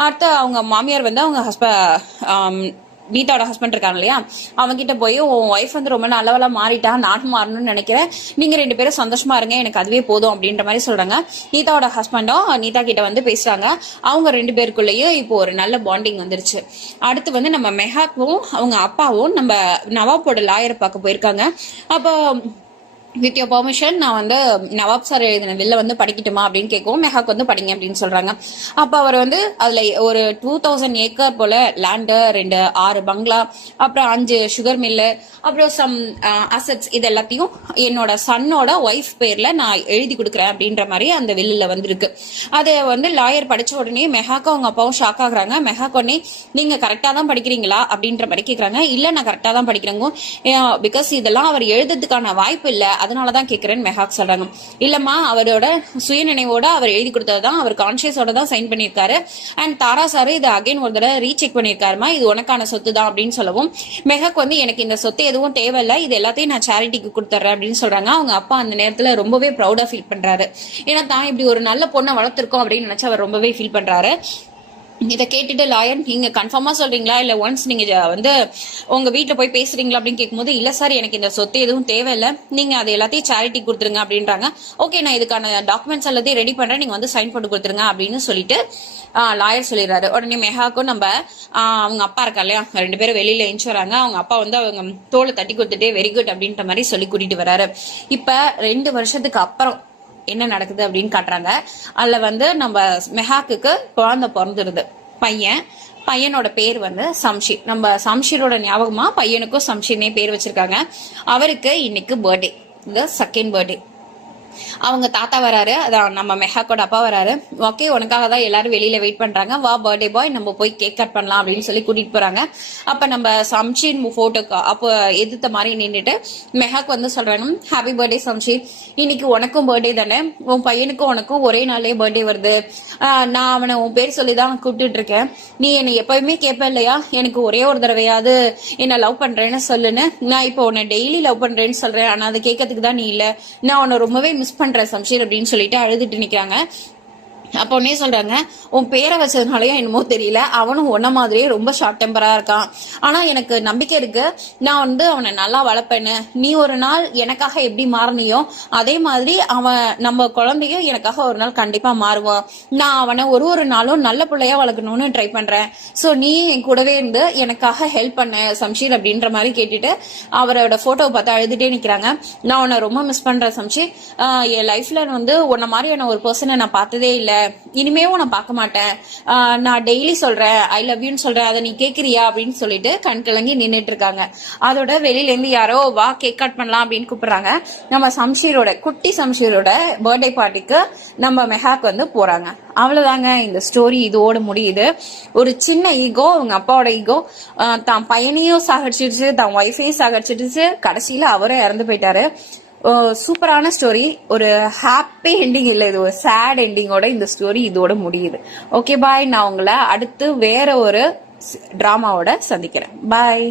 அடுத்து அவங்க மாமியார் வந்து அவங்க நீதாவோட ஹஸ்பண்ட் இருக்காங்க இல்லையா, அவங்க கிட்ட போய் உன் ஒய்ஃப் வந்து ரொம்ப நல்லவளா மாறிட்டா, நானும் மாறணும்னு நினைக்கிறேன், நீங்க 2 பேரும் சந்தோஷமா இருங்க, எனக்கு அதுவே போதும் அப்படின்ற மாதிரி சொல்றாங்க. நீதாவோட ஹஸ்பண்டும் நீதா கிட்ட வந்து பேசுறாங்க. அவங்க 2 பேருக்குள்ளேயும் இப்போ ஒரு நல்ல பாண்டிங் வந்துருச்சு. அடுத்து வந்து நம்ம மெஹாக்கும் அவங்க அப்பாவும் நம்ம நவாப்போட லாயரை பார்க்க போயிருக்காங்க. அப்போ வித் யோர் பெர்மிஷன் நான் வந்து நவாப் சார் எழுதின வில்ல வந்து படிக்கட்டுமா அப்படின்னு கேட்கவும் மெஹாக் வந்து படிங்க அப்படின்னு சொல்றாங்க. அப்ப அவர் வந்து அதுல ஒரு 2000 ஏக்கர் போல லேண்டு, 6 பங்களா, அப்புறம் 5 சுகர் மில்லு, அப்புறம் சம் அசட்ஸ், இது எல்லாத்தையும் என்னோட சன்னோட ஒய்ஃப் பேர்ல நான் எழுதி கொடுக்குறேன் அப்படின்ற மாதிரி அந்த வில்லுல வந்துருக்கு. அதை வந்து லாயர் படிச்ச உடனே மெஹாக்கும் அவங்க அப்பாவும் ஷாக் ஆகுறாங்க. மெஹாக் உடனே நீங்க கரெக்டா தான் படிக்கிறீங்களா அப்படின்ற மாதிரி கேட்கறாங்க. இல்ல நான் கரெக்டா தான் படிக்கிறேங்க, பிகாஸ் இதெல்லாம் அவர் எழுதுறதுக்கான வாய்ப்பு இல்ல, அதனாலதான் கேட்கிறேன்னு மெஹாக் சொல்றாங்க. இல்லம்மா அவரோட சுயநினைவோட அவர் எழுதி கொடுத்ததுதான், அவர் கான்சியஸோட தான் சைன் பண்ணிருக்காரு. அண்ட் தாரா சாரு இதை அகைன் ஒரு தடவை ரீசெக் பண்ணிருக்காருமா, இது உனக்கான சொத்து தான் அப்படின்னு சொல்லவும் மெஹாக் வந்து எனக்கு இந்த சொத்து எதுவும் தேவையில்லை, இது எல்லாத்தையும் நான் சேரிட்டிக்கு கொடுத்துறேன் அப்படின்னு சொல்றாங்க. அவங்க அப்பா அந்த நேரத்துல ரொம்பவே ப்ரௌடா ஃபீல் பண்றாரு. ஏன்னா தான் இப்படி ஒரு நல்ல பொண்ணை வளர்த்திருக்கோம் அப்படின்னு நினைச்சு அவர் ரொம்பவே ஃபீல் பண்றாரு. இதை கேட்டுட்டு லாயர் நீங்க கன்ஃபார்மா சொல்றீங்களா இல்ல ஒன்ஸ் நீங்க வந்து உங்க வீட்டுல போய் பேசுறீங்களா அப்படின்னு கேட்கும்போது இல்ல சார் எனக்கு இந்த சொத்து எதுவும் தேவையில்லை, நீங்க அது எல்லாத்தையும் சேரிட்டி கொடுத்துருங்க அப்படின்றாங்க. ஓகே நான் இதுக்கான டாக்குமெண்ட்ஸ் எல்லாத்தையும் ரெடி பண்றேன், நீங்க வந்து சைன் போட்டு கொடுத்துருங்க அப்படின்னு சொல்லிட்டு லாயர் சொல்லிடுறாரு. உடனே மெஹாக்கும் நம்ம அவங்க அப்பா இருக்கா இல்லையா, 2 பேரும் வெளியில எஞ்சி வராங்க. அவங்க அப்பா வந்து அவங்க தோலை தட்டி கொடுத்துட்டு வெரி குட் அப்படின்ற மாதிரி சொல்லி கூட்டிட்டு வராரு. இப்ப 2 வருஷத்துக்கு அப்புறம் என்ன நடக்குது அப்படின்னு காட்டுறாங்க. அதுல வந்து நம்ம மெஹாக்கு குழந்தை பிறந்துருது, பையனோட பேர் வந்து சம்ஷீர். நம்ம சம்ஷீரோட ஞாபகமா பையனுக்கும் சம்ஷீர்னே பேர் வச்சிருக்காங்க. அவருக்கு இன்னைக்கு பர்த்டே, இந்த 2nd பர்த்டே. அவங்க தாத்தா வராரு, அதான் நம்ம மெஹாக்கோட அப்பா வராரு. ஓகே உனக்காக தான் எல்லாரும் வெளியில வெயிட் பண்றாங்க, வா பர்த்டே பாய் நம்ம போய் கேக் கட் பண்ணலாம் அப்படின்னு சொல்லி கூட்டிட்டு போறாங்க. அப்ப நம்ம சம்ஷீர் போட்டோக்கு அப்போ எதிர்த்த மாதிரி நின்றுட்டு மெஹாக் வந்து சொல்றாங்க, ஹாப்பி பர்த்டே சம்ஷீர், இன்னைக்கு உனக்கும் பர்த்டே தானே, உன் பையனுக்கும் உனக்கும் ஒரே நாளே பர்த்டே வருது, நான் அவனை உன் பேர் சொல்லிதான் கூப்பிட்டு இருக்கேன், நீ என்னை எப்பயுமே கேட்ப இல்லையா எனக்கு ஒரே ஒரு தடவையாவது என்ன லவ் பண்றேன்னு சொல்லுன்னு, நான் இப்போ உன்னை டெய்லி லவ் பண்றேன்னு சொல்றேன், ஆனா அதை கேட்கறதுக்கு தான் நீ இல்ல, நான் உன்னை ரொம்பவே மிஸ் பண்ற சம்ஷீர் அப்படின்னு சொல்லிட்டு அழுதுட்டு நிக்கிறாங்க. அப்ப உடனே சொல்றாங்க, உன் பேரை வச்சதுனாலயும் என்னமோ தெரியல அவனும் உன்ன மாதிரியே ரொம்ப ஷார்ட் டெம்பரா இருக்கான், ஆனா எனக்கு நம்பிக்கை இருக்கு நான் வந்து அவனை நல்லா வளர்ப்பேன்னு, நீ ஒரு நாள் எனக்காக எப்படி மாறினியோ அதே மாதிரி அவன் நம்ம குழந்தையும் எனக்காக ஒரு நாள் கண்டிப்பா மாறுவான், நான் அவனை ஒரு நாளும் நல்ல பிள்ளையா வளர்க்கணும்னு ட்ரை பண்றேன், சோ நீ என் கூடவே இருந்து எனக்காக ஹெல்ப் பண்ண சம்ஷீர் அப்படின்ற மாதிரி கேட்டுட்டு அவரோட போட்டோவை பார்த்து அழுதுட்டே நிக்கிறாங்க. நான் உன்னை ரொம்ப மிஸ் பண்றேன் சம்ஷீர், என் லைஃப்ல வந்து உன்ன மாதிரியான ஒரு பர்சனை நான் பார்த்ததே இல்லை, இனிமேவும் நான் பார்க்க மாட்டேன், நான் டெய்லி சொல்றேன் ஐ லவ் யூன்னு சொல்றேன், அதை நீ கேக்குறியா அப்படின்னு சொல்லிட்டு கண் கலங்கி நின்றுட்டு இருக்காங்க. அதோட வெளியில இருந்து யாரோ வா கேக் கட் பண்ணலாம் அப்படின்னு கூப்பிடுறாங்க. நம்ம சம்ஷீரோட குட்டி சம்ஷீரோட பர்த்டே பார்ட்டிக்கு நம்ம மெஹாக் வந்து போறாங்க. அவ்வளவுதாங்க இந்த ஸ்டோரி இதோட முடியுது. ஒரு சின்ன ஈகோ, அவங்க அப்பாவோட ஈகோ தான் பையனையும் சாகடிச்சிடுச்சு, தான் ஒய்ஃபையும் சாகடிச்சிடுச்சு, கடைசியில அவரும் இறந்து போயிட்டாரு. சூப்பரான ஸ்டோரி, ஒரு ஹாப்பி எண்டிங் இல்லை, இது ஒரு சேட் எண்டிங்கோட இந்த ஸ்டோரி இதோட முடியுது. ஓகே பாய், நான் உங்களை அடுத்து வேற ஒரு டிராமாவோட சந்திக்கிறேன். பாய்.